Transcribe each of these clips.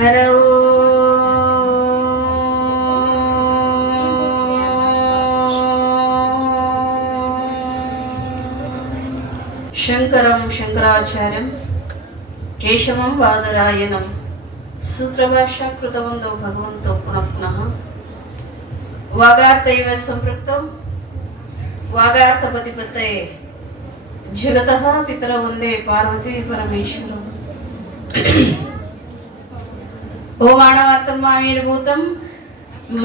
ಹರವು ಶಂಕರಂ ಶಂಕರಾಚಾರ್ಯಂ ಕೇಶವಂ ವಾದರಾಯಣಂ ಸೂತ್ರಭಾಷ್ಯಕೃತವಂತೋ ಭಗವಂತೋ ಪುನಃ ಪುನಃ ವಾಗಾರ್ಥೈವ ಸಂಪೃಕ್ತೋ ವಾಗಾರ್ಥಪತಿಪತ್ತಯೇ ಜಗತಃ ಪಿತರ ವಂದೇ ಪಾರ್ವತಿ ಪರಮೇಶ್ವರ ಓ ಮಾನವಾರ್ಥಂ ಮಾಮೇರ್ಭೂತಂ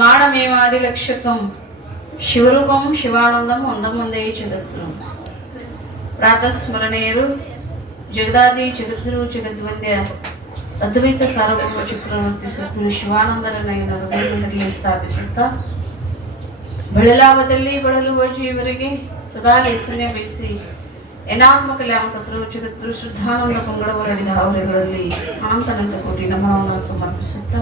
ಮಾನಮೇವಾದಿಲಕ್ಷಕಂ ಶಿವರೂಪಂ ಶಿವಾನಂದಂ ಒಂದಂ ಒಂದೇ ಜಗದ್ಗುರು ಪ್ರಾತಸ್ಮರಣೀಯರು ಜಗದಾದಿ ಜಗದ್ಗುರು ಜಗದ್ವಂದ್ಯ ಅದ್ವೈತ ಸಾರ್ವಭೌಮ ಚಕ್ರವರ್ತಿ ಸದ್ಗುರು ಶಿವಾನಂದರನ್ನು ಹೃದಯದಲ್ಲಿ ಸ್ಥಾಪಿಸುತ್ತಾ ಬಳಲಾಭದಲ್ಲಿ ಬಳಲುವ ಜೀವರಿಗೆ ಸದಾ ಲೇಸನ್ಯ ಬಯಸಿ ಏನಾತ್ಮ ಕಲ್ಯಾಣಕರ್ತರು ಜಗದ್ಗುರು ಶುದ್ಧಾನಂದ ಪಂಗಡವರಡಿದ ಅವರುಗಳಲ್ಲಿ ಅನಂತನಂತ ಕೋಟಿ ನಮನವನ್ನು ಸಮರ್ಪಿಸುತ್ತಾ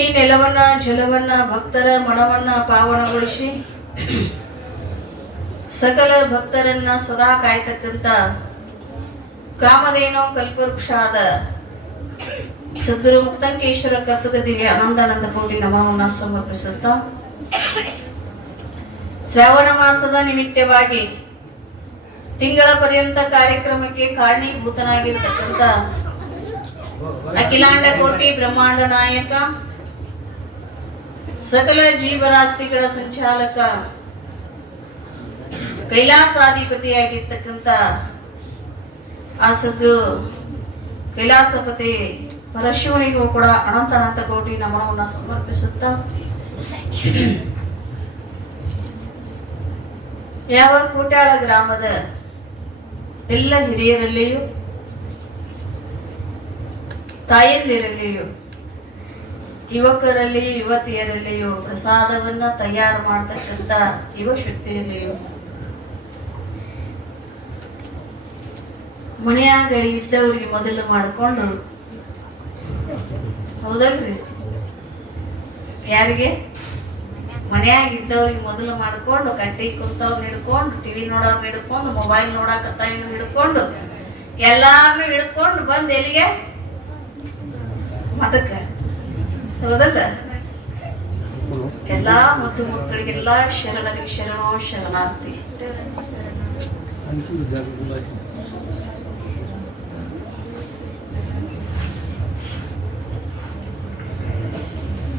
ಈ ನೆಲವನ್ನ ಜಲವನ್ನ ಭಕ್ತರ ಮನವನ್ನ ಪಾವನಗೊಳಿಸಿ ಸಕಲ ಭಕ್ತರನ್ನ ಸದಾ ಕಾಯ್ತಕ್ಕಂತ ಕಾಮಧೇನೋ ಕಲ್ಪವೃಕ್ಷಾದ ಸದ್ಗುರು ಮುಕ್ತಂಕೇಶ್ವರ ಕರ್ತೃಗದಿಗೆ ಅನಂತ ಕೋಟಿ ನಮನವನ್ನು ಸಮರ್ಪಿಸುತ್ತಾ ಶ್ರಾವಣ ಮಾಸದ ನಿಮಿತ್ತವಾಗಿ ತಿಂಗಳ ಪರ್ಯಂತ ಕಾರ್ಯಕ್ರಮಕ್ಕೆ ಕಾರಣೀಭೂತನಾಗಿರ್ತಕ್ಕಂಥ ಅಖಿಲಾಂಡ ಕೋಟಿ ಬ್ರಹ್ಮಾಂಡ ನಾಯಕ ಸಕಲ ಜೀವರಾಶಿಗಳ ಸಂಚಾಲಕ ಕೈಲಾಸಾಧಿಪತಿಯಾಗಿರ್ತಕ್ಕಂಥ ಆ ಸದ್ದು ಕೈಲಾಸಪತಿ ಪರಶಿವನಿಗೂ ಕೂಡ ಅನಂತ ಕೋಟಿ ನಮನವನ್ನು ಸಮರ್ಪಿಸುತ್ತಾ ಯಾವ ಕೂಟ್ಯಾಳ ಗ್ರಾಮದ ಎಲ್ಲ ಹಿರಿಯರಲ್ಲಿಯೂ ತಾಯಂದಿರಲ್ಲಿಯೂ ಯುವಕರಲ್ಲಿ ಯುವತಿಯರಲ್ಲಿಯೂ ಪ್ರಸಾದವನ್ನ ತಯಾರು ಮಾಡತಕ್ಕಂಥ ಯುವ ಶಕ್ತಿಯಲ್ಲಿಯೂ ಮನೆಯಾಗ ಇದ್ದವರಿಗೆ ಮೊದಲು ಮಾಡಿಕೊಂಡು ಹೌದಲ್ರಿ ಯಾರಿಗೆ ಮನೆಯಾಗ ಇದ್ದವ್ರಿಗೆ ಮೊದಲು ಮಾಡ್ಕೊಂಡು ಕಟ್ಟಿಗೆ ಕುಂತವ್ರನ್ನ ಹಿಡ್ಕೊಂಡು ಟಿವಿ ನೋಡೋರ್ನ ಹಿಡ್ಕೊಂಡು ಮೊಬೈಲ್ ನೋಡಕತ್ತ ಹಿಡ್ಕೊಂಡು ಎಲ್ಲಾರನ್ನೂ ಹಿಡ್ಕೊಂಡು ಬಂದು ಎಲ್ಲಿಗೆ ಮಠಕ್ಕೆ ಹೌದಲ್ಲ ಎಲ್ಲಾ ಮುದ್ದು ಮಕ್ಕಳಿಗೆಲ್ಲ ಶರಣರಿಗೆ ಶರಣೋ ಶರಣಾರ್ಥಿ.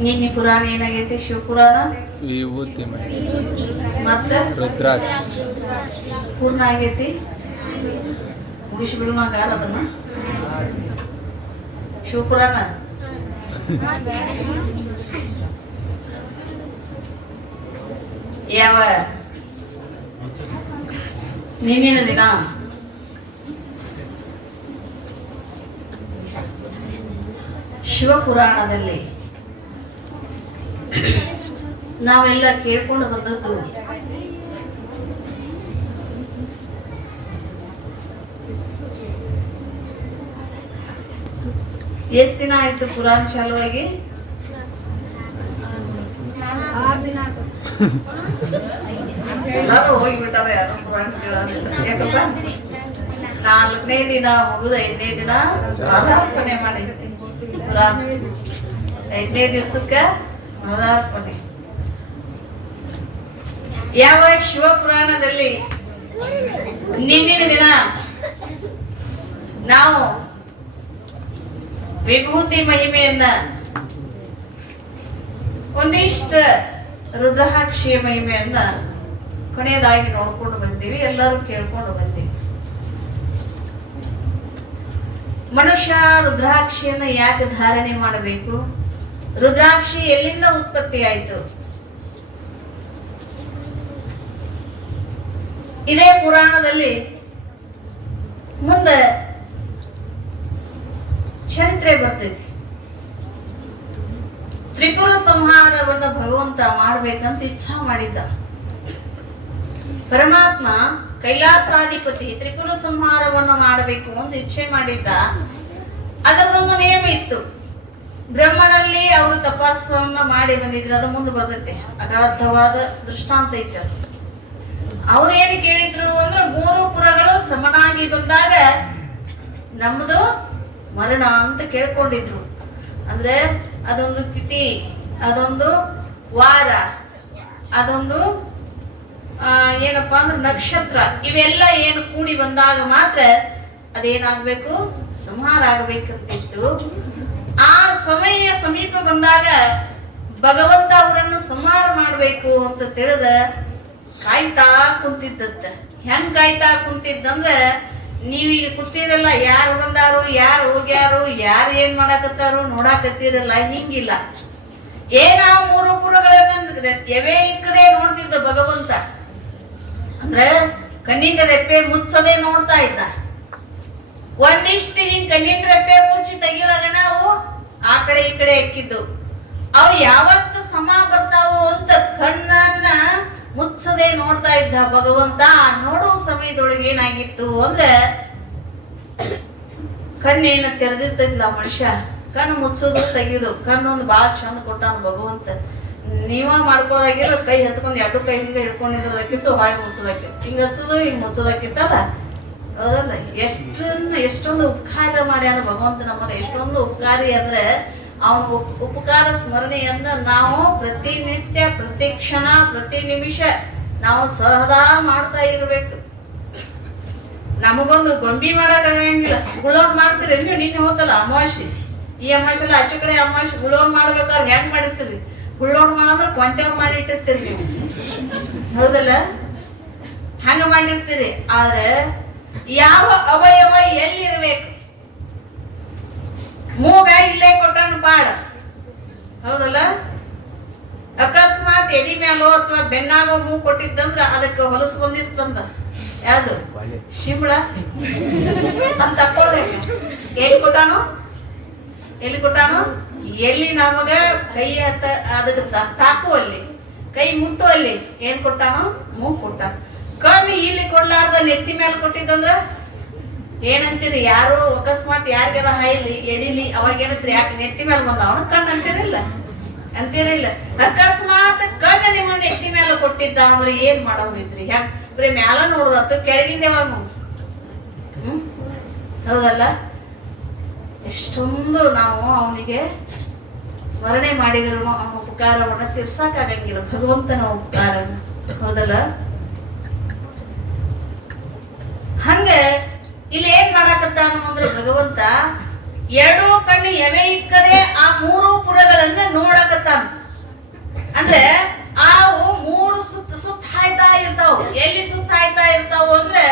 ನಿನ್ನೆ ಪುರಾಣ ಏನಾಗೈತಿ? ಶಿವಪುರಾಣ ವಿಭೂತಿ ಮತ್ತೆ ರುದ್ರಾಕ್ಷ ಪೂರ್ಣ ಆಗೈತಿ. ಮುಗಿಸ್ಬಿಡು ಮಗ ಅದನ್ನ. ಶಿವಪುರಾಣ ಯಾವ ನೀನಿನ ದಿನ ಶಿವಪುರಾಣದಲ್ಲಿ ನಾವೆಲ್ಲ ಕೇಳ್ಕೊಂಡು ಬಂದದ್ದು ಎಷ್ಟು ದಿನ ಆಯ್ತು ಪುರಾಣ ಚಾಲು ಆಗಿ? ಎಲ್ಲಾರು ಹೋಗಿಬಿಟ್ಟಾರ, ಯಾರು ಪುರಾಣ ಕೇಳೋದಿಲ್ಲ. ಯಾಕಪ್ಪ 4ನೇ ದಿನ ಮುಗಿದ 5ನೇ ದಿನ ಪದಾರ್ಪಣೆ ಮಾಡೈತಿ ಪುರಾಣ. 5ನೇ ದಿವಸಕ್ಕೆ ಪದಾರ್ಪಣೆ. ಯಾವ ಶಿವಪುರಾಣದಲ್ಲಿ ನಿನ್ನಿನ ದಿನ ನಾವು ವಿಭೂತಿ ಮಹಿಮೆಯನ್ನ ಒಂದಿಷ್ಟ ರುದ್ರಾಕ್ಷಿಯ ಮಹಿಮೆಯನ್ನ ಕೊನೆಯದಾಗಿ ನೋಡ್ಕೊಂಡು ಬಂದೀವಿ, ಎಲ್ಲರೂ ಕೇಳ್ಕೊಂಡು ಬಂದೀವಿ. ಮನುಷ್ಯ ರುದ್ರಾಕ್ಷಿಯನ್ನ ಯಾಕೆ ಧಾರಣೆ ಮಾಡಬೇಕು? ರುದ್ರಾಕ್ಷಿ ಎಲ್ಲಿಂದ ಉತ್ಪತ್ತಿ ಆಯಿತು? ಇದೇ ಪುರಾಣದಲ್ಲಿ ಮುಂದೆ ಚರಿತ್ರೆ ಬರ್ತೈತಿ. ತ್ರಿಪುರ ಸಂಹಾರವನ್ನು ಭಗವಂತ ಮಾಡ್ಬೇಕಂತ ಇಚ್ಛಾ ಮಾಡಿದ್ದ. ಪರಮಾತ್ಮ ಕೈಲಾಸಾಧಿಪತಿ ತ್ರಿಪುರ ಸಂಹಾರವನ್ನು ಮಾಡಬೇಕು ಅಂತ ಇಚ್ಛೆ ಮಾಡಿದ್ದ. ಅದರದೊಂದು ನಿಯಮ ಇತ್ತು. ಬ್ರಹ್ಮನಲ್ಲಿ ಅವರು ತಪಸ್ಸನ್ನ ಮಾಡಿ ಬಂದಿದ್ರು. ಅದು ಮುಂದೆ ಬರ್ತೈತೆ. ಅಗಾಧವಾದ ದೃಷ್ಟಾಂತ ಐತೆ ಅದು. ಅವ್ರೇನು ಕೇಳಿದ್ರು ಅಂದ್ರೆ 3 ಪುರಗಳು ಸಮನಾಗಿ ಬಂದಾಗ ನಮ್ಮದು ಮರಣ ಅಂತ ಕೇಳ್ಕೊಂಡಿದ್ರು. ಅಂದ್ರೆ ಅದೊಂದು ತಿಥಿ, ಅದೊಂದು ವಾರ, ಅದೊಂದು ಏನಪ್ಪಾ ಅಂದ್ರೆ ನಕ್ಷತ್ರ, ಇವೆಲ್ಲ ಏನು ಕೂಡಿ ಬಂದಾಗ ಮಾತ್ರ ಅದೇನಾಗ್ಬೇಕು, ಸಂಹಾರ ಆಗಬೇಕಂತಿತ್ತು. ಆ ಸಮಯ ಸಮೀಪ ಬಂದಾಗ ಭಗವಂತ ಅವರನ್ನು ಸಂಹಾರ ಮಾಡಬೇಕು ಅಂತ ತಿಳಿದ ಕಾಯ್ತಾ ಕುಂತಿದ್ದಂತ. ಹೆಂಗ್ ಕಾಯ್ತಾ ಕುಂತಿದ್ದಂದ್ರೆ, ನೀವೀಗ ಕೂತಿರಲ್ಲ, ಯಾರು ಬಂದಾರು, ಯಾರು ಹೋಗ್ಯಾರು, ಯಾರು ಏನ್ ಮಾಡಾಕತ್ತಾರು ನೋಡಾಕತ್ತಿರಲ್ಲ, ಹಿಂಗಿಲ್ಲ. ಏನಾವ್ ಮೂರು ಪುರಗಳನ್ನ ಎವೇ ಇಕ್ಕದೆ ನೋಡ್ತಿದ್ದ ಭಗವಂತ. ಅಂದ್ರೆ ಕಣ್ಣಿನ ರೆಪ್ಪೆ ಮುಚ್ಚದೆ ನೋಡ್ತಾ ಇದ್ದ. ಒಂದಿಷ್ಟು ಹಿಂಗ್ ಕಣ್ಣಿನ ರೆಪ್ಪೆ ಮುಚ್ಚಿ ತೆಗಿಯೋರಾಗ ನಾವು ಆ ಕಡೆ ಈ ಕಡೆ ಎಕ್ಕಿದ್ದು. ಅವು ಯಾವತ್ತು ಸಮ ಬರ್ತಾವು ಅಂತ ಕಣ್ಣನ್ನ ಮುಚ್ಚದೆ ನೋಡ್ತಾ ಇದ್ದ ಭಗವಂತ. ನೋಡೋ ಸಮಯದೊಳಗೆ ಏನಾಗಿತ್ತು ಅಂದ್ರೆ, ಕಣ್ಣೇನ ತೆರೆದಿರ್ತಿದ್ಲ ಮನುಷ್ಯ, ಕಣ್ಣು ಮುಚ್ಚೋದು ತೆಗಿಯೋದು. ಕಣ್ಣೊಂದು ಬಾಳ ಚಂದ ಕೊಟ್ಟಾನ ಭಗವಂತ. ನೀವ ಮಾಡ್ಕೊಳ್ಳೋದಾಗಿರೋ ಕೈ ಹಚ್ಕೊಂಡ್ ಎರಡು ಕೈ ಹಿಂಗ ಹಿಡ್ಕೊಂಡಿದ್ರದಕ್ಕಿತ್ತು, ಹಾಳೆ ಮುಚ್ಚೋದಕ್ಕಿತ್ತು, ಹಿಂಗ ಹಚ್ಚೋದು ಹಿಂಗ್ ಮುಚ್ಚೋದಕ್ಕಿತ್ತಲ್ಲ. ಹೌದಲ್ಲ, ಎಷ್ಟೊಂದು ಉಪಕಾರ ಮಾಡ್ಯಾನ ಭಗವಂತ ನಮಗೆ. ಎಷ್ಟೊಂದು ಉಪಕಾರಿ ಅಂದ್ರೆ ಅವನ ಉಪಕಾರ ಸ್ಮರಣೆಯನ್ನ ನಾವು ಪ್ರತಿನಿತ್ಯ, ಪ್ರತಿ ಕ್ಷಣ, ಪ್ರತಿ ನಿಮಿಷ ನಾವು ಸದಾ ಮಾಡ್ತಾ ಇರ್ಬೇಕು. ನಮಗೊಂದು ಗೊಂಬಿ ಮಾಡಕ್ ಆಗಂಗಿಲ್ಲ. ಗುಲಾಮ್ ಮಾಡ್ತೀರಿ ನೀವು? ನಿನ್ನೆ ಹೋದಲ್ಲ ಅಮಾವಾಸ್ಯೆ, ಈ ಅಮಾವಾಸ್ಯೆ ಎಲ್ಲ ಆಚೆ ಕಡೆ ಅಮಾವಾಸ್ಯೆ ಗುಲಾಮ್ ಮಾಡ್ಬೇಕಾದ್ರೆ ಹೆಂಗ್ ಮಾಡಿರ್ತೀರಿ? ಗುಳ್ಳೋಣ್ ಮಾಡಂದ್ರೆ ಕೊಂಚವ್ರು ಮಾಡಿ ಇಟ್ಟಿರ್ತೀರಿ ನೀವು, ಹೌದಲ್ಲ? ಹಂಗ ಮಾಡಿರ್ತೀರಿ. ಆದ್ರೆ ಯಾವ ಅವಯವ ಎಲ್ಲಿರ್ಬೇಕು? ಮೂಗ ಇಲ್ಲೇ ಕೊಟ್ಟನು ಪಾಡ, ಹೌದಲ್ಲ? ಅಕಸ್ಮಾತ್ ಎದಿ ಮೇಲೋ ಅಥವಾ ಬೆನ್ನಾಗೋ ಮೂಗು ಕೊಟ್ಟಿದ್ದಂದ್ರ ಅದಕ್ಕೆ ಹೊಲಸು ಬಂದಿರ್ತಂದ. ಯಾವ್ದು? ಶಿಂಬಳ ಅಂತ ತಕ್ಕೊಳ್ಬೇಕು. ಎಲ್ಲಿ ಕೊಟ್ಟಾನು? ಎಲ್ಲಿ ಕೊಟ್ಟಾನು? ಎಲ್ಲಿ ನಮಗ ಕೈ ಹತ್ತ ಅದಕ್ಕೆ ತಾಕುವಲ್ಲಿ, ಕೈ ಮುಟ್ಟುವಲ್ಲಿ ಏನ್ ಕೊಟ್ಟಾನು? ಮೂಗು ಕೊಟ್ಟಾನ. ಕಣ್ಣು ಇಲ್ಲಿ ಕೊಡ್ಲಾರ್ದ ನೆತ್ತಿ ಮೇಲೆ ಕೊಟ್ಟಿದ್ದಂದ್ರ ಏನಂತೀರಿ? ಯಾರು ಅಕಸ್ಮಾತ್ ಯಾರಿಗಾರ ಹಾಯ್ಲಿ ಎಡಿಲಿ ಅವಾಗ ಏನಂತೀರಿ? ಯಾಕೆ ನೆತ್ತಿ ಮೇಲೆ ಬಂದ ಅವನ ಕಣ್ಣು ಅಂತೀರಿಲ್ಲ? ಅಂತೀರಿಲ್ಲ? ಅಕಸ್ಮಾತ್ ಕಣ್ಣು ನಿಮ್ಮ ನೆತ್ತಿ ಮೇಲೆ ಕೊಟ್ಟಿದ್ದ ಅಂದ್ರೆ ಏನ್ ಮಾಡೋರಿದ್ರಿ? ಹ್ಯಾಂಗ ಬರೀ ಮ್ಯಾಲ ನೋಡುದತ್ತು, ಕೆಳಗಿಂದ ಯಾವಾಗ ನೋಡು? ಹೌದಲ್ಲ? ಎಷ್ಟೊಂದು ನಾವು ಅವನಿಗೆ ಸ್ಮರಣೆ ಮಾಡಿದ್ರು ಅವನ ಉಪಕಾರವನ್ನ ತೀರ್ಸಾಕಾಗಂಗಿಲ್ಲ, ಭಗವಂತನ ಉಪಕಾರನ, ಹೌದಲ್ಲ? ಹಂಗ ಇಲ್ಲಿ ಏನ್ ಮಾಡಾಕತ್ತಾನು ಅಂದ್ರೆ ಭಗವಂತ ಎರಡೂ ಕಣ್ಣು ಎವೆ ಇಕ್ಕದೆ ಆ ಮೂರು ಪುರಗಳನ್ನ ನೋಡಕತ್ತಾನ. ಅಂದ್ರೆ ಅವು ಮೂರು ಸುತ್ತ ಹಾಯ್ತಾ ಇರ್ತಾವ. ಎಲ್ಲಿ ಸುತ್ತ ಹಾಯ್ತಾ ಇರ್ತಾವ ಅಂದ್ರೆ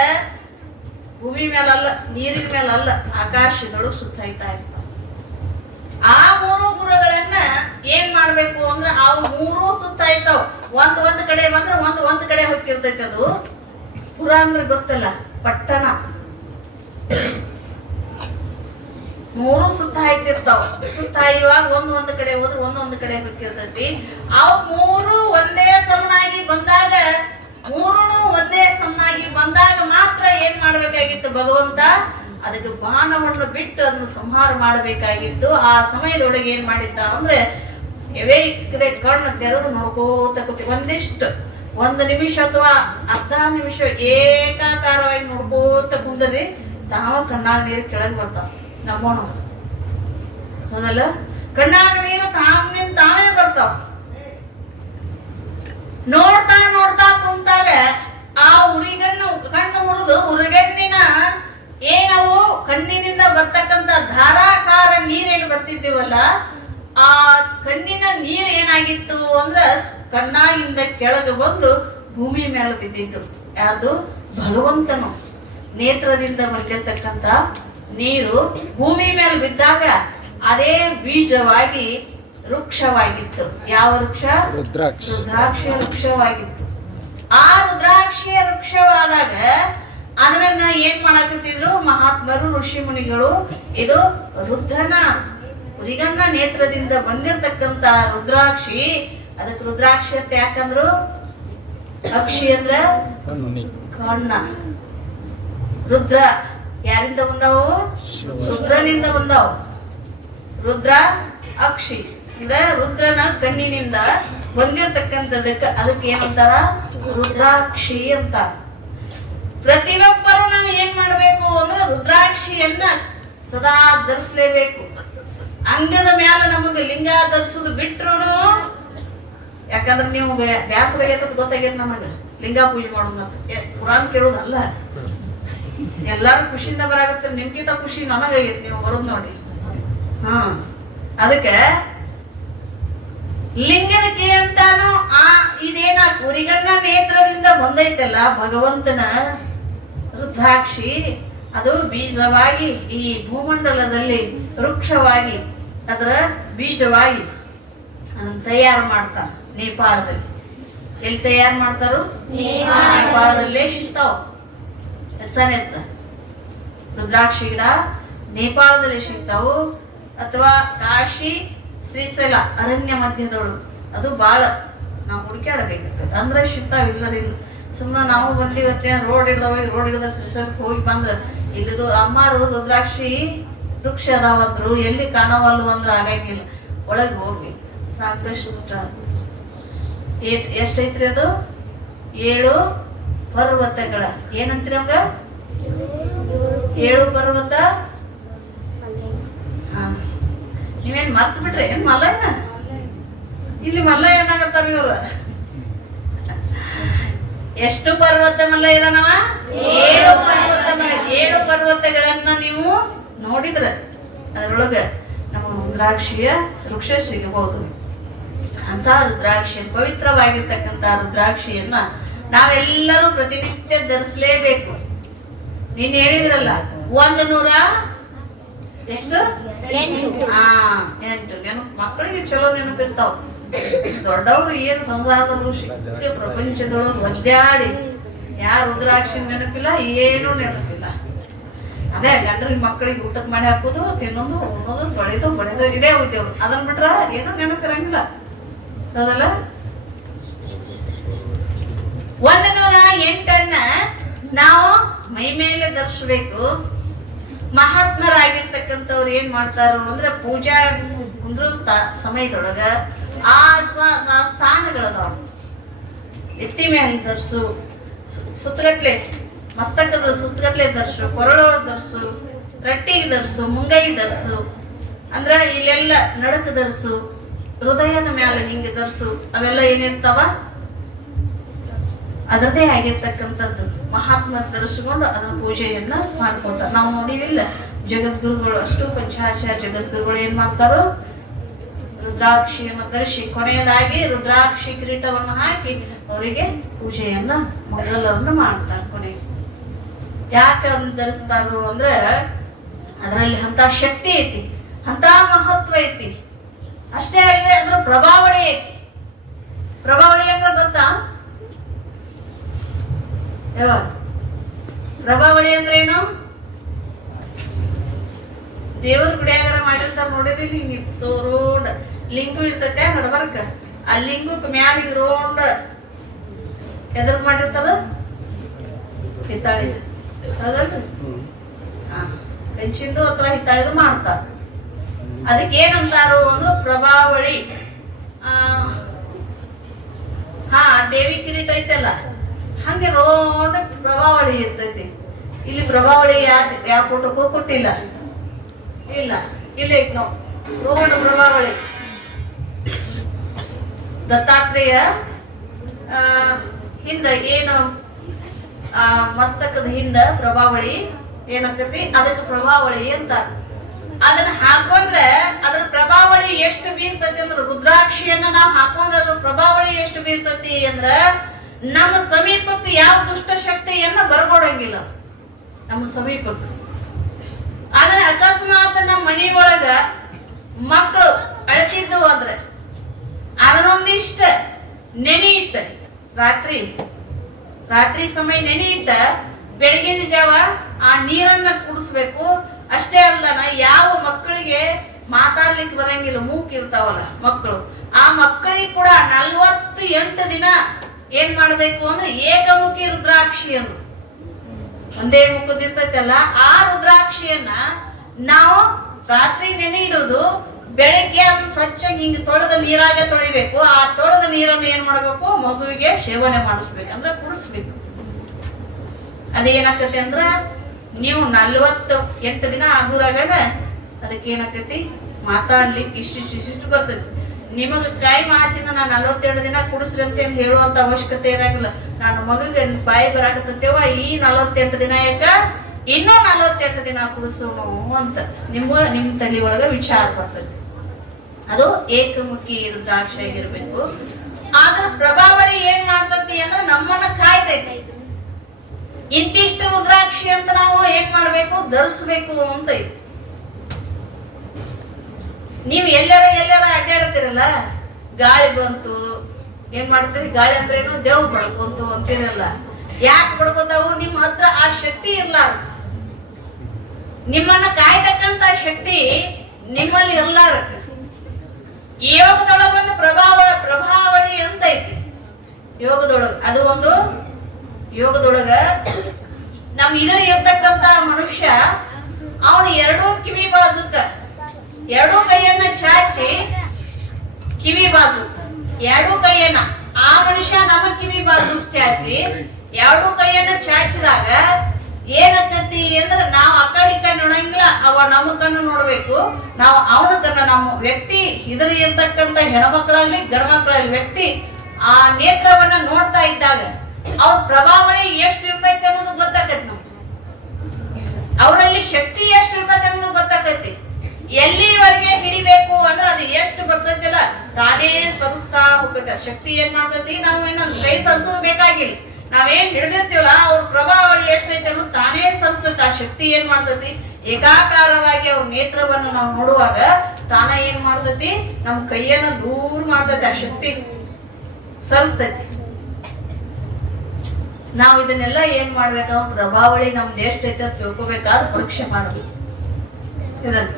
ಭೂಮಿ ಮೇಲಲ್ಲ, ನೀರಿನ ಮೇಲಲ್ಲ, ಆಕಾಶದೊಳಗೆ ಸುತ್ತ ಹಾಯ್ತಾ ಇರ್ತಾವ. ಆ ಮೂರು ಪುರಗಳನ್ನ ಏನ್ ಮಾಡ್ಬೇಕು ಅಂದ್ರೆ ಅವು ಮೂರು ಸುತ್ತ ಹಾಯ್ತಾವ. ಒಂದ್ ಕಡೆ ಬಂದ್ರೆ ಒಂದ್ ಕಡೆ ಹೋಗಿರ್ತೈತಿ. ಅದು ಪುರ ಅಂದ್ರೆ ಗೊತ್ತಲ್ಲ, ಪಟ್ಟಣ. ಮೂರು ಸುತ್ತ ಹಾಯ್ತಿರ್ತಾವ. ಸುತ್ತ ಹಾಯುವಾಗ ಒಂದ್ ಕಡೆ ಹೋದ್ರೆ ಒಂದ್ ಕಡೆ ಹೋಗಿರ್ತೈತಿ. ಅವು ಮೂರು ಒಂದೇ ಸಮನಾಗಿ ಬಂದಾಗ, ಒಂದೇ ಸಮನಾಗಿ ಬಂದಾಗ ಮಾತ್ರ ಏನ್ ಮಾಡ್ಬೇಕಾಗಿತ್ತು ಭಗವಂತ? ಅದಕ್ಕೆ ಬಾಣವನ್ನು ಬಿಟ್ಟು ಅದನ್ನು ಸಂಹಾರ ಮಾಡಬೇಕಾಗಿತ್ತು. ಆ ಸಮಯದೊಳಗೆ ಏನ್ ಮಾಡಿದ್ದ ಅಂದ್ರೆ ಎವೇ ಇಕ್ಕದೆ ಕಣ್ಣು ತೆರೆದು ನೋಡ್ಕೋತ ಕೂತಿ ಒಂದು ನಿಮಿಷ ಅಥವಾ ಅರ್ಧ ನಿಮಿಷ ಏಕಾಕಾರವಾಗಿ ನೋಡ್ಕೋತ ಕುಂದ್ರಿ ತಾವ ಕಣ್ಣಾಗ ನೀರು ಕೆಳಗೆ ಬರ್ತಾವ. ನಮ್ಮನು ಹೌದಲ್ಲ? ಕಣ್ಣಾಗ ನೀರು ತಾವೇ ಬರ್ತಾವ. ನೋಡ್ತಾ ನೋಡ್ತಾ ಕುಂತಾಗ ಆ ಕಣ್ಣು ಹುರಿದು ಉರಿಗಣ್ಣಿನ ಏನವು ಕಣ್ಣಿನಿಂದ ಬರ್ತಕ್ಕಂಥ ಧಾರಾಕಾರ ನೀರೇನು ಬರ್ತಿದ್ದೀವಲ್ಲ, ಆ ಕಣ್ಣಿನ ನೀರು ಏನಾಗಿತ್ತು ಅಂದ್ರ ಕಣ್ಣಾಗಿಂದ ಕೆಳಗೆ ಬಂದು ಭೂಮಿ ಮೇಲೆ ಬಿದ್ದಿತ್ತು. ಯಾರ್ದು? ಭಗವಂತನು ನೇತ್ರದಿಂದ ಬಂದಿರತಕ್ಕಂತ ನೀರು ಭೂಮಿ ಮೇಲೆ ಬಿದ್ದಾಗ ಅದೇ ಬೀಜವಾಗಿ ವೃಕ್ಷವಾಗಿತ್ತು. ಯಾವ ವೃಕ್ಷ? ರುದ್ರಾಕ್ಷಿಯ ವೃಕ್ಷವಾಗಿತ್ತು. ಆ ರುದ್ರಾಕ್ಷಿಯ ವೃಕ್ಷವಾದಾಗ ಅದನ್ನ ಏನ್ ಮಾಡಾಕತ್ತಿದ್ರು ಮಹಾತ್ಮರು, ಋಷಿ ಮುನಿಗಳು? ಇದು ಉರಿಗಣ್ಣ ನೇತ್ರದಿಂದ ಬಂದಿರತಕ್ಕಂತ ರುದ್ರಾಕ್ಷಿ. ಅದಕ್ಕೆ ರುದ್ರಾಕ್ಷಿ ಅಂತ ಯಾಕಂದ್ರು? ಅಕ್ಷಿ ಅಂದ್ರ ಕಣ್ಣ. ರುದ್ರ ಯಾರಿಂದ ಬಂದಾವು? ರುದ್ರನಿಂದ ಬಂದಾವು. ರುದ್ರ ಅಕ್ಷಿ ಅಂದ್ರೆ ರುದ್ರನ ಕಣ್ಣಿನಿಂದ ಬಂದಿರತಕ್ಕಂಥದಕ್ಕೆ ಅದಕ್ಕೆ ಏನಂತಾರ? ರುದ್ರಾಕ್ಷಿ ಅಂತ. ಪ್ರತಿಯೊಬ್ಬರು ನಾವು ಏನ್ ಮಾಡ್ಬೇಕು ಅಂದ್ರೆ ರುದ್ರಾಕ್ಷಿಯನ್ನ ಸದಾ ಧರಿಸ್ಲೇಬೇಕು. ಅಂಗದ ಮ್ಯಾಲ ನಮಗೆ ಲಿಂಗ ಧರಿಸುದು ಬಿಟ್ರು, ಯಾಕಂದ್ರೆ ನೀವು ಬ್ಯಾಸರ ಆಗೈತದ ಗೊತ್ತಾಗೈತೆ ನಮಗೆ ಲಿಂಗ ಪೂಜೆ ಮಾಡೋದು ಅಂತ ಪುರಾಣ ಕೇಳೋದಲ್ಲ. ಎಲ್ಲಾರು ಖುಷಿಯಿಂದ ಬರಾಗತ್ತೆ, ನಿಮ್ಗಿಂತ ಖುಷಿ ನನಗಾಗೈತಿ ನೀವು ಬರೋದು ನೋಡಿ. ಅದಕ್ಕೆ ಲಿಂಗದಕ್ಕೆ ಅಂತಾನು ಇದೇನ ಕುರಿಗನ್ನ ನೇತ್ರದಿಂದ ಬಂದೈತಲ್ಲ ಭಗವಂತನ ರುದ್ರಾಕ್ಷಿ, ಅದು ಬೀಜವಾಗಿ ಈ ಭೂಮಂಡಲದಲ್ಲಿ ವೃಕ್ಷವಾಗಿ ಅದರ ಬೀಜವಾಗಿ ಅದನ್ನ ತಯಾರು ಮಾಡ್ತಾರೆ ನೇಪಾಳದಲ್ಲಿ. ಎಲ್ಲಿ ತಯಾರು ಮಾಡ್ತಾರು? ನೇಪಾಳದಲ್ಲೇ ಸಿಗ್ತಾವ ಹೆಚ್ಚ ರುದ್ರಾಕ್ಷಿ ಗಿಡ ನೇಪಾಳದಲ್ಲಿ ಸಿಗ್ತಾವು. ಅಥವಾ ಕಾಶಿ ಶ್ರೀಶೈಲ ಅರಣ್ಯ ಮಧ್ಯದೊಳು ಅದು ಬಾಳ ನಾವು ಹುಡುಕಾಡಬೇಕಾಗ್ತದೆ, ಅಂದ್ರೆ ಸಿಗ್ತಾವ. ಇಲ್ಲರಿಲ್ಲ ಸುಮ್ಮನೆ ನಾವು ಬಂದಿವತ್ತೆ ರೋಡ್ ಹಿಡ್ದ ಶ್ರೀಶೈಲಕ್ಕೆ ಹೋಗಿ ಬಂದ್ರೆ ಇಲ್ಲಿ ಅಮ್ಮಾರು ರುದ್ರಾಕ್ಷಿ ವೃಕ್ಷ ಅದಾವಂದ್ರು ಎಲ್ಲಿ ಕಾಣವಲ್ಲು ಅಂದ್ರೆ ಆಗಂಗಿಲ್ಲ, ಒಳಗೆ ಹೋಗ್ಬೇಕು. ಸಾಕಷ್ಟು ಬಿಟ್ರ ಎಷ್ಟೈತ್ರಿ ಅದು? 7 ಪರ್ವತಗಳ ಏನಂತೀರಿ ಅವಾಗ? 7 ಪರ್ವತ. ನೀವೇನ್ ಮರ್ತು ಬಿಟ್ರೆ ಏನ್ ಮಲ್ಲಯ್ಯನ? ಇಲ್ಲಿ ಮಲ್ಲಯ್ಯ ಏನಾಗತ್ತಾರ ಇವ್ರು? ಎಷ್ಟು ಪರ್ವತ ಮಲ್ಲಯ್ಯ ಇದಾನವ? 7 ಪರ್ವತ ಮಲ್ಲಯ್ಯ. 7 ಪರ್ವತಗಳನ್ನ ನೀವು ನೋಡಿದ್ರ ಅದರೊಳಗ ನಮ್ಮ ರುದ್ರಾಕ್ಷಿಯ ವೃಕ್ಷ ಸಿಗಬಹುದು. ಅಂತ ರುದ್ರಾಕ್ಷಿ ಪವಿತ್ರವಾಗಿರ್ತಕ್ಕಂಥ ರುದ್ರಾಕ್ಷಿಯನ್ನ ನಾವೆಲ್ಲರೂ ಪ್ರತಿನಿತ್ಯ ಧರಿಸಲೇಬೇಕು. ನೀನ್ ಹೇಳಿದ್ರಲ್ಲ 100 ಎಷ್ಟು? 8 ನೆನಪು. ಮಕ್ಕಳಿಗೆ ಚಲೋ ನೆನಪಿರ್ತಾವ. ದೊಡ್ಡವ್ರು ಏನು ಸಂಸಾರದಲ್ಲೂ ಸಿಕ್ಕ ಪ್ರಪಂಚದೊಳಗೆ ಒದ್ದಾಡಿ ಯಾರು ರುದ್ರಾಕ್ಷಿ ನೆನಪಿಲ್ಲ, ಏನೂ ನೆನಪಿಲ್ಲ. ಅದೇ ಗಂಡ್ರಿಗೆ ಮಕ್ಕಳಿಗೆ ಊಟದ ಮಾಡಿ ಹಾಕೋದು, ತಿನ್ನೋದು, ಉಣ್ಣೋದು, ತೊಳೆದು ಬಳೆದು ಇದೇ ಉದ್ಯೋಗ. ಅದನ್ ಬಿಟ್ರ ಏನೂ ನೆನಪಿರಂಗಿಲ್ಲ. ಹೌದಲ್ಲ? 108 ನಾವು ಮೈ ಮೇಲೆ ಧರಿಸ್ಬೇಕು. ಮಹಾತ್ಮರಾಗಿರ್ತಕ್ಕಂಥವ್ರು ಏನ್ ಮಾಡ್ತಾರೋ ಅಂದ್ರೆ ಪೂಜಾ ಕುಂದ್ರೂ ಸಮಯದೊಳಗ ಆ ಸ್ಥಾನಗಳದಾವ. ಎತ್ತಿ ಮೇಲೆ ಧರಿಸು, ಸುತ್ತಗಟ್ಲೆ ಮಸ್ತಕದ ಸುತ್ತಗಟ್ಲೆ ಧರಿಸು, ಕೊರಳೊಳಗೆ ಧರಿಸು, ರಟ್ಟಿಗೆ ಧರಿಸು, ಮುಂಗೈಗೆ ಧರಿಸು, ಅಂದ್ರ ಇಲ್ಲೆಲ್ಲ ನಡಕ ಧರಿಸು, ಹೃದಯದ ಮ್ಯಾಲೆ ಹಿಂಗೆ ಧರಿಸು. ಅವೆಲ್ಲ ಏನಿರ್ತಾವ? ಅದರದೇ ಆಗಿರ್ತಕ್ಕಂಥದ್ದು ಮಹಾತ್ಮ ಧರಿಸಿಕೊಂಡು ಅದನ್ನ ಪೂಜೆಯನ್ನ ಮಾಡ್ಕೊಂತಾರೆ. ನಾವು ನೋಡಿವಿಲ್ಲ ಜಗದ್ಗುರುಗಳು, ಅಷ್ಟು ಪಂಚಾಚಾರ್ಯ ಜಗದ್ಗುರುಗಳು ಏನ್ ಮಾಡ್ತಾರೋ ರುದ್ರಾಕ್ಷಿಯನ್ನು ಧರಿಸಿ ಕೊನೆಯದಾಗಿ ರುದ್ರಾಕ್ಷಿ ಕಿರೀಟವನ್ನು ಹಾಕಿ ಅವರಿಗೆ ಪೂಜೆಯನ್ನ ಮೊದಲನ್ನು ಮಾಡ್ತಾರೆ. ಕೊನೆ ಯಾಕೆ ಧರಿಸ್ತಾರೋ ಅಂದ್ರೆ ಅದರಲ್ಲಿ ಅಂತ ಶಕ್ತಿ ಐತಿ, ಅಂತ ಮಹತ್ವ ಐತಿ. ಅಷ್ಟೇ ಅಲ್ಲದೆ ಅದ್ರ ಪ್ರಭಾವಳಿ ಐತಿ. ಪ್ರಭಾವಳಿ ಅಂದ್ರೆ ಗೊತ್ತಾ? ಪ್ರಭಾವಳಿ ಅಂದ್ರೆ ಏನು? ದೇವ್ರ ಗುಡಿಯಾಗಾರ ಮಾಡಿರ್ತಾರ ನೋಡಿದ್ರಿ, ಹಿಂಗ ರೋಡ್ ಲಿಂಗು ಇರ್ತೈತೆ ನಡ್ಬರ್ಕ, ಆ ಲಿಂಗಕ್ ಮ್ಯಾಲ ಹಿಂಗ ರೋಂಡ್ ಎದ್ರದ್ ಮಾಡಿರ್ತಾರ? ಹಿತ್ತಾಳಿದ. ಹೌದಲ್ರಿ? ಕಂಚಿಂದು ಅಥವಾ ಹಿತ್ತಾಳಿದು ಮಾಡ್ತಾರ. ಅದಕ್ಕೆ ಏನಂತಾರು ಅಂದ್ರೆ ಪ್ರಭಾವಳಿ. ದೇವಿ ಕಿರೀಟ ಐತಲ್ಲ ಹಂಗೆ ರೋಡ್ ಪ್ರಭಾವಳಿ ಇರ್ತೈತಿ. ಇಲ್ಲಿ ಪ್ರಭಾವಳಿ ಯಾವ ಫೋಟೋಕ್ಕೂ ಕೊಟ್ಟಿಲ್ಲ. ಇಲ್ಲ ಐತ್ ನಾವು ರೋಡ್ ಪ್ರಭಾವಳಿ. ದತ್ತಾತ್ರೇಯ ಹಿಂದ ಏನು ಮಸ್ತಕದ ಹಿಂದ ಪ್ರಭಾವಳಿ ಏನಾಗ್ತೈತಿ, ಅದಕ್ಕೆ ಪ್ರಭಾವಳಿ ಅಂತಾರ. ಅದನ್ನ ಹಾಕೊಂಡ್ರೆ ಅದ್ರ ಪ್ರಭಾವಳಿ ಎಷ್ಟು ಬೀರ್ತತಿ ಅಂದ್ರೆ, ರುದ್ರಾಕ್ಷಿಯನ್ನ ನಾವು ಹಾಕೊಂಡ್ರೆ ಅದ್ರ ಪ್ರಭಾವಳಿ ಎಷ್ಟು ಬೀರ್ತತಿ ಅಂದ್ರ ನಮ್ಮ ಸಮೀಪಕ್ಕೆ ಯಾವ ದುಷ್ಟ ಶಕ್ತಿಯನ್ನ ಬರ್ಕೊಡಂಗಿಲ್ಲ ನಮ್ಮ ಸಮೀಪಕ್ಕೆ. ಆದ್ರೆ ಅಕಸ್ಮಾತ್ ನಮ್ಮ ಮನಿ ಒಳಗ ಮಕ್ಕಳು ಅಳ್ತಿದ್ದು ಅಂದ್ರೆ ಅದನ್ನೊಂದಿಷ್ಟ ನೆನೆ ಇಟ್ಟ ರಾತ್ರಿ ಸಮಯ ನೆನೆ ಇಟ್ಟ ಬೆಳಗಿನ ಜಾವ ಆ ನೀರನ್ನ ಕುಡಿಸ್ಬೇಕು. ಅಷ್ಟೇ ಅಲ್ಲ, ಯಾವ ಮಕ್ಕಳಿಗೆ ಮಾತಾಡ್ಲಿಕ್ಕೆ ಬರಂಗಿಲ್ಲ, ಮೂಕ್ ಇರ್ತಾವಲ್ಲ ಮಕ್ಕಳು, ಆ ಮಕ್ಕಳಿಗೆ ಕೂಡ 48 ದಿನ ಏನ್ ಮಾಡ್ಬೇಕು ಅಂದ್ರೆ ಏಕಮುಖಿ ರುದ್ರಾಕ್ಷಿಯನ್ನು, ಒಂದೇ ಮುಖದಿರ್ತೈತಲ್ಲ ಆ ರುದ್ರಾಕ್ಷಿಯನ್ನ ನಾವು ರಾತ್ರಿ ನೆನೆ ಇಡೋದು, ಬೆಳಿಗ್ಗೆ ಅದನ್ನ ಸ್ವಚ್ಛಾಗಿ ಹಿಂಗೆ ತೊಳೆದ ನೀರಾಗ ತೊಳಿಬೇಕು. ಆ ತೊಳೆದ ನೀರನ್ನು ಏನ್ ಮಾಡ್ಬೇಕು, ಮಗುವಿಗೆ ಸೇವನೆ ಮಾಡಿಸ್ಬೇಕು, ಅಂದ್ರೆ ಕುಡಿಸ್ಬೇಕು. ಅದೇನಾಗ್ತೈತಿ ಅಂದ್ರ ನೀವು 48 ದಿನ ಆಗುರಾಗನ ಅದಕ್ಕೆ ಏನಾಕತಿ ಮಾತಾಡ್ಲಿಕ್ಕೆ ಇಷ್ಟು ಬರ್ತೈತಿ. ನಿಮಗ ಕೈ ಮಾತಿನ ನಾನು 42 ದಿನ ಕುಡಿಸ್ರಿ ಅಂತ ಹೇಳುವಂತ ಅವಶ್ಯಕತೆ ಇರಂಗಿಲ್ಲ. ನಾನು ಮಗಗೆ ಬಾಯಿ ಬರಾಕತ್ತೇವ ಈ 48 ದಿನ ಯಾಕ ಇನ್ನೂ 48 ದಿನ ಕುಡಿಸೋನು ಅಂತ ನಿಮ್ಮ ತಲೆ ಒಳಗ ವಿಚಾರ ಬರ್ತೈತಿ. ಅದು ಏಕಮುಖಿ ರುದ್ರಾಕ್ಷ ಆಗಿರ್ಬೇಕು. ಆದ್ರ ಪ್ರಭಾವಳಿ ಏನ್ ಮಾಡ್ತೈತಿ ಅಂದ್ರೆ ನಮ್ಮನ್ನ ಕಾಯ್ತೈತಿ. ಇಂತಿಷ್ಟು ರುದ್ರಾಕ್ಷಿ ಅಂತ ನಾವು ಏನ್ ಮಾಡ್ಬೇಕು, ಧರಿಸ್ಬೇಕು ಅಂತ ಐತಿ. ನೀವು ಎಲ್ಲರ ಅಡ್ಡಾಡ್ತಿರಲ್ಲ, ಗಾಳಿ ಬಂತು ಏನ್ ಮಾಡ್ತೀರಿ, ಗಾಳಿ ಅಂದ್ರೇನು ದೇವ್ ಬಡ್ಕೊಂತು ಅಂತಿರಲ್ಲ. ಯಾಕೆ ಬಡ್ಕೋತಾವು? ನಿಮ್ಮ ಹತ್ರ ಆ ಶಕ್ತಿ ಇರ್ಲಾರ, ನಿಮ್ಮನ್ನ ಕಾಯ್ತಕ್ಕಂತ ಶಕ್ತಿ ನಿಮ್ಮಲ್ಲಿ ಇರ್ಲಾರ. ಈ ಯೋಗದೊಳಗ ಒಂದು ಪ್ರಭಾವಳಿ ಅಂತ ಐತಿ. ಯೋಗದೊಳಗ ಅದು ಒಂದು ಯೋಗದೊಳಗ ನಮ್ ಇದರ ಇರ್ತಕ್ಕಂತ ಮನುಷ್ಯ ಅವನು ಎರಡೂ ಕಿವಿ ಬಾಜುಕ ಎರಡೂ ಕೈಯನ್ನ ಚಾಚಿ ಕಿವಿ ಬಾಜು ಎರಡೂ ಕೈಯನ್ನ ಆ ಮನುಷ್ಯ ನಮ್ಮ ಕಿವಿ ಬಾಜು ಚಾಚಿ ಎರಡೂ ಕೈಯನ್ನ ಚಾಚಿದಾಗ ಏನಾಗತಿ ಅಂದ್ರೆ ನಾವು ಆ ಕಡೆ ಈ ಕಡೆ ನೋಡಂಗಿಲ್ಲ, ಅವ ನಮ್ಮ ಕಣ್ಣು ನೋಡ್ಬೇಕು. ನಾವು ಅವನ ಕಣ್ಣ ನಮ್ಮ ವ್ಯಕ್ತಿ ಇದರ ಇರ್ತಕ್ಕಂತ ಹೆಣ್ಮಕ್ಳಾಗ್ಲಿ ಗಂಡ್ಮಕ್ಳಾಗ್ಲಿ ವ್ಯಕ್ತಿ ಆ ನೇತ್ರವನ್ನ ನೋಡ್ತಾ ಇದ್ದಾಗ ಅವ್ರ ಪ್ರಭಾವಳಿ ಎಷ್ಟು ಇರ್ತೈತಿ ಅನ್ನೋದು ಗೊತ್ತಾಕತಿ. ನಮ್ಗೆ ಅವರಲ್ಲಿ ಶಕ್ತಿ ಎಷ್ಟು ಇರ್ತೈತಿ ಅನ್ನೋದು ಗೊತ್ತಾಕತಿ. ಎಲ್ಲಿವರೆಗೆ ಹಿಡಿಬೇಕು ಅಂದ್ರೆ ಅದು ಎಷ್ಟು ಬರ್ತೈತಿಲ್ಲ ತಾನೇ ಸರಿಸ್ತಾ ಹೋಗ್ತೈತಿ. ಶಕ್ತಿ ಏನ್ ಮಾಡ್ತೈತಿ, ನಾವು ಇನ್ನೊಂದು ಕೈ ಸರಿಸೋದು ಬೇಕಾಗಿಲ್ಲ. ನಾವೇನ್ ಹಿಡಿದಿರ್ತೀವಲ್ಲ ಅವ್ರ ಪ್ರಭಾವಳಿ ಎಷ್ಟೈತಿ ಅನ್ನೋದು ತಾನೇ ಸರಿಸ್ತೈತಿ. ಆ ಶಕ್ತಿ ಏನ್ ಮಾಡ್ತೈತಿ, ಏಕಾಕಾರವಾಗಿ ಅವ್ರ ನೇತ್ರವನ್ನ ನಾವು ನೋಡುವಾಗ ತಾನ ಏನ್ ಮಾಡ್ತೈತಿ, ನಮ್ ಕೈಯನ್ನ ದೂರ ಮಾಡ್ತೈತಿ. ಆ ಶಕ್ತಿ ಸರಿಸ್ತೈತಿ. ನಾವು ಇದನ್ನೆಲ್ಲ ಏನ್ ಮಾಡ್ಬೇಕ, ಪ್ರಭಾವಳಿ ನಮ್ದು ಎಷ್ಟೈತೆ ಅಂತ ತಿಳ್ಕೊಬೇಕಾದ್ರೆ ಪರೀಕ್ಷೆ ಮಾಡಬೇಕು. ಇದನ್ನ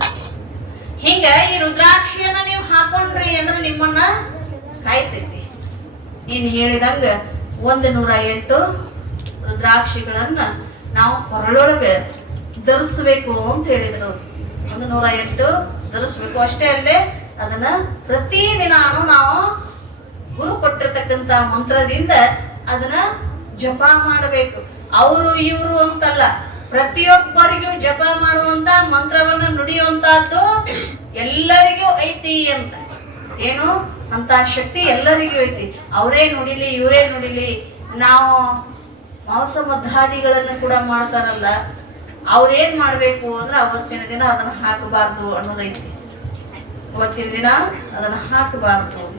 ಹಿಂಗ ಈ ರುದ್ರಾಕ್ಷಿಯನ್ನ ನೀವು ಹಾಕೊಂಡ್ರಿ ಅಂದ್ರೆ ನಿಮ್ಮನ್ನ ಕಾಯ್ತೈತಿ. ನೀನ್ ಹೇಳಿದಂಗ 108 ರುದ್ರಾಕ್ಷಿಗಳನ್ನ ನಾವು ಕೊರಳೊಳಗ ಧರಿಸ್ಬೇಕು ಅಂತ ಹೇಳಿದ್ರು ಅವ್ರು. 108 ಧರಿಸ್ಬೇಕು. ಅಷ್ಟೇ ಅಲ್ಲದೆ ಅದನ್ನ ಪ್ರತಿದಿನಾನು ನಾವು ಗುರು ಕೊಟ್ಟಿರ್ತಕ್ಕಂತ ಮಂತ್ರದಿಂದ ಅದನ್ನ ಜಪ ಮಾಡಬೇಕು. ಅವರು ಇವರು ಅಂತಲ್ಲ, ಪ್ರತಿಯೊಬ್ಬರಿಗೂ ಜಪ ಮಾಡುವಂತ ಮಂತ್ರವನ್ನ ನುಡಿಯುವಂತಹದ್ದು ಎಲ್ಲರಿಗೂ ಐತಿ ಅಂತ. ಏನು ಅಂತ ಶಕ್ತಿ ಎಲ್ಲರಿಗೂ ಐತಿ. ಅವರೇ ನುಡಿಲಿ ಇವರೇ ನುಡಿಲಿ, ನಾವು ಮಾಂಸ ಮದ್ದಾದಿಗಳನ್ನ ಕೂಡ ಮಾಡ್ತಾರಲ್ಲ, ಅವ್ರೇನ್ ಮಾಡ್ಬೇಕು ಅಂದ್ರೆ ಅವತ್ತಿನ ದಿನ ಅದನ್ನ ಹಾಕಬಾರ್ದು ಅನ್ನೋದೈತಿ. ಅವತ್ತಿನ ದಿನ ಅದನ್ನ ಹಾಕಬಾರ್ದು ಅಂತ.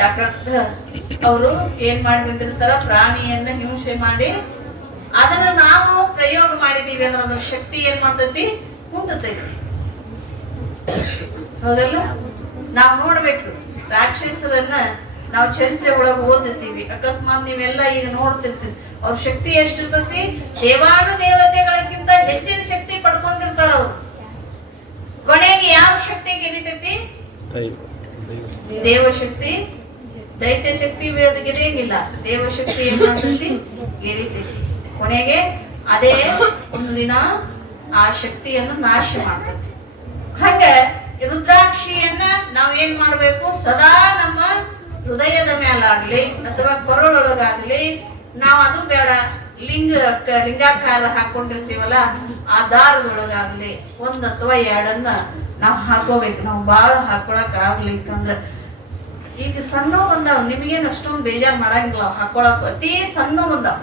ಯಾಕಂದ್ರೆ ಅವರು ಏನ್ ಮಾಡಿ ಬಂದಿರ್ತಾರ, ಪ್ರಾಣಿಯನ್ನ ಹಿಂಸೆ ಮಾಡಿ ಅದನ್ನ ನಾವು ಪ್ರಯೋಗ ಮಾಡಿದೀವಿ ಅಂದ್ರೆ ಅದ್ರ ಶಕ್ತಿ ಏನ್ ಮಾಡ್ತೈತಿ, ಮುಂದತೈತಿ. ಹೌದಲ್ಲ? ನಾವು ನೋಡ್ಬೇಕು ರಾಕ್ಷಸರನ್ನ ನಾವು ಚರಿತ್ರೆ ಒಳಗೆ ಓದಿರ್ತೀವಿ. ಅಕಸ್ಮಾತ್ ನೀವೆಲ್ಲ ಈಗ ನೋಡ್ತಿರ್ತೀವಿ, ಅವ್ರ ಶಕ್ತಿ ಎಷ್ಟಿರ್ತೈತಿ, ದೇವಾನು ದೇವತೆಗಳಕ್ಕಿಂತ ಹೆಚ್ಚಿನ ಶಕ್ತಿ ಪಡ್ಕೊಂಡಿರ್ತಾರ ಅವ್ರು. ಕೊನೆಗೆ ಯಾವ ಶಕ್ತಿ ಗೆದಿತೈತಿ? ದೇವಶಕ್ತಿ. ದೈತ್ಯ ಶಕ್ತಿ ಗೆದಿಯಂಗಿಲ್ಲ, ದೇವಶಕ್ತಿ ಏನ್ ಮಾಡ್ತೈತಿ, ಗೆದಿತೈತಿ. ಕೊನೆಗೆ ಅದೇ ಒಂದು ದಿನ ಆ ಶಕ್ತಿಯನ್ನು ನಾಶ ಮಾಡ್ತೈತಿ. ಹಂಗ ರುದ್ರಾಕ್ಷಿಯನ್ನ ನಾವ್ ಏನ್ ಮಾಡ್ಬೇಕು, ಸದಾ ನಮ್ಮ ಹೃದಯದ ಮೇಲಾಗ್ಲಿ ಅಥವಾ ಕೊರಳೊಳಗಾಗ್ಲಿ, ನಾವ್ ಅದು ಬೇಡ ಲಿಂಗಾಕಾರ ಹಾಕೊಂಡಿರ್ತೀವಲ್ಲ ಆ ದಾರದೊಳಗಾಗ್ಲಿ 1 ಅಥವಾ 2 ನಾವ್ ಹಾಕೋಬೇಕು. ನಾವು ಬಾಳ ಹಾಕೊಳಕ್ ಆಗ್ಲಿಕ್ಕಂದ್ರ ಈಗ ಸಣ್ಣ ಬಂದಾವ್, ನಿಮ್ಗೇನು ಅಷ್ಟೊಂದು ಬೇಜಾರ್ ಮಾಡಂಗಿಲ್ಲ. ಹಾಕೊಳಕ್ ಅತಿ ಸಣ್ಣ ಬಂದಾವ್.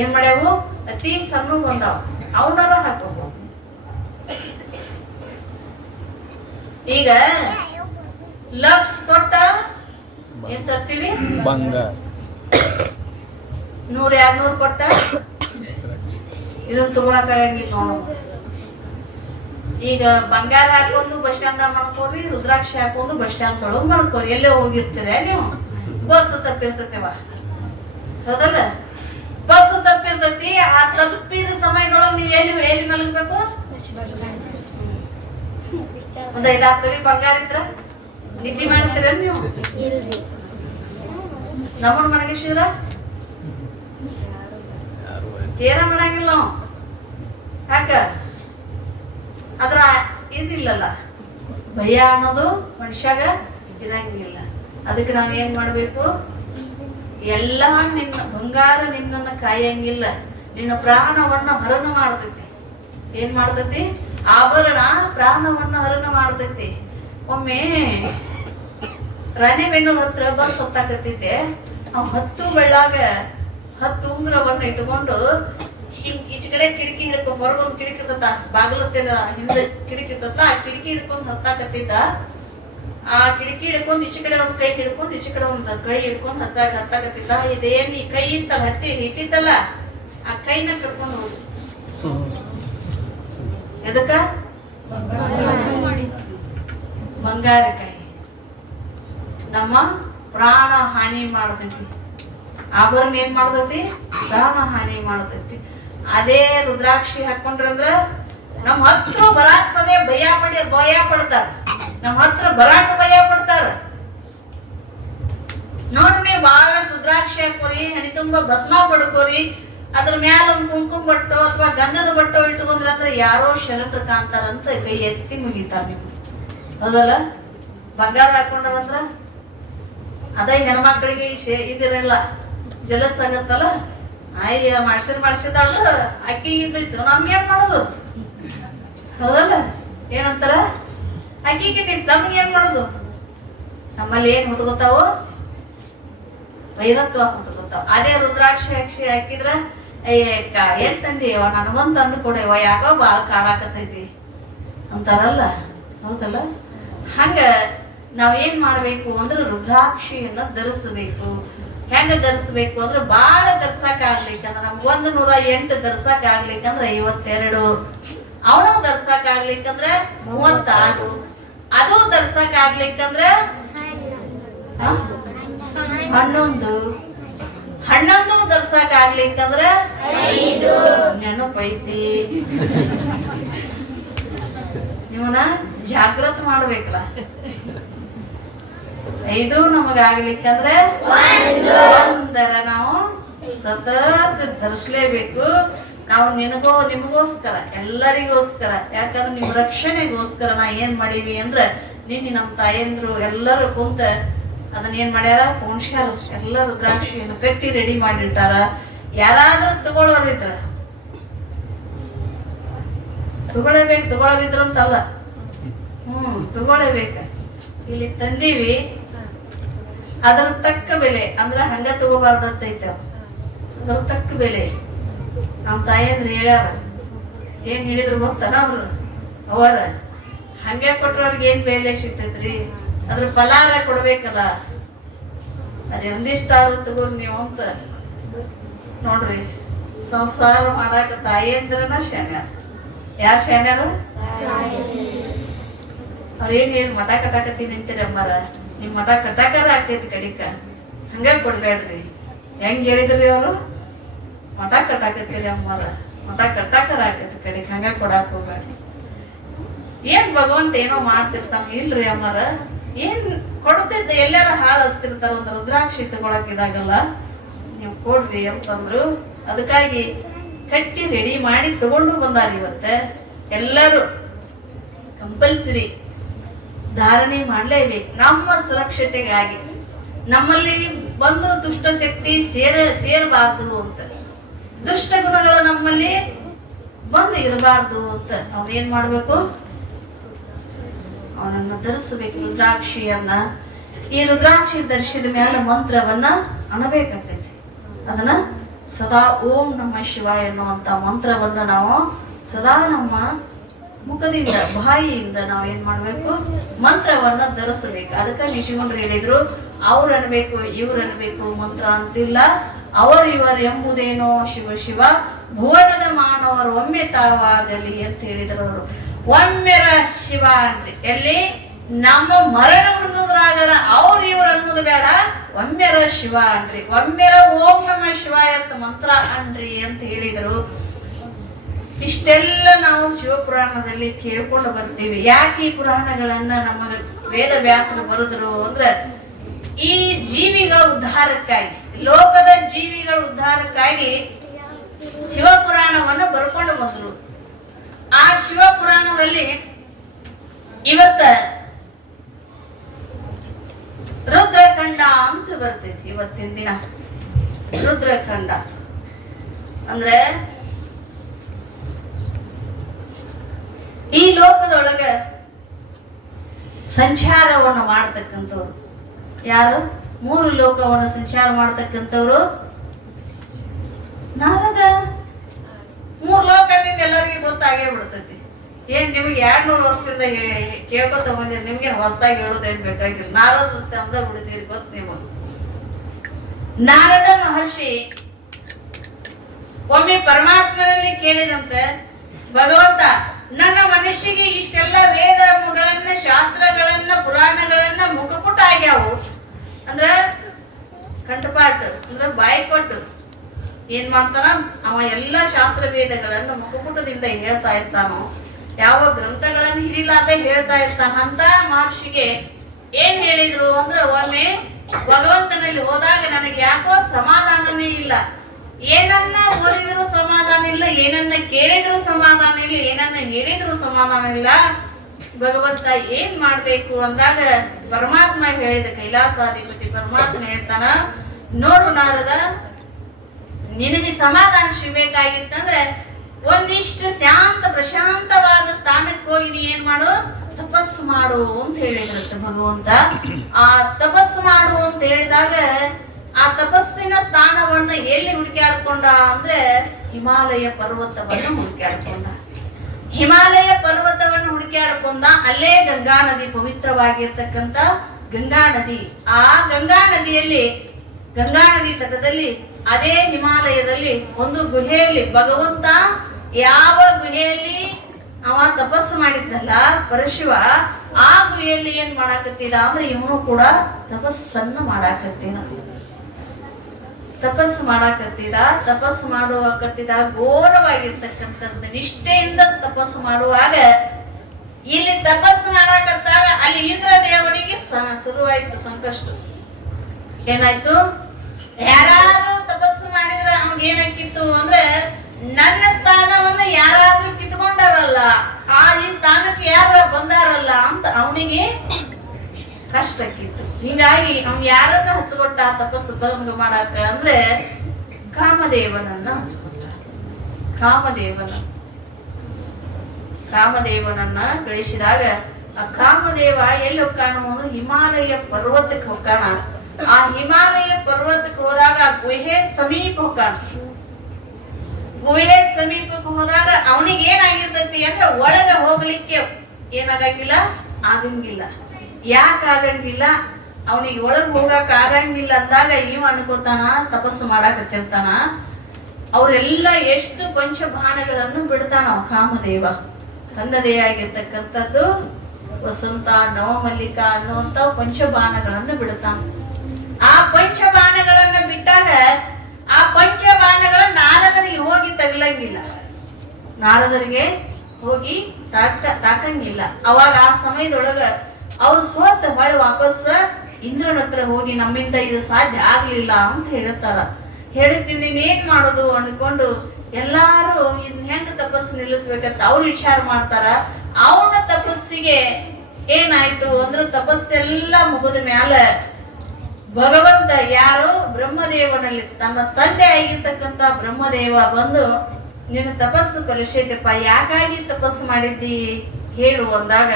ಏನ್ ಮಾಡ್ಯಾವು, ಅತಿ ಸಣ್ಣ ಬಂದಾವ್, ಅವನಾರ ಹಾಕೋಬಹುದು. ಈಗ ಲಕ್ಷ ಕೊಟ್ಟ ಏನ್ ತರ್ತೀವಿ, ಬಂಗಾರ. 100-200 ಕೊಟ್ಟ ಇದನ್ನ ತಗೊಳಕ್ ಆಗಂಗಿಲ್ಲ ನೋಡು. ಈಗ ಬಂಗಾರ ಹಾಕೊಂಡು ಬಸ್ ಸ್ಟ್ಯಾಂಡ್ ಮಾಡ್ಕೋರಿ, ರುದ್ರಾಕ್ಷಿ ಹಾಕೊಂಡು ಬಸ್ ಸ್ಟ್ಯಾಂಡ್ ತೊಳಗ್ ಮಾಡ್ಕೋರಿ. ಎಲ್ಲೇ ಹೋಗಿರ್ತೀರ ನೀವು, ಬಸ್ ತಪ್ಪಿರ್ತೈತೆವ, ಹೌದಲ್ಲ? ಬಸ್ ತಪ್ಪಿರ್ತೈತಿ. ಆ ತಪ್ಪಿದ ಸಮಯದೊಳಗೆ ನೀವು ಎಲ್ಲಿ ಮಲಗಬೇಕು, ಒಂದ್ 5-6 ತೊಲಿ ಬಂಗಾರ ಇದ್ರ ನಿದ್ದೆ ಮಾಡ್ತೀರ ನೀವು? ನಮ್ಮನ್ ಮನೆಗೆ ಶಿವರ ಏನ ಮಾಡಂಗಿಲ್ಲ ನಾವು. ಯಾಕ? ಅದ್ರ ಇದಿಲ್ಲಲ್ಲ, ಭಯ ಅನ್ನೋದು ಮನುಷ್ಯಾಗ ಇರಂಗಿಲ್ಲ. ಅದಕ್ಕೆ ನಾವ್ ಏನ್ ಮಾಡ್ಬೇಕು, ಎಲ್ಲ ನಿನ್ನ ಬಂಗಾರ ನಿನ್ನನ್ನ ಕಾಯಂಗಿಲ್ಲ, ನಿನ್ನ ಪ್ರಾಣವನ್ನ ಹರಣ ಮಾಡ್ತೈತಿ. ಏನ್ ಮಾಡ್ತೈತಿ? ಆಭರಣ ಪ್ರಾಣವನ್ನ ಹರಣ ಮಾಡ್ತೈತಿ. ಒಮ್ಮೆ ರಾಣಿಬೆನ್ನೂರ್ ಹತ್ರ ಬಸ್ ಹೊತ್ತಾಕತ್ತಿದ್ದೆ. ಅವ್ ಹತ್ತು ಬೆಳ್ಳಾಗ 10 ಉಂಗುರವನ್ನ ಇಟ್ಕೊಂಡು ಹಿಂಗ್ ಈಚ ಕಡೆ ಕಿಟಕಿ ಹಿಡ್ಕೊಂಡ್ ಹೊರಗೊಂದ್ ಕಿಟಕಿ ಇರ್ತದ, ಬಾಗಲತ್ತೆಲ್ಲ ಹಿಂದೆ ಕಿಟಕಿ ಇರ್ತದ, ಆ ಕಿಟಕಿ ಹಿಡ್ಕೊಂಡ್ ಹತ್ತಾಕತ್ತಿದ್ದ. ಆ ಕಿಟಕಿ ಹಿಡ್ಕೊಂಡ್ ಈಚ ಕಡೆ ಒಂದ್ ಕೈ ಹಿಡ್ಕೊಂಡ್ ಈಚ ಕಡೆ ಒಂದ್ ಕೈ ಹಿಡ್ಕೊಂಡ್ ಹತ್ತಾಕತ್ತಿದ್ದ. ಇದೇನ್ ಈ ಕೈ ಇತ್ತಲ್ಲ ಹಿಟ್ಟಿದ್ದಲ್ಲ, ಆ ಕೈನ ಕರ್ಕೊಂಡು ಹೋಗಿ ಎದಕ್ಕ? ಬಂಗಾರಕಾಯಿ ನಮ್ಮ ಪ್ರಾಣ ಹಾನಿ ಮಾಡ್ತೈತಿ. ಆಭರಣ ಏನ್ ಮಾಡ್ತೈತಿ? ಪ್ರಾಣ ಹಾನಿ ಮಾಡ್ತೈತಿ. ಅದೇ ರುದ್ರಾಕ್ಷಿ ಹಾಕೊಂಡ್ರಂದ್ರ ನಮ್ಮ ಹತ್ರ ಬರಾಕ್ ಸದೇ ಭಯ ಪಡ್ತಾರ. ನಮ್ಮ ಹತ್ರ ಬರಾಕ್ ಭಯ ಪಡ್ತಾರ. ನೋಡ್ರಿ, ಬಹಳಷ್ಟು ರುದ್ರಾಕ್ಷಿ ಹಾಕೋರಿ, ಹನಿ ತುಂಬಾ ಭಸ್ಮ ಬಡ್ಕೋರಿ, ಅದ್ರ ಮ್ಯಾಲ ಒಂದ್ ಕುಂಕುಮ ಬಟ್ಟೋ ಅಥವಾ ಗಂಧದ ಬಟ್ಟೋ ಇಟ್ಕೊಂಡ್ರಂದ್ರ ಯಾರೋ ಶರಣರು ಕಾಣ್ತಾರಂತ ಕೈ ಎತ್ತಿ ಮುಗಿತಾರ. ನಿಮ್ಗೆ ಹೌದಲ್ಲ? ಬಂಗಾರ ಹಾಕೊಂಡ್ರಂದ್ರ ಅದೇ ಹೆಣ್ಮಕ್ಳಿಗೆ ಇದಿರಲ್ಲ, ಜಲಸ್ ಆಗತ್ತಲ್ಲ. ಆಯ್ಯ ಮಾಡ್ಸಿದಾಳ ಅಕ್ಕಿ ಇದ್ದಿತ್ತು, ನಮ್ಗೇನ್ ಮಾಡೋದು? ಹೌದಲ್ಲ? ಏನಂತಾರ? ಅಕ್ಕಿಗಿದ್ದಿತ್ತು, ನಮ್ಗೇನ್ ಮಾಡೋದು? ನಮ್ಮಲ್ಲಿ ಏನ್ ಹುಟ್ಕೋತಾವು? ವೈರತ್ವ ಹುಟ್ಕೋತಾವ. ಅದೇ ರುದ್ರಾಕ್ಷಿ ಹಾಕಿದ್ರ ಏನ್ ತಂದಿಯವ, ನನಗೊಂದು ತಂದು ಕೊಡೆವ, ಯಾಕೋ ಬಾಳ ಕಾಡಾಕತೈತಿ ಅಂತಾರಲ್ಲ. ಹೌದಲ್ಲ? ಹಂಗ ನಾವ್ ಏನ್ ಮಾಡ್ಬೇಕು ಅಂದ್ರೆ ರುದ್ರಾಕ್ಷಿಯನ್ನ ಧರಿಸಬೇಕು. ಹೆಂಗ ಧರಿಸ್ಬೇಕು ಅಂದ್ರೆ ಬಾಳ ಧರ್ಸಕ್ ಆಗ್ಲಿಕ್ಕಂದ್ರ ನಮ್ಗ 108 ಧರ್ಸಕ್ ಆಗ್ಲಿಕ್ಕಂದ್ರ 52, ಅವನು ಧರ್ಸಕ್ ಆಗ್ಲಿಕ್ಕಂದ್ರ 36, ಅದು ಧರ್ಸಕ್ ಆಗ್ಲಿಕ್ಕಂದ್ರ 11 ಧರ್ಸಕ್ ಆಗ್ಲಿಕ್ಕಂದ್ರ 5 ನೆನಪೈತಿ. ನೀವನ್ನ ಜಾಗೃತ ಮಾಡ್ಬೇಕಲ್ಲ. 5 ನಮಗಾಗ್ಲಿಕ್ಕಂದ್ರೆ 1 ನಾವು ಸತತ ಧರಿಸ್ಲೇಬೇಕು. ನಾವು ನಿಮಗೋಸ್ಕರ, ಎಲ್ಲರಿಗೋಸ್ಕರ, ಯಾಕಂದ್ರೆ ನಿಮ್ ರಕ್ಷಣೆಗೋಸ್ಕರ ನಾ ಏನ್ ಮಾಡೀವಿ ಅಂದ್ರ ನಿನ್ನೆ ನಮ್ಮ ತಾಯಂದ್ರು ಎಲ್ಲರೂ ಕುಂತ ಅದನ್ನ ಏನ್ ಮಾಡ್ಯಾರ? ಪುಣ್ಸ್ಯಾರ ಎಲ್ಲರೂ ರುದ್ರಾಕ್ಷಿಯನ್ನು ಕಟ್ಟಿ ರೆಡಿ ಮಾಡಿಟ್ಟಾರ. ಯಾರಾದ್ರೂ ತಗೊಳ್ಳೋರಿದ್ರ ತಗೊಳ್ಳೋರಿದ್ರಂತಲ್ಲ, ತಗೊಳ್ಳೇಬೇಕ. ಇಲ್ಲಿ ತಂದೀವಿ, ಅದ್ರ ತಕ್ಕ ಬೆಲೆ ಅಂದ್ರ ಹಂಗ ತಗೋಬಾರ್ದತ್ತೈತ. ಅದ್ರ ತಕ್ಕ ಬೆಲೆ ನಮ್ಮ ತಾಯಿಯಂದ್ರೆ ಹೇಳ್ಯಾರ. ಏನ್ ಹೇಳಿದ್ರು ಗೊತ್ತಾನ ಅವರ ಹಂಗೆ ಕೊಟ್ರವ್ರಿಗೆ ಏನ್ ಬೆಲೆ ಸಿಗ್ತೈತ್ರಿ? ಅದ್ರ ಫಲಾರ ಕೊಡ್ಬೇಕಲ್ಲ. ಅದೇ ಒಂದಿಷ್ಟಾರು ತಗೋರಿ ನೀವು ಅಂತ ನೋಡ್ರಿ. ಸಂಸಾರ ಮಾಡಾಕ ತಾಯಿಯಂದ್ರನ ಶಾನ್ಯಾರ. ಯಾರು ಶಾನ್ಯಾರು? ಅವ್ರೇನ್ ಮಠ ಕಟ್ಟಾಕತ್ತೀನಿ ಅಂತೀರಿ ಅಮ್ಮಾರ. ನಿಮ್ ಮಠ ಕಟ್ಟಾಕಾರ ಆಕೈತಿ ಕಡಿಕ, ಹಂಗ ಕೊಡ್ಬೇಡ್ರಿ. ಹೆಂಗ್ ಹೇಳಿದ್ರಿ ಅವರು? ಮಠ ಕಟ್ಟಾಕತ್ತೀರಿ ಅಮ್ಮಾರ, ಮಠ ಕಟ್ಟಾಕಾರ ಆಕೈತಿ ಕಡಿಕ, ಹಂಗ ಕೊಡಾಕ್ ಹೋಗ್ಬೇಡ್ರಿ. ಏನ್ ಭಗವಂತ ಏನೋ ಮಾಡ್ತಿರ್ತಾವ? ಇಲ್ರಿ ಅಮ್ಮಾರ, ಏನ್ ಕೊಡ್ತಿದ್ದ ಎಲ್ಲಾರ ಹಾಳು ಹಚ್ತಿರ್ತಾರ. ಒಂದು ರುದ್ರಾಕ್ಷಿ ತಗೊಳಕ್ ಇದಾಗಲ್ಲ, ನೀವು ಕೊಡ್ರಿ ಅಂತಂದ್ರು. ಅದಕ್ಕಾಗಿ ಕಟ್ಟಿ ರೆಡಿ ಮಾಡಿ ತಗೊಂಡು ಬಂದಾರ. ಇವತ್ತ ಎಲ್ಲರೂ ಕಂಪಲ್ಸರಿ ಧಾರಣೆ ಮಾಡಲೇಬೇಕು, ನಮ್ಮ ಸುರಕ್ಷತೆಗಾಗಿ. ನಮ್ಮಲ್ಲಿ ಬಂದು ದುಷ್ಟ ಶಕ್ತಿ ಸೇರಬಾರ್ದು ಅಂತ, ದುಷ್ಟ ಗುಣಗಳು ನಮ್ಮಲ್ಲಿ ಬಂದು ಇರಬಾರ್ದು ಅಂತ ಅವ್ನು ಏನ್ ಮಾಡ್ಬೇಕು? ಅವನನ್ನು ಧರಿಸಬೇಕು, ರುದ್ರಾಕ್ಷಿಯನ್ನ. ಈ ರುದ್ರಾಕ್ಷಿ ಧರಿಸಿದ ಮೇಲೆ ಮಂತ್ರವನ್ನ ಅನ್ನಬೇಕಾಗ್ತೈತಿ. ಅದನ್ನ ಸದಾ ಓಂ ನಮಃ ಶಿವಾಯ ಎನ್ನುವಂತ ಮಂತ್ರವನ್ನ ನಾವು ಸದಾ ನಮ್ಮ ಮುಖದಿಂದ, ಬಾಯಿಯಿಂದ ನಾವು ಏನ್ ಮಾಡ್ಬೇಕು? ಮಂತ್ರವನ್ನ ಧರಿಸಬೇಕು. ಅದಕ್ಕೆ ನಿಜಗೊಂಡ್ರು ಹೇಳಿದ್ರು, ಅವ್ರು ಅನ್ಬೇಕು ಇವ್ರು ಅನ್ಬೇಕು ಮಂತ್ರ ಅಂತಿಲ್ಲ. ಇವರ್ ಎಂಬುದೇನೋ ಶಿವ ಶಿವ, ಭುವನದ ಮಾನವರು ಒಮ್ಮೆ ತಾವಾಗಲಿ ಅಂತ ಹೇಳಿದ್ರು ಅವರು. ಒಮ್ಮೆರ ಶಿವ ಅನ್ರಿ, ಎಲ್ಲಿ ನಮ್ಮ ಮರಣ ಹೊಂದುದ್ರಾಗರ ಇವ್ರು ಅನ್ನೋದು ಬೇಡ, ಒಮ್ಮೆರ ಶಿವ ಅನ್ರಿ, ಒಮ್ಮೆರ ಓಂ ನಮಃ ಶಿವಾಯ ಅಂತ ಮಂತ್ರ ಅನ್ರಿ ಅಂತ ಹೇಳಿದ್ರು. ಇಷ್ಟೆಲ್ಲ ನಾವು ಶಿವಪುರಾಣದಲ್ಲಿ ಕೇಳ್ಕೊಂಡು ಬರ್ತೀವಿ. ಯಾಕೆ ಈ ಪುರಾಣಗಳನ್ನ ನಮಗೆ ವೇದ ವ್ಯಾಸರು ಬರೆದ್ರು ಅಂದ್ರೆ ಈ ಜೀವಿಗಳ ಉದ್ಧಾರಕ್ಕಾಗಿ, ಲೋಕದ ಜೀವಿಗಳ ಉದ್ಧಾರಕ್ಕಾಗಿ ಶಿವಪುರಾಣವನ್ನು ಬರ್ಕೊಂಡು ಬಂದ್ರು. ಆ ಶಿವಪುರಾಣದಲ್ಲಿ ಇವತ್ತ ರುದ್ರಖಂಡ ಅಂತ ಬರ್ತೈತಿ. ಇವತ್ತಿನ ದಿನ ರುದ್ರಖಂಡ ಅಂದ್ರೆ ಈ ಲೋಕದೊಳಗ ಸಂಚಾರವನ್ನು ಮಾಡತಕ್ಕಂಥವ್ರು ಯಾರು? 3 ಲೋಕವನ್ನು ಸಂಚಾರ ಮಾಡತಕ್ಕಂಥವ್ರು ನಾರದ. 3 ಲೋಕದಿಂದ ಎಲ್ಲರಿಗೂ ಗೊತ್ತಾಗೇ ಬಿಡ್ತೈತಿ. ಏನ್ ನಿಮ್ಗೆ 200 ವರ್ಷದಿಂದ ಕೇಳ್ಕೊತ ಬಂದಿರಿ, ನಿಮ್ಗೆ ಹೊಸದಾಗಿ ಹೇಳೋದೇನ್ ಬೇಕಾಗಿಲ್ಲ. ನಾರದ ಅಂದ ಬಿಡ್ತೀರಿ ಗೊತ್ತು ನಿಮಗೆ. ನಾರದ ಮಹರ್ಷಿ ಒಮ್ಮೆ ಪರಮಾತ್ಮನಲ್ಲಿ ಕೇಳಿದಂತೆ, ಭಗವಂತ ನನ್ನ ಮನುಷ್ಯಗೆ ಇಷ್ಟೆಲ್ಲ ವೇದಗಳನ್ನ, ಶಾಸ್ತ್ರಗಳನ್ನ, ಪುರಾಣಗಳನ್ನ ಮುಖಪುಟ ಆಗ್ಯಾವು ಅಂದ್ರ ಕಂಠಪಾಠ ಅಂದ್ರ ಬಾಯ್ಕೊಟ್ಟು ಏನ್ ಮಾಡ್ತಾನ ಅವ ಎಲ್ಲ ಶಾಸ್ತ್ರ ವೇದಗಳನ್ನ ಮುಖಪುಟದಿಂದ ಹೇಳ್ತಾ ಇರ್ತಾನೋ, ಯಾವ ಗ್ರಂಥಗಳನ್ನು ಹಿಡಿಲಾತ ಹೇಳ್ತಾ ಇರ್ತಾನ. ಅಂತ ಮಹರ್ಷಿಗೆ ಏನ್ ಹೇಳಿದ್ರು ಅಂದ್ರ, ಒಮ್ಮೆ ಭಗವಂತನಲ್ಲಿ ಹೋದಾಗ ನನಗೆ ಯಾಕೋ ಸಮಾಧಾನನೇ ಇಲ್ಲ. ಏನನ್ನ ಓದಿದ್ರು ಸಮಾಧಾನ ಇಲ್ಲ, ಏನನ್ನ ಕೇಳಿದ್ರು ಸಮಾಧಾನ ಇಲ್ಲ, ಏನನ್ನ ಹೇಳಿದ್ರು ಸಮಾಧಾನ ಇಲ್ಲ. ಭಗವಂತ ಏನ್ ಮಾಡ್ಬೇಕು ಅಂದಾಗ ಪರಮಾತ್ಮ ಹೇಳಿದ, ಕೈಲಾಸಾಧಿಪತಿ ಪರಮಾತ್ಮ ಹೇಳ್ತಾನ, ನೋಡು ನಾರದ, ನಿನಗೆ ಸಮಾಧಾನ ಸಿಗ್ಬೇಕಾಗಿತ್ತಂದ್ರೆ ಒಂದಿಷ್ಟು ಶಾಂತ ಪ್ರಶಾಂತವಾದ ಸ್ಥಾನಕ್ಕೆ ಹೋಗಿ ನೀ ಏನ್ ಮಾಡು, ತಪಸ್ಸು ಮಾಡು ಅಂತ ಹೇಳಿದ್ರಂತೆ ಭಗವಂತ. ಆ ತಪಸ್ಸು ಮಾಡು ಅಂತ ಹೇಳಿದಾಗ ಆ ತಪಸ್ಸಿನ ಸ್ಥಾನವನ್ನ ಎಲ್ಲಿ ಹುಡುಕಾಡ್ಕೊಂಡ ಅಂದ್ರೆ ಹಿಮಾಲಯ ಪರ್ವತವನ್ನ ಹುಡುಕಾಡ್ಕೊಂಡ. ಹಿಮಾಲಯ ಪರ್ವತವನ್ನ ಹುಡುಕಾಡ್ಕೊಂಡ. ಅಲ್ಲೇ ಗಂಗಾ ನದಿ, ಪವಿತ್ರವಾಗಿರ್ತಕ್ಕಂಥ ಗಂಗಾ ನದಿ. ಆ ಗಂಗಾ ನದಿಯಲ್ಲಿ, ಗಂಗಾ ನದಿ ತಟದಲ್ಲಿ, ಅದೇ ಹಿಮಾಲಯದಲ್ಲಿ ಒಂದು ಗುಹೆಯಲ್ಲಿ ಭಗವಂತ, ಯಾವ ಗುಹೆಯಲ್ಲಿ ಅವ ತಪಸ್ಸು ಮಾಡಿದ್ದಲ್ಲ ಪರಶಿವ, ಆ ಗುಹೆಯಲ್ಲಿ ಏನ್ ಮಾಡಾಕತ್ತಿದ ಅಂದ್ರೆ ಇವನು ಕೂಡ ತಪಸ್ಸನ್ನು ಮಾಡಾಕತ್ತಿದ. ತಪಸ್ಸು ಮಾಡಾಕತ್ತಿದ. ತಪಸ್ಸು ಮಾಡುವಕತ್ತಿದ ಘೋರವಾಗಿರ್ತಕ್ಕಂಥದ್ದು ನಿಷ್ಠೆಯಿಂದ ತಪಸ್ಸು ಮಾಡುವಾಗ, ಇಲ್ಲಿ ತಪಸ್ಸು ಮಾಡಾಕತ್ತಾಗ ಅಲ್ಲಿ ಇಂದ್ರ ದೇವನಿಗೆ ಶುರುವಾಯ್ತು ಸಂಕಷ್ಟ. ಏನಾಯ್ತು? ಯಾರಾದ್ರೂ ತಪಸ್ಸು ಮಾಡಿದ್ರೆ ಅವಾಗ ಏನಾಕಿತ್ತು ಅಂದ್ರೆ, ನನ್ನ ಸ್ಥಾನವನ್ನ ಯಾರಾದ್ರೂ ಕಿತ್ಕೊಂಡಾರಲ್ಲ, ಈ ಸ್ಥಾನಕ್ಕೆ ಯಾರ ಬಂದಾರಲ್ಲ ಅಂತ ಅವನಿಗೆ ಕಷ್ಟಕ್ಕಿತ್ತು. ಹೀಗಾಗಿ ಅವ್ನು ಯಾರನ್ನ ಹಸುಗೊಟ್ಟ ತಪಸ್ಸು ಭಂಗ ಮಾಡಾಕ ಅಂದ್ರೆ ಕಾಮದೇವನನ್ನ ಹಸುಗೊಟ್ಟ. ಕಾಮದೇವನನ್ನ ಕಳಿಸಿದಾಗ ಆ ಕಾಮದೇವ ಎಲ್ಲಿ ಹೋಗ್ಕಾನು ಅಂದ್ರೆ ಹಿಮಾಲಯ ಪರ್ವತಕ್ಕೆ ಹೋಗ್ಕಾನ. ಆ ಹಿಮಾಲಯ ಪರ್ವತಕ್ಕೆ ಹೋದಾಗ ಗುಹೆ ಸಮೀಪ ಹೋಗ್ಕಾನ. ಗುಹೆ ಸಮೀಪಕ್ಕೆ ಹೋದಾಗ ಅವನಿಗೆ ಏನಾಗಿರ್ತೈತಿ ಅಂದ್ರೆ ಒಳಗ ಹೋಗ್ಲಿಕ್ಕೆ ಏನಾಗಂಗಿಲ್ಲ, ಆಗಂಗಿಲ್ಲ. ಯಾಕೆ ಆಗಂಗಿಲ್ಲ? ಅವನಿಗೆ ಒಳಗ್ ಹೋಗಕ್ ಆಗಂಗಿಲ್ಲ ಅಂದಾಗ ಇವ ಅನ್ಕೋತಾನ ತಪಸ್ಸು ಮಾಡಾಕತ್ತಿರ್ತಾನ. ಅವರೆಲ್ಲ ಎಷ್ಟು ಪಂಚಬಾಣಗಳನ್ನು ಬಿಡ್ತಾನ ಕಾಮದೇವ. ತನ್ನದೇ ಆಗಿರ್ತಕ್ಕಂಥದ್ದು ವಸಂತ, ನವಮಲ್ಲಿಕ ಅನ್ನುವಂತ ಪಂಚಬಾಣಗಳನ್ನು ಬಿಡ್ತಾನ. ಆ ಪಂಚಬಾಣಗಳನ್ನ ಬಿಟ್ಟಾಗ ಆ ಪಂಚಬಾಣಗಳ ನಾರದರಿಗೆ ಹೋಗಿ ತಗಲಂಗಿಲ್ಲ, ನಾರದರಿಗೆ ಹೋಗಿ ತಾಕಂಗಿಲ್ಲ. ಅವಾಗ ಆ ಸಮಯದೊಳಗ ಅವ್ರು ಸೋತ ಹೊಳೆ ವಾಪಸ್ ಇಂದ್ರನ ಹತ್ರ ಹೋಗಿ ನಮ್ಮಿಂದ ಇದು ಸಾಧ್ಯ ಆಗ್ಲಿಲ್ಲ ಅಂತ ಹೇಳ್ತಾರ. ಹೇಳಿದ್ದೀನಿ ಏನ್ ಮಾಡೋದು ಅನ್ಕೊಂಡು ಎಲ್ಲಾರು ಇನ್ ಹೆಂಗ್ ತಪಸ್ಸು ನಿಲ್ಲಿಸ್ಬೇಕಂತ ಅವ್ರು ವಿಚಾರ ಮಾಡ್ತಾರ. ಅವನ ತಪಸ್ಸಿಗೆ ಏನಾಯ್ತು ಅಂದ್ರೆ ತಪಸ್ಸೆಲ್ಲ ಮುಗಿದ ಮ್ಯಾಲ ಭಗವಂತ ಯಾರು ಬ್ರಹ್ಮದೇವನಲ್ಲಿ ತನ್ನ ತಂದೆ ಆಗಿರ್ತಕ್ಕಂಥ ಬ್ರಹ್ಮದೇವ ಬಂದು, ನಿನ್ನ ತಪಸ್ಸು ಫಲಿಸೈತಪ್ಪ, ಯಾಕಾಗಿ ತಪಸ್ಸು ಮಾಡಿದ್ದಿ ಹೇಳು ಅಂದಾಗ,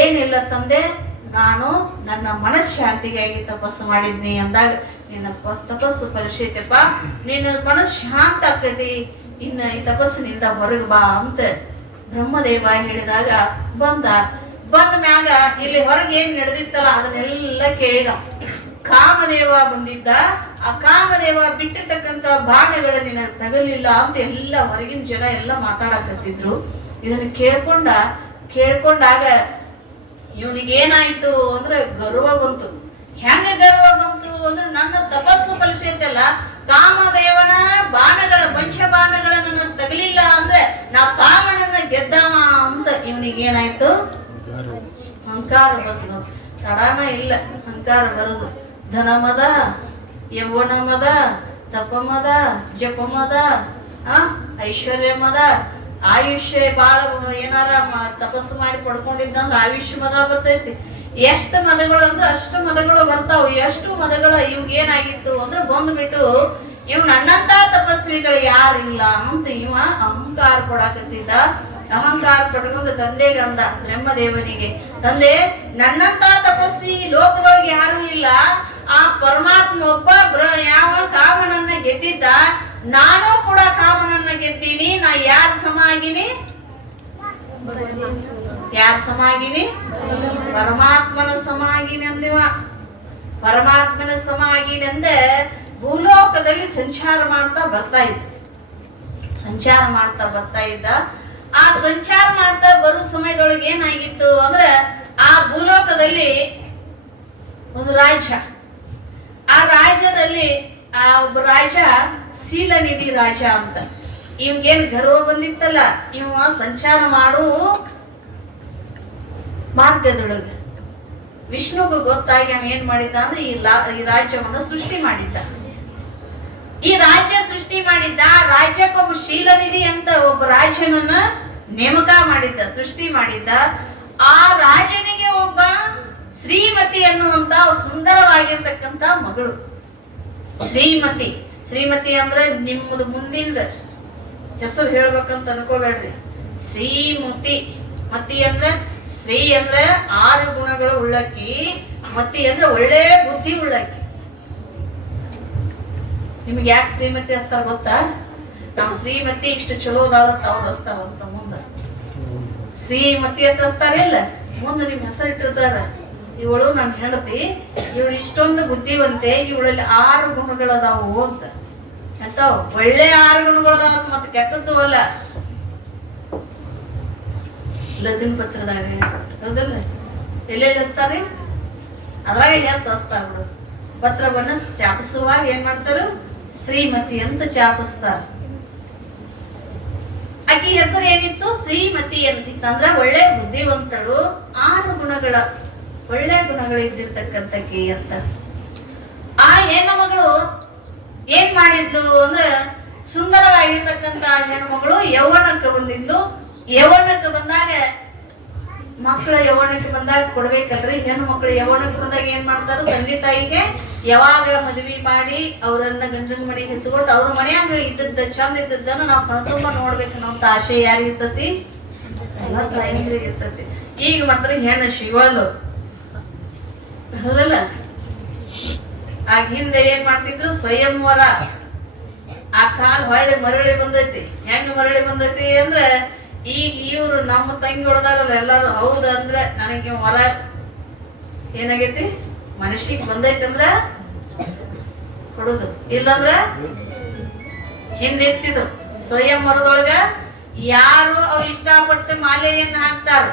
ಏನಿಲ್ಲ ತಂದೆ, ನಾನು ನನ್ನ ಮನಃಶಾಂತಿಗಾಗಿ ತಪಸ್ಸು ಮಾಡಿದ್ನಿ ಅಂದಾಗ, ನಿನ್ನ ತಪಸ್ಸು ಫಲಿಸೈತಪ್ಪ, ನಿನ್ನ ಮನಸ್ಸು ಶಾಂತ ಆಕತಿ, ಇನ್ನ ಈ ತಪಸ್ಸಿನಿಂದ ಹೊರಗೆ ಬಾ ಅಂತ ಬ್ರಹ್ಮದೇವ ಹೇಳಿದಾಗ ಬಂದ ಮ್ಯಾಗ ಇಲ್ಲಿ ಹೊರಗೆ ಏನ್ ನಡೆದಿತ್ತಲ್ಲ ಅದನ್ನೆಲ್ಲ ಕೇಳಿದ. ಕಾಮದೇವ ಬಂದಿದ್ದ. ಆ ಕಾಮದೇವ ಬಿಟ್ಟಿರ್ತಕ್ಕಂಥ ಬಾಣಗಳು ನಿನಗೆ ತಗಲಿಲ್ಲ ಅಂತ ಎಲ್ಲ ಹೊರಗಿನ ಜನ ಎಲ್ಲ ಮಾತಾಡಕತ್ತಿದ್ರು. ಇದನ್ನ ಕೇಳ್ಕೊಂಡಾಗ ಇವನಿಗೆ ಏನಾಯ್ತು ಅಂದ್ರೆ ಗರ್ವ ಬಂತು. ಹೆಂಗ ಗರ್ವ ಬಂತು ಅಂದ್ರೆ, ನನ್ನ ತಪಸ್ಸು ಫಲಿಸೈತಲ್ಲ, ಕಾಮದೇವನ ಬಾಣಗಳ ಪಂಚಬಾಣಗಳ ನನಗೆ ತಗಲಿಲ್ಲ ಅಂದ್ರೆ ನಾ ಕಾಮನನ್ನ ಗೆದ್ದವ ಅಂತ ಇವನಿಗೆ ಏನಾಯ್ತು, ಅಹಂಕಾರ ಬಂತು. ತಡಾನ ಇಲ್ಲ ಅಹಂಕಾರ ಬರುದು. ಧನಮದ, ಯೌವನ ಮದ, ತಪಮದ, ಜಪಮದ, ಐಶ್ವರ್ಯ ಮದ, ಆಯುಷ್ಯ ಬಾಳ ಏನಾರ ತಪಸ್ಸು ಮಾಡಿ ಪಡ್ಕೊಂಡಿದ್ದಂದ್ರೆ ಆಯುಷ್ಯ ಮದ ಬರ್ತೈತಿ. ಎಷ್ಟು ಮದಗಳು ಅಂದ್ರೆ ಅಷ್ಟು ಮದಗಳು ಬರ್ತಾವ. ಎಷ್ಟು ಮದಗಳು ಇವ್ಗೆ ಏನಾಗಿತ್ತು ಅಂದ್ರೆ ಬಂದ್ಬಿಟ್ಟು ಇವ್ ನನ್ನಂತ ತಪಸ್ವಿಗಳು ಯಾರಿಲ್ಲ ಅಂತ ಇವ ಅಹಂಕಾರ ಕೊಡಾಕತ್ತಿದ್ದ. ಅಹಂಕಾರ ಪಟ್ಕೊಂಡು ತಂದೆಗೆ ಅಂದ, ಬ್ರಹ್ಮದೇವನಿಗೆ, ತಂದೆ ನನ್ನಂತ ತಪಸ್ವಿ ಲೋಕದೊಳಗೆ ಯಾರು ಇಲ್ಲ, ಆ ಪರಮಾತ್ಮ ಒಬ್ಬ ಯಾವ ಕಾಮನನ್ನ ಗೆದ್ದಿದ್ದ, ನಾನು ಕೂಡ ಕಾಮನನ್ನ ಗೆದ್ದೀನಿ, ನಾ ಯಾರ ಸಮ ಆಗಿನಿ? ಯಾರ ಸಮ ಆಗಿನಿ? ಪರಮಾತ್ಮನ ಸಮ ಆಗಿನಿ ಅಂದಿವ. ಪರಮಾತ್ಮನ ಸಮ ಆಗಿನಿ ಅಂದೆ ಭೂಲೋಕದಲ್ಲಿ ಸಂಚಾರ ಮಾಡ್ತಾ ಬರ್ತಾ ಇದ್ದ. ಸಂಚಾರ ಮಾಡ್ತಾ ಬರ್ತಾ ಇದ್ದ. ಆ ಸಂಚಾರ ಮಾಡ್ತಾ ಬರೋ ಸಮಯದೊಳಗೆ ಏನಾಗಿತ್ತು ಅಂದ್ರೆ, ಆ ಭೂಲೋಕದಲ್ಲಿ ಒಂದು ರಾಜ್ಯ, ಆ ರಾಜ್ಯದಲ್ಲಿ ಆ ಒಬ್ಬ ರಾಜ ಶೀಲನಿಧಿ ರಾಜ ಅಂತ. ಇವ್ಗೇನ್ ಗರ್ವ ಬಂದಿತ್ತಲ್ಲ, ಇವ ಸಂಚಾರ ಮಾಡು ಮಾರ್ಗದೊಳಗೆ ವಿಷ್ಣುಗೂ ಗೊತ್ತಾಗಿ ಅವ ಏನ್ ಮಾಡಿದ್ದ ಅಂದ್ರೆ ಈ ರಾಜ್ಯವನ್ನ ಸೃಷ್ಟಿ ಮಾಡಿದ್ದ. ಈ ರಾಜ್ಯ ಸೃಷ್ಟಿ ಮಾಡಿದ್ದ. ರಾಜ್ಯಕ್ಕೊಬ್ಬ ಶೀಲನಿಧಿ ಅಂತ ಒಬ್ಬ ರಾಜನನ್ನ ನೇಮಕ ಮಾಡಿದ್ದ, ಸೃಷ್ಟಿ ಮಾಡಿದ್ದ. ಆ ರಾಜನಿಗೆ ಒಬ್ಬ ಶ್ರೀಮತಿ ಅನ್ನುವಂತ ಸುಂದರವಾಗಿರ್ತಕ್ಕಂತ ಮಗಳು. ಶ್ರೀಮತಿ, ಶ್ರೀಮತಿ ಅಂದ್ರೆ ನಿಮ್ಮದು ಮುಂದಿಂದ ಹೆಸರು ಹೇಳ್ಬೇಕಂತ ಅನ್ಕೋಬೇಡ್ರಿ. ಶ್ರೀಮತಿ, ಮತಿ ಅಂದ್ರೆ ಶ್ರೀ ಅಂದ್ರೆ 6 ಗುಣಗಳು ಉಳ್ಳಕ್ಕಿ, ಮತಿ ಅಂದ್ರೆ ಒಳ್ಳೆ ಬುದ್ಧಿ ಉಳ್ಳಕ್ಕಿ. ನಿಮ್ಗೆ ಯಾಕೆ ಶ್ರೀಮತಿ ಹಸ್ತಾರ ಗೊತ್ತಾ? ನಾವು ಶ್ರೀಮತಿ ಇಷ್ಟು ಚಲೋದಾಳಂತ ಅವ್ರು ಹಸ್ತಾವಂತ ಮುಂದ ಶ್ರೀಮತಿ ಅಂತ ಹಸ್ತಾರಿಲ್ಲ, ಮುಂದೆ ನಿಮ್ ಹೆಸರು ಇಟ್ಟಿರ್ತಾರ, ಇವಳು ನನ್ನ ಹೆಂಡತಿ, ಇವಳು ಇಷ್ಟೊಂದು ಬುದ್ಧಿವಂತೆ, ಇವಳಲ್ಲಿ 6 ಗುಣಗಳದಾವು ಅಂತ. ಎಂತಾವ್ ಒಳ್ಳೆ 6 ಗುಣಗಳದಾವ, ಮತ್ತೆ ಕೆಟ್ಟದ್ದು ಅಲ್ಲ. ಲಗ್ನ ಪತ್ರದಾಗ ಹೌದಲ್ಲ, ಎಲ್ಲೆಲ್ಲಿ ಹಚ್ತಾರೆ? ಅದ್ರಾಗ ಹೆಚ್ಚು ಹಚ್ತಾರ ಬಿಡು. ಪತ್ರವನ್ನ ಚಾಪಿಸುವಾಗ ಏನ್ ಮಾಡ್ತಾರ? ಶ್ರೀಮತಿ ಅಂತ ಚಾಪಿಸ್ತಾರ. ಆಕಿ ಹೆಸರು ಏನಿತ್ತು? ಶ್ರೀಮತಿ ಅಂತಿತ್ತು. ಅಂದ್ರ ಒಳ್ಳೆ ಬುದ್ಧಿವಂತಳು, 6 ಗುಣಗಳ ಒಳ್ಳೆ ಗುಣಗಳು ಇದ್ದಿರ್ತಕ್ಕಂಥಕಿ ಅಂತ. ಆ ಹೆಣ್ಣು ಮಗಳು ಏನ್ ಮಾಡಿದ್ಲು ಅಂದ್ರೆ, ಸುಂದರವಾಗಿರ್ತಕ್ಕಂತ ಹೆಣ್ಣು ಮಗಳು ಯೌವನಕ್ಕೆ ಬಂದಿದ್ಲು. ಯೌವನಕ್ಕೆ ಬಂದಾಗ ಮಕ್ಕಳ ಯೌವನಕ್ಕೆ ಬಂದಾಗ ಕೊಡ್ಬೇಕಲ್ರಿ, ಹೆಣ್ಣು ಮಕ್ಕಳು ಯೌವನಕ್ಕೆ ಬಂದಾಗ ಏನ್ ಮಾಡ್ತಾರ? ತಂದೆ ತಾಯಿಗೆ ಯಾವಾಗ ಮದ್ವಿ ಮಾಡಿ ಅವರನ್ನ ಗಂಡನ ಮನೆಗೆ ಹೆಚ್ಚಿಕೊಂಡು ಅವ್ರ ಮನೆಯಾಗ ಇದ್ದದ್ದ ಚಂದ ಇದ್ದದ್ದನ್ನ ನಾವು ಕಣ್ತುಂಬ ನೋಡ್ಬೇಕನ್ನೋಂತ ಆಸೆ ಯಾರಿರ್ತತಿ? ಎಲ್ಲ ತಾಯಿಗೆ ಇರ್ತತಿ. ಈಗ ಮಾತ್ರ ಹೆಣ್ಣು ಶಿವಲು ಹೌದಲ್ಲ. ಆಗ ಹಿಂದೆ ಏನ್ ಮಾಡ್ತಿದ್ರು? ಸ್ವಯಂವರ. ಆ ಕಾಲ ಹೊಳ್ಳಿ ಮರಳಿ ಬಂದೈತಿ. ಹೆಂಗ್ ಮರಳಿ ಬಂದೈತಿ ಅಂದ್ರೆ, ಈಗ ಇವ್ರು ನಮ್ಮ ತಂಗಿ ಹೊಡೆದಾರಲ್ಲ ಎಲ್ಲಾರು, ಹೌದ ಅಂದ್ರೆ ನನಗೆ ವರ ಏನಾಗೈತಿ ಮನಸ್ಸಿಗೆ ಬಂದೈತಿ ಅಂದ್ರ ಕೊಡುದು, ಇಲ್ಲಂದ್ರ ಹಿಂದೆತ್ತಿದ್ರು. ಸ್ವಯಂವರದೊಳಗ ಯಾರು ಅವ್ರು ಇಷ್ಟಪಟ್ಟು ಮಾಲೆಯನ್ನ ಹಾಕ್ತಾರ,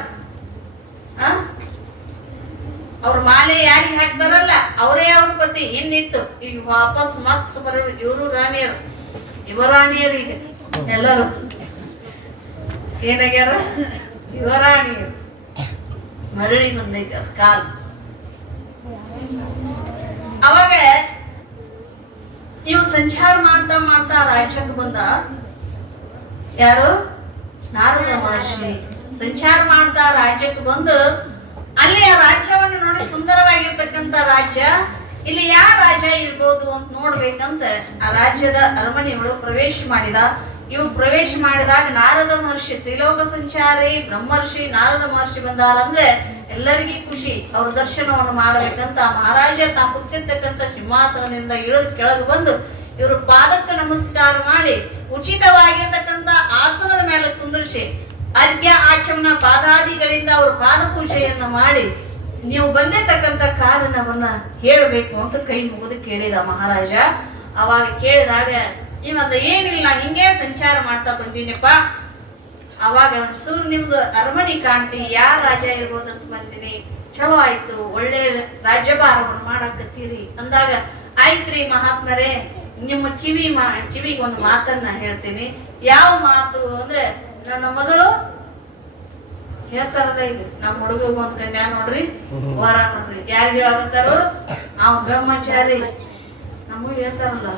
ಅವ್ರ ಮಾಲೆ ಯಾರಿಗೆ ಹಾಕ್ತಾರಲ್ಲ ಅವರೇ ಅವ್ರ ಪತಿ. ಹಿಂದಿತ್ತು. ಈಗ ವಾಪಸ್ ಮತ್ ಬರಲು ಇವರು ರಾಣಿಯರು, ಯುವರಾಣಿಯರು. ಈಗ ಎಲ್ಲರೂ ಏನಾಗ್ಯಾರ? ಯುವರಾಣಿಯರು. ಮರಳಿ ಬಂದೈತಿ ಅದ್ ಕಾಲ. ಅವಾಗ ಇವ್ ಸಂಚಾರ ಮಾಡ್ತಾ ಮಾಡ್ತಾ ರಾಜ್ಯಕ್ಕೆ ಬಂದ. ಯಾರು? ನಾರದ ಮಹರ್ಷಿ ಸಂಚಾರ ಮಾಡ್ತಾ ರಾಜ್ಯಕ್ಕೆ ಬಂದು ಅಲ್ಲಿ ಆ ರಾಜ್ಯವನ್ನು ನೋಡಿ, ಸುಂದರವಾಗಿರ್ತಕ್ಕಂಥ ರಾಜ್ಯ, ಇಲ್ಲಿ ಯಾವ ರಾಜ ಇರ್ಬೋದು ಅಂತ ನೋಡ್ಬೇಕಂತ ಆ ರಾಜ್ಯದ ಅರಮನೆಯೊಳಗೆ ಪ್ರವೇಶ ಮಾಡಿದ. ಇವು ಪ್ರವೇಶ ಮಾಡಿದಾಗ ನಾರದ ಮಹರ್ಷಿ, ತ್ರಿಲೋಕ ಸಂಚಾರಿ ಬ್ರಹ್ಮರ್ಷಿ ನಾರದ ಮಹರ್ಷಿ ಬಂದಾರಂದ್ರೆ ಎಲ್ಲರಿಗೂ ಖುಷಿ. ಅವ್ರ ದರ್ಶನವನ್ನು ಮಾಡಬೇಕಂತ ಮಹಾರಾಜ ತಾವು ಕೂತಿರ್ತಕ್ಕಂಥ ಸಿಂಹಾಸನದಿಂದ ಇಳಿದು ಕೆಳಗೆ ಬಂದು ಇವರು ಪಾದಕ್ಕೆ ನಮಸ್ಕಾರ ಮಾಡಿ ಉಚಿತವಾಗಿರ್ತಕ್ಕಂಥ ಆಸನದ ಮೇಲೆ ಕುಂದಿರಿಸಿ ಅರ್ಘ್ಯ ಆಚಮನ ಪಾದಾದಿಗಳಿಂದ ಅವ್ರ ಪಾದ ಪೂಜೆಯನ್ನ ಮಾಡಿ, ನೀವು ಬಂದಿರ್ತಕ್ಕಂಥ ಕಾರಣವನ್ನ ಹೇಳಬೇಕು ಅಂತ ಕೈ ಮುಗಿದು ಕೇಳಿದ ಮಹಾರಾಜ. ಅವಾಗ ಕೇಳಿದಾಗ ಇವಂದ ಏನಿಲ್ಲ, ಹಿಂಗೆ ಸಂಚಾರ ಮಾಡ್ತಾ ಬಂದೀನಿಪ್ಪ. ಅವಾಗ ಒಂದ್ಸೂರು ನಿಮ್ದು ಅರಮನೆ ಕಾಣ್ತಿ, ಯಾರ ರಾಜ ಇರ್ಬೋದು ಅಂತ ಬಂದಿನಿ, ಚಲೋ ಆಯ್ತು, ಒಳ್ಳೆ ರಾಜ್ಯಭಾರವನ್ನು ಮಾಡಕತ್ತೀರಿ ಅಂದಾಗ, ಆಯ್ತ್ರಿ ಮಹಾತ್ಮರೇ, ನಿಮ್ಮ ಕಿವಿಗೆ ಒಂದು ಮಾತನ್ನ ಹೇಳ್ತೀನಿ. ಯಾವ ಮಾತು ಅಂದ್ರೆ, ನನ್ನ ಮಗಳು ಹೇಳ್ತಾರಲ್ಲ, ಈಗ ನಮ್ಮ ಹುಡುಗ ಒಂದ್ ಕನ್ಯಾ ನೋಡ್ರಿ, ವರ ನೋಡ್ರಿ, ಯಾರು ಹೇಳಕತ್ತಾರು? ಅವ್ ಬ್ರಹ್ಮಚಾರಿ. ನಮಗೂ ಹೇಳ್ತಾರಲ್ಲ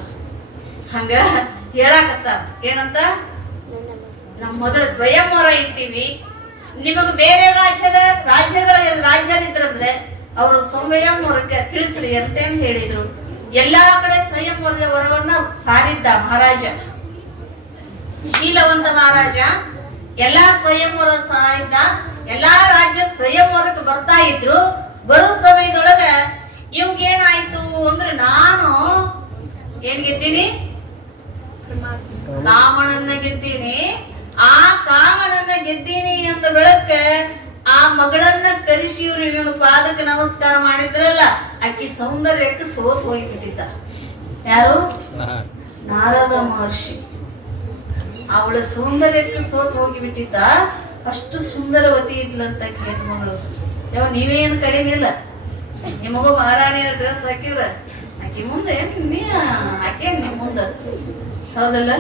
ಹಂಗ ಹೇಳಕತ್ತಾರ. ಏನಂತ? ನಮ್ಮ ಮಗಳ ಸ್ವಯಂವರ ಇಟ್ಟಿವಿ, ನಿಮಗ ಬೇರೆ ರಾಜ್ಯರಿದ್ರಂದ್ರೆ ಅವ್ರ ಸ್ವಯಂವರಕ್ಕೆ ತಿಳಿಸ್ರಿ ಅಂತ ಹೇಳಿದ್ರು. ಎಲ್ಲಾ ಕಡೆ ಸ್ವಯಂವರದ ವರವನ್ನ ಸಾರಿದ್ದ ಮಹಾರಾಜ, ಶೀಲವಂತ ಮಹಾರಾಜ. ಎಲ್ಲಾ ಸ್ವಯಂವರ ಇದ್ದ, ಎಲ್ಲಾ ರಾಜ್ಯರ ಸ್ವಯಂವರಕ್ಕೆ ಬರ್ತಾ ಇದ್ರು. ಬರೋ ಸಮಯದೊಳಗ ಇವ್ಗ ಏನಾಯ್ತು ಅಂದ್ರೆ, ನಾನು ಏನ್ ಗೆದ್ದೀನಿ? ಕಾಮನನ್ನ ಗೆದ್ದೀನಿ. ಆ ಕಾಮನನ್ನ ಗೆದ್ದೀನಿ ಅಂದ ಬೆಳಕ ಆ ಮಗಳನ್ನ ಕರೆಸಿ ಇವ್ರು ಇವನು ಪಾದಕ್ಕೆ ನಮಸ್ಕಾರ ಮಾಡಿದ್ರಲ್ಲ, ಆಕಿ ಸೌಂದರ್ಯಕ್ಕೆ ಸೋತ್ ಹೋಗಿಬಿಟ್ಟಿದ್ದ. ಯಾರು? ನಾರದ ಮಹರ್ಷಿ. ಅವಳ ಸೌಂದರ್ಯಕ್ಕೆ ಸೋತ್ ಹೋಗಿಬಿಟ್ಟಿದ್ದ. ಅಷ್ಟು ಸುಂದರವತಿ ಇದ್ಲಂತ ಹೆಣ್ಮಗಳು. ಯಾವ ನೀವೇನು ಕಡಿಮೆ ಇಲ್ಲ. ನಿಮಗೂ ಮಹಾರಾಣಿಯರ ಡ್ರೆಸ್ ಹಾಕಿದ್ರ ಆಕಿ ಮುಂದೆ ಆಕೆ ನಿಮ್ ಮುಂದ, ಹೌದಲ್ಲ?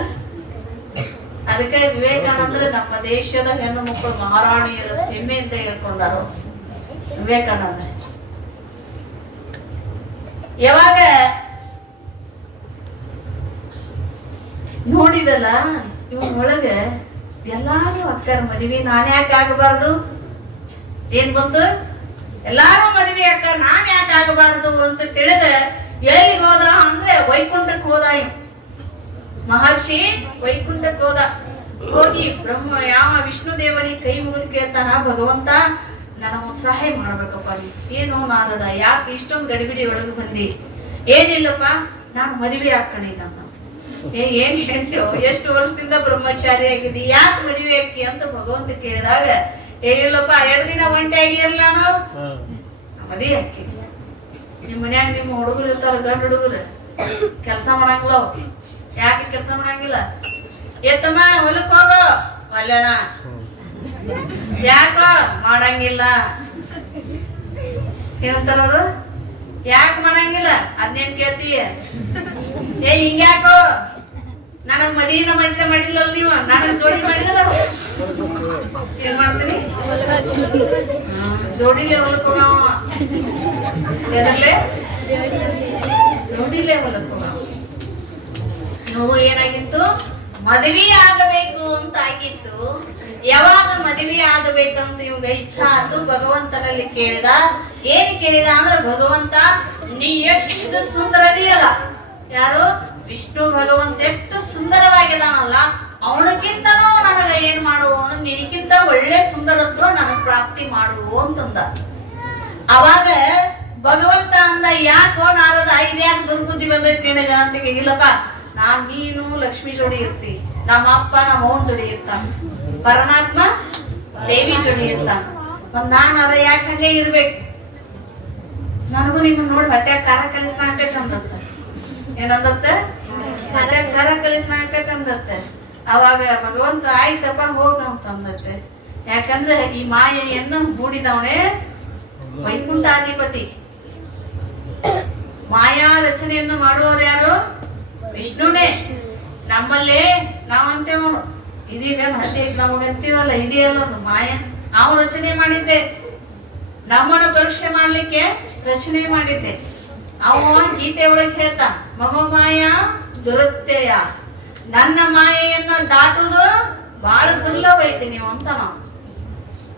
ಅದಕ್ಕೆ ವಿವೇಕಾನಂದ್ರ ನಮ್ಮ ದೇಶದ ಹೆಣ್ಣು ಮಕ್ಕಳು ಮಹಾರಾಣಿಯರ ಹೆಮ್ಮೆಯಿಂದ ಹೇಳ್ಕೊಂಡಾರು. ವಿವೇಕಾನಂದ ಯಾವಾಗ ನೋಡಿದಲ್ಲ ಇವನ್ ಒಳಗ ಎಲ್ಲಾರು ಅಕ್ಕರ ಮದುವೆ ನಾನ್ ಯಾಕೆ ಆಗಬಾರ್ದು? ಏನ್ ಬಂತು? ಎಲ್ಲಾರು ಮದುವೆ ಅಕ್ಕ ನಾನ್ ಯಾಕೆ ಆಗಬಾರ್ದು ಅಂತ ತಿಳಿದ ಎಲ್ಲಿಗೆ ಹೋದ ಅಂದ್ರೆ ವೈಕುಂಠಕ್ಕೆ ಹೋದ. ಮಹರ್ಷಿ ವೈಕುಂಠಕ್ಕೆ ಹೋದ. ಹೋಗಿ ಯಾವ ವಿಷ್ಣು ದೇವನಿಗೆ ಕೈ ಮುಗಿದು ಕೇಳ್ತಾನ, ಭಗವಂತ ನನಗೊಂದು ಸಹಾಯ ಮಾಡ್ಬೇಕಪ್ಪ. ಏನು ನಾರದ, ಯಾಕೆ ಇಷ್ಟೊಂದು ಗಡಿಬಿಡಿ ಒಳಗೆ ಬಂದಿ? ಏನಿಲ್ಲಪ್ಪ, ನಾನು ಮದುವೆ ಹಾಕಣಿಲ್ಲ. ಏನ್ ಹೇಳ್ತೀವೋ, ಎಷ್ಟು ವರ್ಷದಿಂದ ಬ್ರಹ್ಮಚಾರಿ ಆಗಿದ್ದಿ, ಯಾಕೆ ಮದುವೆ ಹಾಕಿ ಅಂತ ಭಗವಂತ ಕೇಳಿದಾಗ, ಏನಿಲ್ಲಪ್ಪ 2 ದಿನ ಒಂಟೆ ಆಗಿರಲ್ಲ, ನಾನು ಮದುವೆ ಹಾಕಿ. ನಿಮ್ ಮನ್ಯಾಗ ನಿಮ್ಮ ಹುಡುಗರು ಇರ್ತಾರ, ಗಂಡ ಹುಡುಗರು ಕೆಲಸ ಮಾಡಂಗಿಲ್ಲ. ಯಾಕೆ ಕೆಲಸ ಮಾಡಂಗಿಲ್ಲ? ಎತ್ತಮ್ಮ ಹೊಲಕ್ ಹೋಗೋ, ಒಲ್ಲಣ. ಯಾಕ ಮಾಡಂಗಿಲ್ಲ? ಏನಂತಾರ ಅವರು? ಯಾಕೆ ಮಾಡಂಗಿಲ್ಲ? ಅದ್ನೇನ್ ಕೇಳ್ತೀಯ? ಹಿಂಗ್ಯಾಕೋ ನನಗ್ ಮದುವೆನ ಮಾಡಿಲ್ಲ ನೀವು, ನನಗ್ ಜೋಡಿ ಮಾಡಿದ್ರ ಏನ್ ಮಾಡ್ತೀನಿ? ಜೋಡಿಲೆ ಹೊಲಕ್ ಹೋಗವ. ಎದರ್ಲೆ? ಜೋಡಿಲೆ ಹೊಲಕ್ ಹೋಗವ. ನೀವು ಏನಾಗಿತ್ತು? ಮದುವೆ ಆಗಬೇಕು ಅಂತ ಆಗಿತ್ತು. ಯಾವಾಗ ಮದುವೆ ಆಗಬೇಕಂತ ಇವಾಗ ಇಚ್ಛಾ ಆಯ್ತು, ಭಗವಂತನಲ್ಲಿ ಕೇಳಿದ. ಏನ್ ಕೇಳಿದ ಅಂದ್ರೆ, ಭಗವಂತ ನೀ ಎಷ್ಟು ಸುಂದರದಿಯಲ್ಲ. ಯಾರು? ವಿಷ್ಣು ಭಗವಂತ ಎಷ್ಟು ಸುಂದರವಾಗಿದಾನಲ್ಲ, ಅವನಕ್ಕಿಂತನೂ ನನಗ ಏನ್ ಮಾಡುವ ಅಂದ್ರೆ, ನಿನಕ್ಕಿಂತ ಒಳ್ಳೆ ಸುಂದರತ್ವ ನನಗ್ ಪ್ರಾಪ್ತಿ ಮಾಡುವು ಅಂತಂದ. ಅವಾಗ ಭಗವಂತ ಅಂದ, ಯಾಕೋ ನಾರದ ಇದ್ಯಾಕೆ ದುರ್ಬುದ್ಧಿ ಬಂದೈತಿ ನಿನಗ ಅಂತ. ಇಲ್ಲಪ್ಪ, ನೀನು ಲಕ್ಷ್ಮಿ ಜೋಡಿ ಇರ್ತಿ, ನಮ್ಮ ಅಪ್ಪ ನಮ್ಮ ಅವನ್ ಜೋಡಿ ಇರ್ತಾನ, ಪರಮಾತ್ಮ ದೇವಿ ಜೋಡಿ ಇರ್ತಾನ. ನಾನರ ಯಾಕೆ ಹಂಗೆ ಇರ್ಬೇಕು? ನನಗೂ ನಿಮ್ಮನ್ನ ನೋಡಿ ಹೊಟ್ಟೆ ಖಾರ ಕಲಿಸ್ನಾಕೈತೆ ಅಂದತ್ತ. ಏನಂದತ್ತ? ಹೊಟ್ಟೆ ಖಾರ ಕಲಿಸ್ನಾಕೈತೆ ಅಂದತ್ತೆ. ಅವಾಗ ಭಗವಂತ ಆಯ್ತಪ್ಪ ಹೋಗ ಅಂತ ಅಂದತ್ತೆ. ಯಾಕಂದ್ರೆ ಈ ಮಾಯೆಯನ್ನು ಹೂಡಿದವನೇ ವೈಕುಂಠಾಧಿಪತಿ. ಮಾಯಾ ರಚನೆಯನ್ನು ಮಾಡುವವರು ಯಾರು? ವಿಷ್ಣುನೇ. ನಮ್ಮಲ್ಲೇ ನಾವಂತೇವ ಇದೀವೇನು ಹತ್ತಿ ನಮಗೆ ಅಂತೀವಲ್ಲ, ಇದೆಯಲ್ಲ ಒಂದು ಮಾಯ. ನಾವು ರಚನೆ ಮಾಡಿದ್ದೆ, ನಮ್ಮನ್ನ ಪರೀಕ್ಷೆ ಮಾಡ್ಲಿಕ್ಕೆ ರಚನೆ ಮಾಡಿದ್ದೆ. ಅವ ಗೀತೆ ಒಳಗೆ ಹೇಳ್ತಾ, ಮಮ ಮಾಯಾ ದುರತ್ಯಯ, ನನ್ನ ಮಾಯೆಯನ್ನ ದಾಟುವುದು ಬಹಳ ದುರ್ಲಭ ಐತಿ ನೀವು ಅಂತ. ನಾವು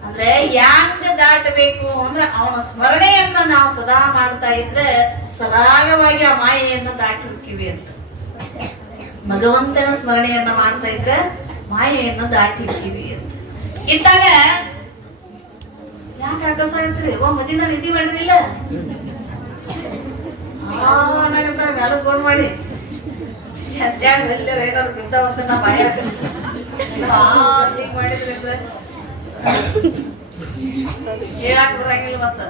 ಅಂದ್ರೆ ಯಾಂಗ ದಾಟಬೇಕು ಅಂದ್ರೆ ಅವನ ಸ್ಮರಣೆಯನ್ನ ನಾವು ಸದಾ ಮಾಡ್ತಾ ಇದ್ರೆ ಸರಾಗವಾಗಿ ಆ ಮಾಯೆಯನ್ನ ದಾಟಿ ಹೋಗ್ತೀವಿ ಅಂತ. ಭಗವಂತನ ಸ್ಮರಣೆಯನ್ನ ಮಾಡ್ತಾ ಇದ್ರೆ ಮಾಯೆಯನ್ನ ದಾಟಿ ಹೋಗ್ತೀವಿ ಅಂತ. ಇದ್ದಾಗ ಯಾಕೆ ಆಕರ್ಷ ಆಗತ್ರಿ? ಮದಿನ ನಿಧಿ ಮಾಡಿರಲಿಲ್ಲ ನಾಗಂತಾರ ಮ್ಯಾಲ ಗೋಣ್ ಮಾಡಿ ಛತ್ಯಾಗ ಎಲ್ಲೋ ಏನಾದ್ರು ಬಿದ್ದಾವಂತ ನಾ ಭಯ ಮಾಡಿದ್ರಿ ಹೇಳಾಕ್ ಬರಂಗಿಲ್ಲ. ಮತ್ತ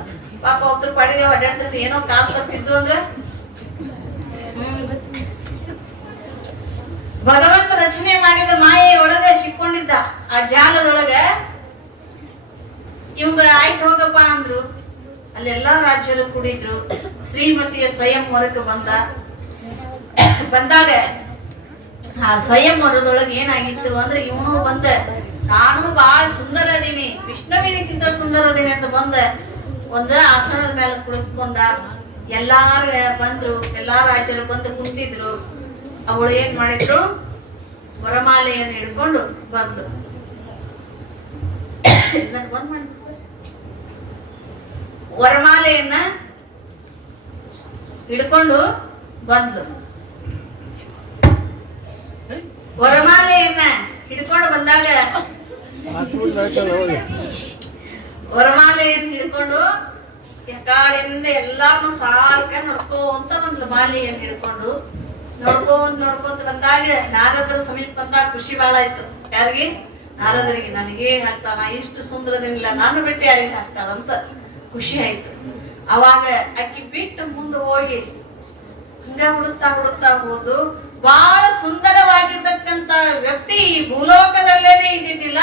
ಪಾಪ ಒಬ್ರು ಪಡೆಗೆ ಹೊಡ್ಯಾಡ್ತಿರ್ತಿ, ಏನೋ ಕಾಲ್ ತರ್ತಿದ್ವು ಅಂದ್ರೆ. ಭಗವಂತ ರಚನೆ ಮಾಡಿದ ಮಾಯೆ ಒಳಗ ಸಿಕ್ಕೊಂಡಿದ್ದ, ಆ ಜಾಲದೊಳಗ. ಇವಾಗ ಆಯ್ತು ಹೋಗಪ್ಪ ಅಂದ್ರು. ಅಲ್ಲೆಲ್ಲಾ ರಾಜ್ಯರು ಕೂಡಿದ್ರು. ಶ್ರೀಮತಿಯ ಸ್ವಯಂವರಕ್ಕೆ ಬಂದಾಗ ಆ ಸ್ವಯಂವರದೊಳಗೆ ಏನಾಗಿತ್ತು ಅಂದ್ರೆ, ಇವನು ಬಂದ, ನಾನು ಬಹಳ ಸುಂದರ ಅದೀನಿ, ವಿಷ್ಣುವಿನಕ್ಕಿಂತ ಸುಂದರ ಅದೀನಿ ಅಂತ ಬಂದ ಒಂದು ಆಸನದ ಮೇಲೆ ಕುಳಿತುಕೊಂಡ. ಎಲ್ಲಾರು ಬಂದ್ರು, ಎಲ್ಲಾ ರಾಜ್ಯರು ಬಂದು ಕುಂತಿದ್ರು. ಅವಳು ಏನ್ ಮಾಡಿದ್ರು? ವರಮಾಲೆಯನ್ನು ಹಿಡ್ಕೊಂಡು ಬಂದು ವರಮಾಲೆಯನ್ನ ಹಿಡ್ಕೊಂಡು ಬಂದ್ಲು. ವರಮಾಲೆಯನ್ನ ಹಿಡ್ಕೊಂಡು ಬಂದಾಗ ವರಮಾಲೆಯನ್ನು ಹಿಡ್ಕೊಂಡು ಕಾಡಿಂದ ಎಲ್ಲಾನು ಸಾಲ್ಕ ನಡ್ಕೊಂತ ಬಂದ್ಲು. ಮಾಲೆಯನ್ನು ಹಿಡ್ಕೊಂಡು ನೋಡ್ಕೊಂತ ಬಂದಾಗ ನಾರದರ ಸಮೀಪ ಬಂದಾಗ ಖುಷಿ ಬಾಳ ಆಯ್ತು. ಯಾರಿಗೆ? ನಾರದರಿಗೆ. ನನಗೆ ಹಾಕ್ತಾಳ, ಇಷ್ಟು ಸುಂದರದಿಲ್ಲ, ನಾನು ಬಿಟ್ಟು ಯಾರಿಗೆ ಹಾಕ್ತಾಳಂತ ಖುಷಿ ಆಯ್ತು. ಅವಾಗ ಅಕ್ಕಿ ಬಿಟ್ಟು ಮುಂದೆ ಹೋಗಿ ಹಂಗ ಹುಡುಕ್ತಾ ಹೋದು ಬಹಳ ಸುಂದರವಾಗಿರ್ತಕ್ಕಂತ ವ್ಯಕ್ತಿ ಈ ಭೂಲೋಕದಲ್ಲೇನೆ ಇದ್ದಿದ್ದಿಲ್ಲ,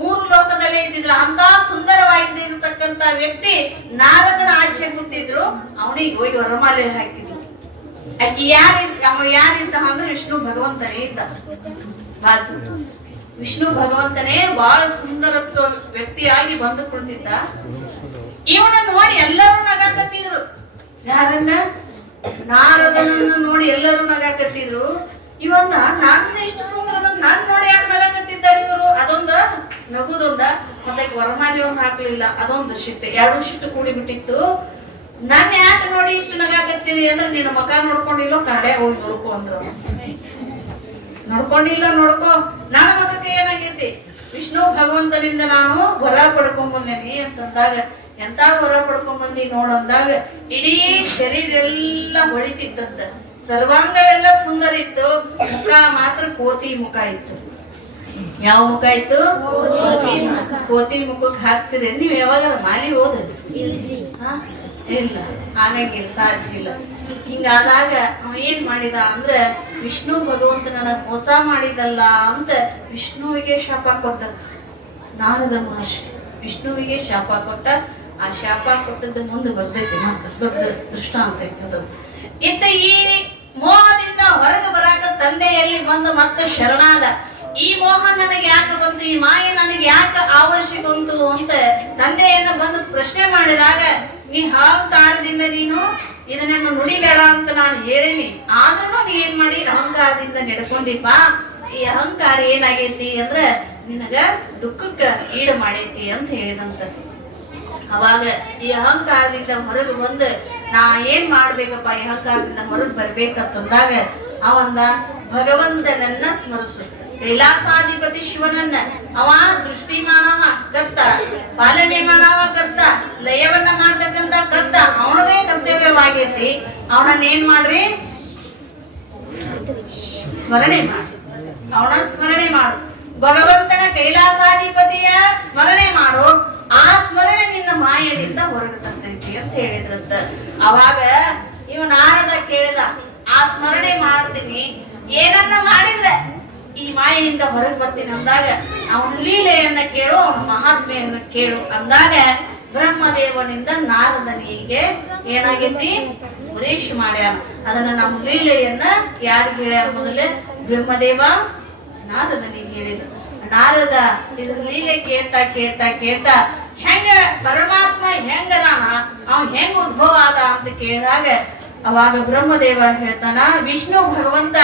3 ಲೋಕದಲ್ಲೇ ಇದ್ದಿದ್ದಿಲ್ಲ. ಅಂತ ಸುಂದರವಾಗಿರ್ತಕ್ಕಂತ ವ್ಯಕ್ತಿ ನಾರದನ ಆಚೆ ಕೂತಿದ್ರು. ಅವನಿಗೆ ಹೋಗಿ ವರಮಾಲೆ ಹಾಕಿದ್ರು. ಅಕ್ಕಿ ಯಾರಿದ್ದ ಅಂದ್ರೆ ವಿಷ್ಣು ಭಗವಂತನೇ ಇದ್ದ ಬಾಜು. ವಿಷ್ಣು ಭಗವಂತನೇ ಬಹಳ ಸುಂದರತ್ವ ವ್ಯಕ್ತಿಯಾಗಿ ಬಂದು ಕುಳಿತಿದ್ದ. ಇವನ ನೋಡಿ ಎಲ್ಲರೂ ನಗಾಕತ್ತಿದ್ರು. ಯಾರನ್ನ? ನಾರದನನ್ನು ನೋಡಿ ಎಲ್ಲರೂ ನಗಾಕತ್ತಿದ್ರು. ಇವನ್ನ ನನ್ನ ಇಷ್ಟು ಸುಂದರದ ನಾನ್ ನೋಡಿ ಯಾಕೆ ನಗಾಕತ್ತಿದ್ದಾರೆ ಇವರು? ಅದೊಂದ ನಗುದೊಂದ, ಮತ್ತೆ ವರಮಾಲಿ ಒಂದು ಹಾಕ್ಲಿಲ್ಲ, ಅದೊಂದು ಶಿಟ್ಟು, 2 ಶಿಟ್ಟು ಕೂಡಿ ಬಿಟ್ಟಿತ್ತು. ನನ್ ಯಾಕೆ ನೋಡಿ ಇಷ್ಟು ನಗಾಕತ್ತೀರಿ ಅಂದ್ರೆ, ನಿನ್ನ ಮಕ ನೋಡ್ಕೊಂಡಿಲ್ಲೋ ಕಡೆ ಹೋಗಿ ನೋಡ್ಕೊ ಅಂದ್ರು. ನೋಡ್ಕೊಂಡಿಲ್ಲ, ನೋಡ್ಕೊ. ನನ್ನ ಮಗಕ್ಕೆ ಏನಾಗೈತಿ? ವಿಷ್ಣು ಭಗವಂತನಿಂದ ನಾನು ವರ ಪಡ್ಕೊಂಡ್ ಬಂದೇನಿ ಅಂತಂದಾಗ, ಎಂತ ವರ ಪಡ್ಕೊಂಡ್ ಬಂದಿ ನೋಡಂದಾಗ ಇಡೀ ಶರೀರ ಎಲ್ಲ ಹೊಳಿತಿದ್ದಂತ, ಸರ್ವಾಂಗ ಎಲ್ಲ ಸುಂದರ ಇತ್ತು. ಮುಖ ಮಾತ್ರ ಕೋತಿ ಮುಖ ಇತ್ತು. ಯಾವ ಮುಖ ಇತ್ತು? ಕೋತಿ ಮುಖಕ್ಕೆ ಹಾಕ್ತಿರಿ ನೀವ್ ಯಾವಾಗ ಮಾಲಿ ಓದದು? ಇಲ್ಲ, ಆಗಂಗಿಲ್ಲ, ಸಾಧ್ಯ ಇಲ್ಲ. ಹಿಂಗಾದಾಗ ಅವ ಏನ್ ಮಾಡಿದ ಅಂದ್ರೆ, ವಿಷ್ಣು ಭಗವಂತ ನನಗ್ ಮೋಸ ಮಾಡಿದಲ್ಲ ಅಂತ ವಿಷ್ಣುವಿಗೆ ಶಾಪ ಕೊಟ್ಟದ್ದು ನಾರದ ಮಹರ್ಷಿ. ವಿಷ್ಣುವಿಗೆ ಶಾಪ ಕೊಟ್ಟ. ಆ ಶಾಪ ಕೊಟ್ಟದ್ದು ಮುಂದೆ ಬರ್ತೈತಿ, ಮತ್ತೆ ದೊಡ್ಡ ದೃಷ್ಟಾಂತ ಐತಿ ಅದು. ಇತ್ತ ಈ ಮೋಹದಿಂದ ಹೊರಗೆ ಬರಾಕ ತಂದೆಯಲ್ಲಿ ಬಂದು ಮತ್ತೆ ಶರಣಾದ. ಈ ಮೋಹ ನನಗೆ ಯಾಕೆ ಬಂತು, ಈ ಮಾಯೆ ನನಗೆ ಯಾಕೆ ಆವರಿಸಿಕೊಂತು ಅಂತ ತಂದೆಯನ್ನ ಬಂದು ಪ್ರಶ್ನೆ ಮಾಡಿದಾಗ, ನೀ ಅಹಂಕಾರದಿಂದ ನೀನು ಇದನ್ನ ನುಡಿಬೇಡ ಅಂತ ನಾನು ಹೇಳಿನಿ, ಆದ್ರೂ ನೀ ಏನ್ ಮಾಡಿ ಅಹಂಕಾರದಿಂದ ನಡ್ಕೊಂಡಿಪ್ಪ. ಈ ಅಹಂಕಾರ ಏನಾಗೈತಿ ಅಂದ್ರೆ ನಿನಗ ದುಃಖಕ್ಕ ಈಡು ಮಾಡೈತಿ ಅಂತ ಹೇಳಿದಂತ. ಅವಾಗ ಈ ಅಹಂಕಾರದಿಂದ ಹೊರಗೆ ಬಂದು ನಾ ಏನ್ ಮಾಡ್ಬೇಕಪ್ಪ, ಈ ಅಹಂಕಾರದಿಂದ ಹೊರಗೆ ಬರ್ಬೇಕಂತಂದಾಗ ಅವಂದ ಭಗವಂತನನ್ನ ಸ್ಮರಿಸು. ಕೈಲಾಸಾಧಿಪತಿ ಶಿವನನ್ನ ಅವ ಸೃಷ್ಟಿ ಮಾಡವ ಕರ್ತ, ಪಾಲನೆ ಮಾಡವ ಕರ್ತ, ಲಯವನ್ನ ಮಾಡ್ತಕ್ಕಂತ ಕರ್ತ. ಅವನದೇ ಕರ್ತವ್ಯವಾಗೈತಿ. ಅವನನ್ನ ಏನ್ ಮಾಡ್ರಿ? ಸ್ಮರಣೆ ಮಾಡಿ. ಅವನ ಸ್ಮರಣೆ ಮಾಡು. ಭಗವಂತನ ಕೈಲಾಸಾಧಿಪತಿಯ ಸ್ಮರಣೆ ಮಾಡು. ಆ ಸ್ಮರಣೆ ನಿನ್ನ ಮಾಯದಿಂದ ಹೊರಗೆ ತರ್ತೈತಿ ಅಂತ ಹೇಳಿದ್ರಂತ. ಅವಾಗ ಇವ ನಾರದ ಕೇಳಿದ, ಆ ಸ್ಮರಣೆ ಮಾಡ್ತೀನಿ, ಏನನ್ನ ಮಾಡಿದ್ರೆ ಈ ಮಾಯೆಯಿಂದ ಹೊರಗೆ ಬರ್ತೀನಿ ಅಂದಾಗ, ಅವನ ಲೀಲೆಯನ್ನ ಕೇಳು, ಅವನ ಮಹಾತ್ಮೆಯನ್ನ ಕೇಳು ಅಂದಾಗ ಬ್ರಹ್ಮದೇವನಿಂದ ನಾರದನಿಗೆ ಏನಾಗೈತಿ? ಉಪದೇಶ ಮಾಡ್ಯಾರ. ಅದನ್ನ ನಮ್ಮ ಲೀಲೆಯನ್ನ ಯಾರಿಗೆ ಹೇಳ್ಯಾರ? ಮೊದಲೇ ಬ್ರಹ್ಮದೇವ ನಾರದನಿಗೆ ಹೇಳಿದ್ರು. ನಾರದ ಇದ್ರ ಲೀಲೆ ಕೇಳ್ತಾ ಹೆಂಗ ಪರಮಾತ್ಮ ಹೆಂಗದಾನ, ಅವ್ ಹೆಂಗ ಉದ್ಭವ ಆದ ಅಂತ ಕೇಳಿದಾಗ ಅವಾಗ ಬ್ರಹ್ಮದೇವ ಹೇಳ್ತಾನ, ವಿಷ್ಣು ಭಗವಂತ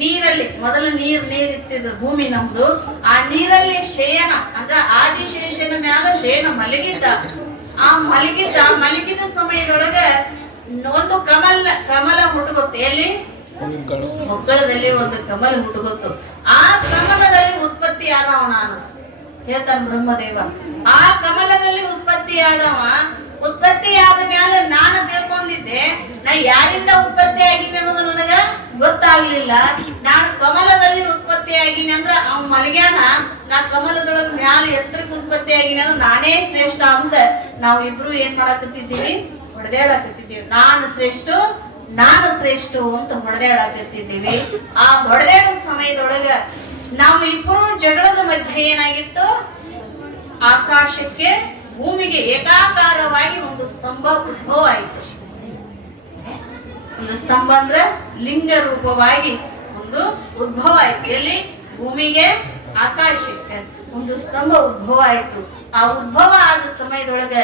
ನೀರಲ್ಲಿ, ಮೊದಲು ನೀರ್ ಇತ್ತಿದ್ರು, ಭೂಮಿ ನಮ್ದು. ಆ ನೀರಲ್ಲಿ ಶಯನ ಅಂದ್ರ ಆದಿಶೇಷನ ಮ್ಯಾಲ ಶಯನ ಮಲಗಿದ್ದ. ಆ ಮಲಗಿದ ಸಮಯದೊಳಗ ಒಂದು ಕಮಲ ಹುಟ್ಟುಗೊತ್ತು. ಎಲ್ಲಿ? ಮಕ್ಕಳದಲ್ಲಿ ಒಂದು ಕಮಲ ಹುಟ್ಟುಗೊತ್ತು. ಆ ಕಮಲದಲ್ಲಿ ಉತ್ಪತ್ತಿ ಆದವ ನಾನು ಹೇಳ್ತಾನ ಬ್ರಹ್ಮದೇವ. ಆ ಕಮಲದಲ್ಲಿ ಉತ್ಪತ್ತಿ ಆದ ಮ್ಯಾಲ ನಾನು ತಿಳ್ಕೊಂಡಿದ್ದೆ, ನಾ ಯಾರಿಂದ ಉತ್ಪತ್ತಿ ಆಗಿನಿ ಅನ್ನೋದು ನನಗ ಗೊತ್ತಾಗ್ಲಿಲ್ಲ. ನಾನು ಕಮಲದಲ್ಲಿ ಉತ್ಪತ್ತಿ ಆಗಿನಿ ಅಂದ್ರ ಅವ್ ಮಲಗ್ಯಾನ, ನಾ ಕಮಲದೊಳಗ ಮ್ಯಾಲ ಎತ್ತರಕ್ಕೆ ಉತ್ಪತ್ತಿ ಆಗಿನಿ ಅಂದ್ರೆ ನಾನೇ ಶ್ರೇಷ್ಠ ಅಂತ ನಾವು ಇಬ್ರು ಏನ್ ಮಾಡಾಕತ್ತಿದ್ದೀವಿ? ಹೊಡೆದಾಡಕತ್ತಿದ್ದೀವಿ. ನಾನು ಶ್ರೇಷ್ಠ ಅಂತ ಹೊಡೆದಾಡಕತ್ತಿದ್ದೀವಿ. ಆ ಹೊಡೆದಾಡೋ ಸಮಯದೊಳಗ ನಾವು ಇಬ್ರು ಜಗಳದ ಮಧ್ಯೆ ಏನಾಗಿತ್ತು? ಆಕಾಶಕ್ಕೆ ಭೂಮಿಗೆ ಏಕಾಕಾರವಾಗಿ ಒಂದು ಸ್ತಂಭ ಉದ್ಭವ ಆಯಿತು. ಒಂದು ಸ್ತಂಭ ಅಂದ್ರೆ ಲಿಂಗ ರೂಪವಾಗಿ ಒಂದು ಉದ್ಭವ ಆಯ್ತು. ಎಲ್ಲಿ? ಭೂಮಿಗೆ ಆಕಾಶಕ್ಕೆ ಒಂದು ಸ್ತಂಭ ಉದ್ಭವ ಆಯ್ತು. ಆ ಉದ್ಭವ ಆದ ಸಮಯದೊಳಗ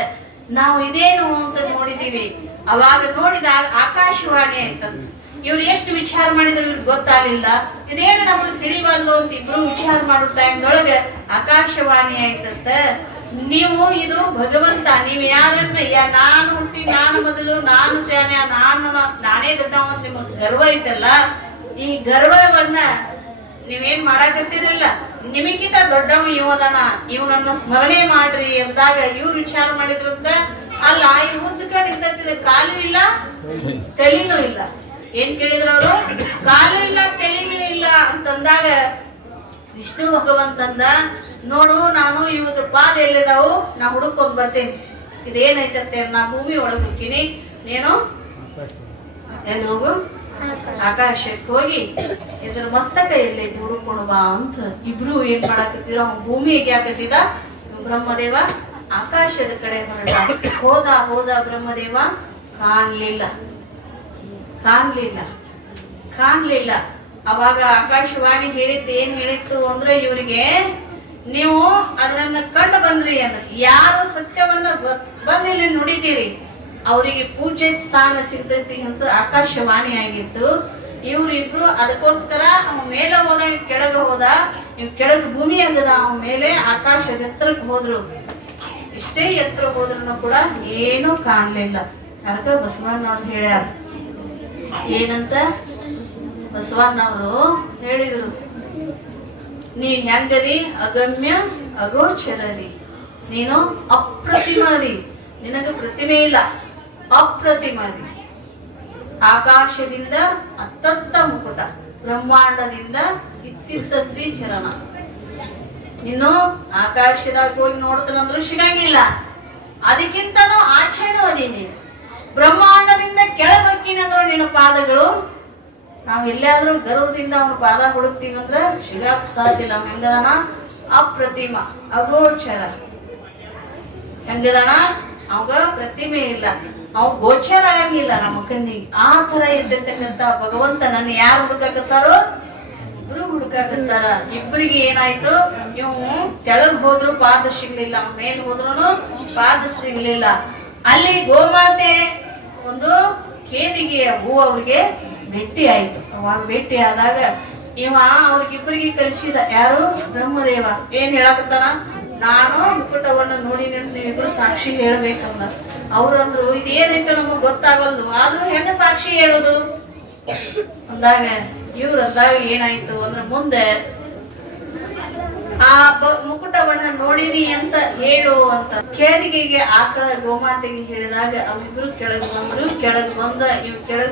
ನಾವು ಇದೇನು ಅಂತ ನೋಡಿದೀವಿ. ಅವಾಗ ನೋಡಿದಾಗ ಆಕಾಶವಾಣಿ ಆಯ್ತಂತ. ಇವ್ರು ಎಷ್ಟು ವಿಚಾರ ಮಾಡಿದ್ರು ಇವ್ರಿಗೆ ಗೊತ್ತಾಗ್ಲಿಲ್ಲ. ಇದೇನು ನಮಗೆ ತಿಳಿಬಲ್ಲು ಅಂತ ಇಬ್ರು ವಿಚಾರ ಮಾಡೋ ಟೈಮ್ದೊಳಗ ಆಕಾಶವಾಣಿ ಆಯ್ತಂತ. ನೀವು ಇದು ಭಗವಂತ, ನೀವು ಯಾರನ್ನ ನಾನು ಹುಟ್ಟಿ, ನಾನು ಮೊದಲು, ನಾನು ಶಾನೆ, ನಾನೇ ದೊಡ್ಡವ ಅಂತ ನಿಮಗ್ ಗರ್ವ ಐತಲ್ಲ, ಈ ಗರ್ವವನ್ನ ನೀವೇನ್ ಮಾಡಾಕತ್ತಿರಲ್ಲ, ನಿಮಗಿಂತ ದೊಡ್ಡವ ಇವದನ, ಇವನನ್ನ ಸ್ಮರಣೆ ಮಾಡ್ರಿ ಅಂದಾಗ ಇವ್ರು ವಿಚಾರ ಮಾಡಿದ್ರಂತ, ಅಲ್ಲ ಈ ಉದ್ದಕ ನಿಂತಿದ್ದ ಕಾಲು ಇಲ್ಲ ತಲೆನೂ ಇಲ್ಲ. ಏನ್ ಕೇಳಿದ್ರ ಅವರು? ಕಾಲು ಇಲ್ಲ ತಲೆನೂ ಇಲ್ಲ ಅಂತಂದಾಗ ವಿಷ್ಣು ಭಗವಂತಂದ, ನೋಡು ನಾನು ಇವ್ರ ಪಾದ ಎಲ್ಲಿದಾವು ನಾ ಹುಡುಕೊಂಡ್ ಬರ್ತೇನೆ, ಇದೇನೈತತ್ತೆ ನಾ ಭೂಮಿ ಒಳಗೆ ಹೋಗ್ತೀನಿ, ನೀನು ಎಲ್ಲಿ ಹೋಗು ಆಕಾಶಕ್ಕೆ ಹೋಗಿ ಇದ್ರ ಮಸ್ತಕ ಎಲ್ಲೈತಿ ಹುಡುಕೊಂಡು ಬಾ ಅಂತ ಇಬ್ರು ಏನ್ ಮಾಡಾಕತ್ತಿರ. ಅವ್ನ ಭೂಮಿಗೆ ಹಾಕತ್ತಿದ, ಬ್ರಹ್ಮದೇವ ಆಕಾಶದ ಕಡೆ ಹೊರಟ. ಹೋದ ಬ್ರಹ್ಮದೇವ ಕಾಣ್ಲಿಲ್ಲ. ಅವಾಗ ಆಕಾಶವಾಣಿ ಹೇಳಿತ್ತು, ಏನ್ ಹೇಳಿತ್ತು ಅಂದ್ರೆ, ಇವರಿಗೆ ನೀವು ಅದನ್ನ ಕಂಡು ಬಂದ್ರಿ ಅಂದ, ಯಾರು ಸತ್ಯವನ್ನ ಬಂದಿಲ್ಲಿ ನುಡಿತೀರಿ ಅವರಿಗೆ ಪೂಜೆ ಸ್ಥಾನ ಸಿಗ್ತೈತಿ ಅಂತ ಆಕಾಶವಾಣಿ ಆಗಿತ್ತು. ಇವ್ರಿಬ್ರು ಅದಕ್ಕೋಸ್ಕರ ಅವ ಮೇಲೆ ಹೋದ, ಇವ್ ಕೆಳಗೆ ಹೋದ, ಇವ್ ಕೆಳಗೆ ಭೂಮಿ ಆಗದ, ಅವನ ಮೇಲೆ ಆಕಾಶದ ಎತ್ತರಕ್ಕೆ ಹೋದ್ರು. ಎಷ್ಟೇ ಎತ್ತರ ಹೋದ್ರು ಕೂಡ ಏನೂ ಕಾಣ್ಲಿಲ್ಲ. ಅದಕ್ಕೆ ಬಸವಣ್ಣವ್ರು ಹೇಳ್ಯಾರ ಏನಂತ, ಬಸವಣ್ಣವರು ಹೇಳಿದ್ರು, ನೀನ್ ಹೆಂಗದಿ? ಅಗಮ್ಯ ಅಗೋಚರದಿ, ನೀನು ಅಪ್ರತಿಮದಿ, ನಿನಗ ಪ್ರತಿಮೆ ಇಲ್ಲ, ಅಪ್ರತಿಮದಿ. ಆಕಾಶದಿಂದ ಅತ್ತತ್ತ ಮುಕುಟ, ಬ್ರಹ್ಮಾಂಡದಿಂದ ಇತ್ತಿತ್ತ ಶ್ರೀಚರಣ. ನೀನು ಆಕಾಶದಾಗ ಹೋಗಿ ನೋಡ್ತಾನಂದ್ರು ಸಿಗಂಗಿಲ್ಲ, ಅದಕ್ಕಿಂತನೂ ಆಚೆನೂ ಅದೀನಿ. ಬ್ರಹ್ಮಾಂಡದಿಂದ ಕೆಳಗೆ ಹೊಕ್ಕಿನಂದ್ರು ನಿನ್ನ ಪಾದಗಳು, ನಾವ್ ಎಲ್ಲಾದ್ರೂ ಗರ್ವದಿಂದ ಅವನ ಪಾದ ಹುಡುಕ್ತೀವಿ ಅಂದ್ರೆ ಸಿಗಾಕ್ ಸಾಧ್ಯ ಇಲ್ಲ. ಹೆಂಗದಾನ? ಅಪ್ರತಿಮ ಅಗೋಚರ. ಹೆಂಗದಾನ? ಅವಾಗ ಪ್ರತಿಮೆ ಇಲ್ಲ, ಅವ್ ಗೋಚರ ಆಗಂಗಿಲ್ಲ ನಮ್ಮ ಕಣ್ಣಿಗೆ. ಆ ತರ ಇದ್ದಿರ್ತಕ್ಕಂತ ಭಗವಂತನನ್ನ ಯಾರು ಹುಡುಕಾಕತ್ತಾರೋ? ಇಬ್ರು ಹುಡುಕಾಕತ್ತಾರ. ಇಬ್ಬರಿಗೆ ಏನಾಯ್ತು, ಇವು ಕೆಳಗ್ ಹೋದ್ರು ಪಾದ ಸಿಗ್ಲಿಲ್ಲ, ಮೇಲ್ ಹೋದ್ರು ಪಾದ ಸಿಗ್ಲಿಲ್ಲ. ಅಲ್ಲಿ ಗೋಮಾತೆ ಒಂದು ಕೇದಿಗೆಯ ಹೂ ಅವ್ರಿಗೆ ಭೇಟಿ ಆಯ್ತು. ಅವಾಗ ಭೇಟಿ ಆದಾಗ ಇವ ಅವ್ರಿಗಿಬ್ಬರಿಗೆ ಕಲಿಸಿದ, ಯಾರು? ಬ್ರಹ್ಮದೇವ. ಏನ್ ಹೇಳಕತ್ತಾನ? ನಾನು ಮುಕುಟವನ್ನು ನೋಡಿ ನೀವಿಬ್ರು ಸಾಕ್ಷಿ ಹೇಳ್ಬೇಕಂದ. ಅವ್ರಂದ್ರು, ಇದೇನೈತೆ ನಮಗ್ ಗೊತ್ತಾಗಲ್ದು, ಆದ್ರೂ ಹೆಂಗ ಸಾಕ್ಷಿ ಹೇಳುದು ಅಂದಾಗ ಇವ್ರಂದಾಗ ಏನಾಯ್ತು ಅಂದ್ರೆ, ಮುಂದೆ ಆ ಮುಕುಟವನ್ನ ನೋಡಿನಿ ಅಂತ ಹೇಳು ಅಂತ ಕೇದಿಗೆಗೆ ಆಕಳ ಗೋಮಾತೆಗೆ ಹೇಳಿದಾಗ ಅವಿಬ್ರು ಕೆಳಗೆ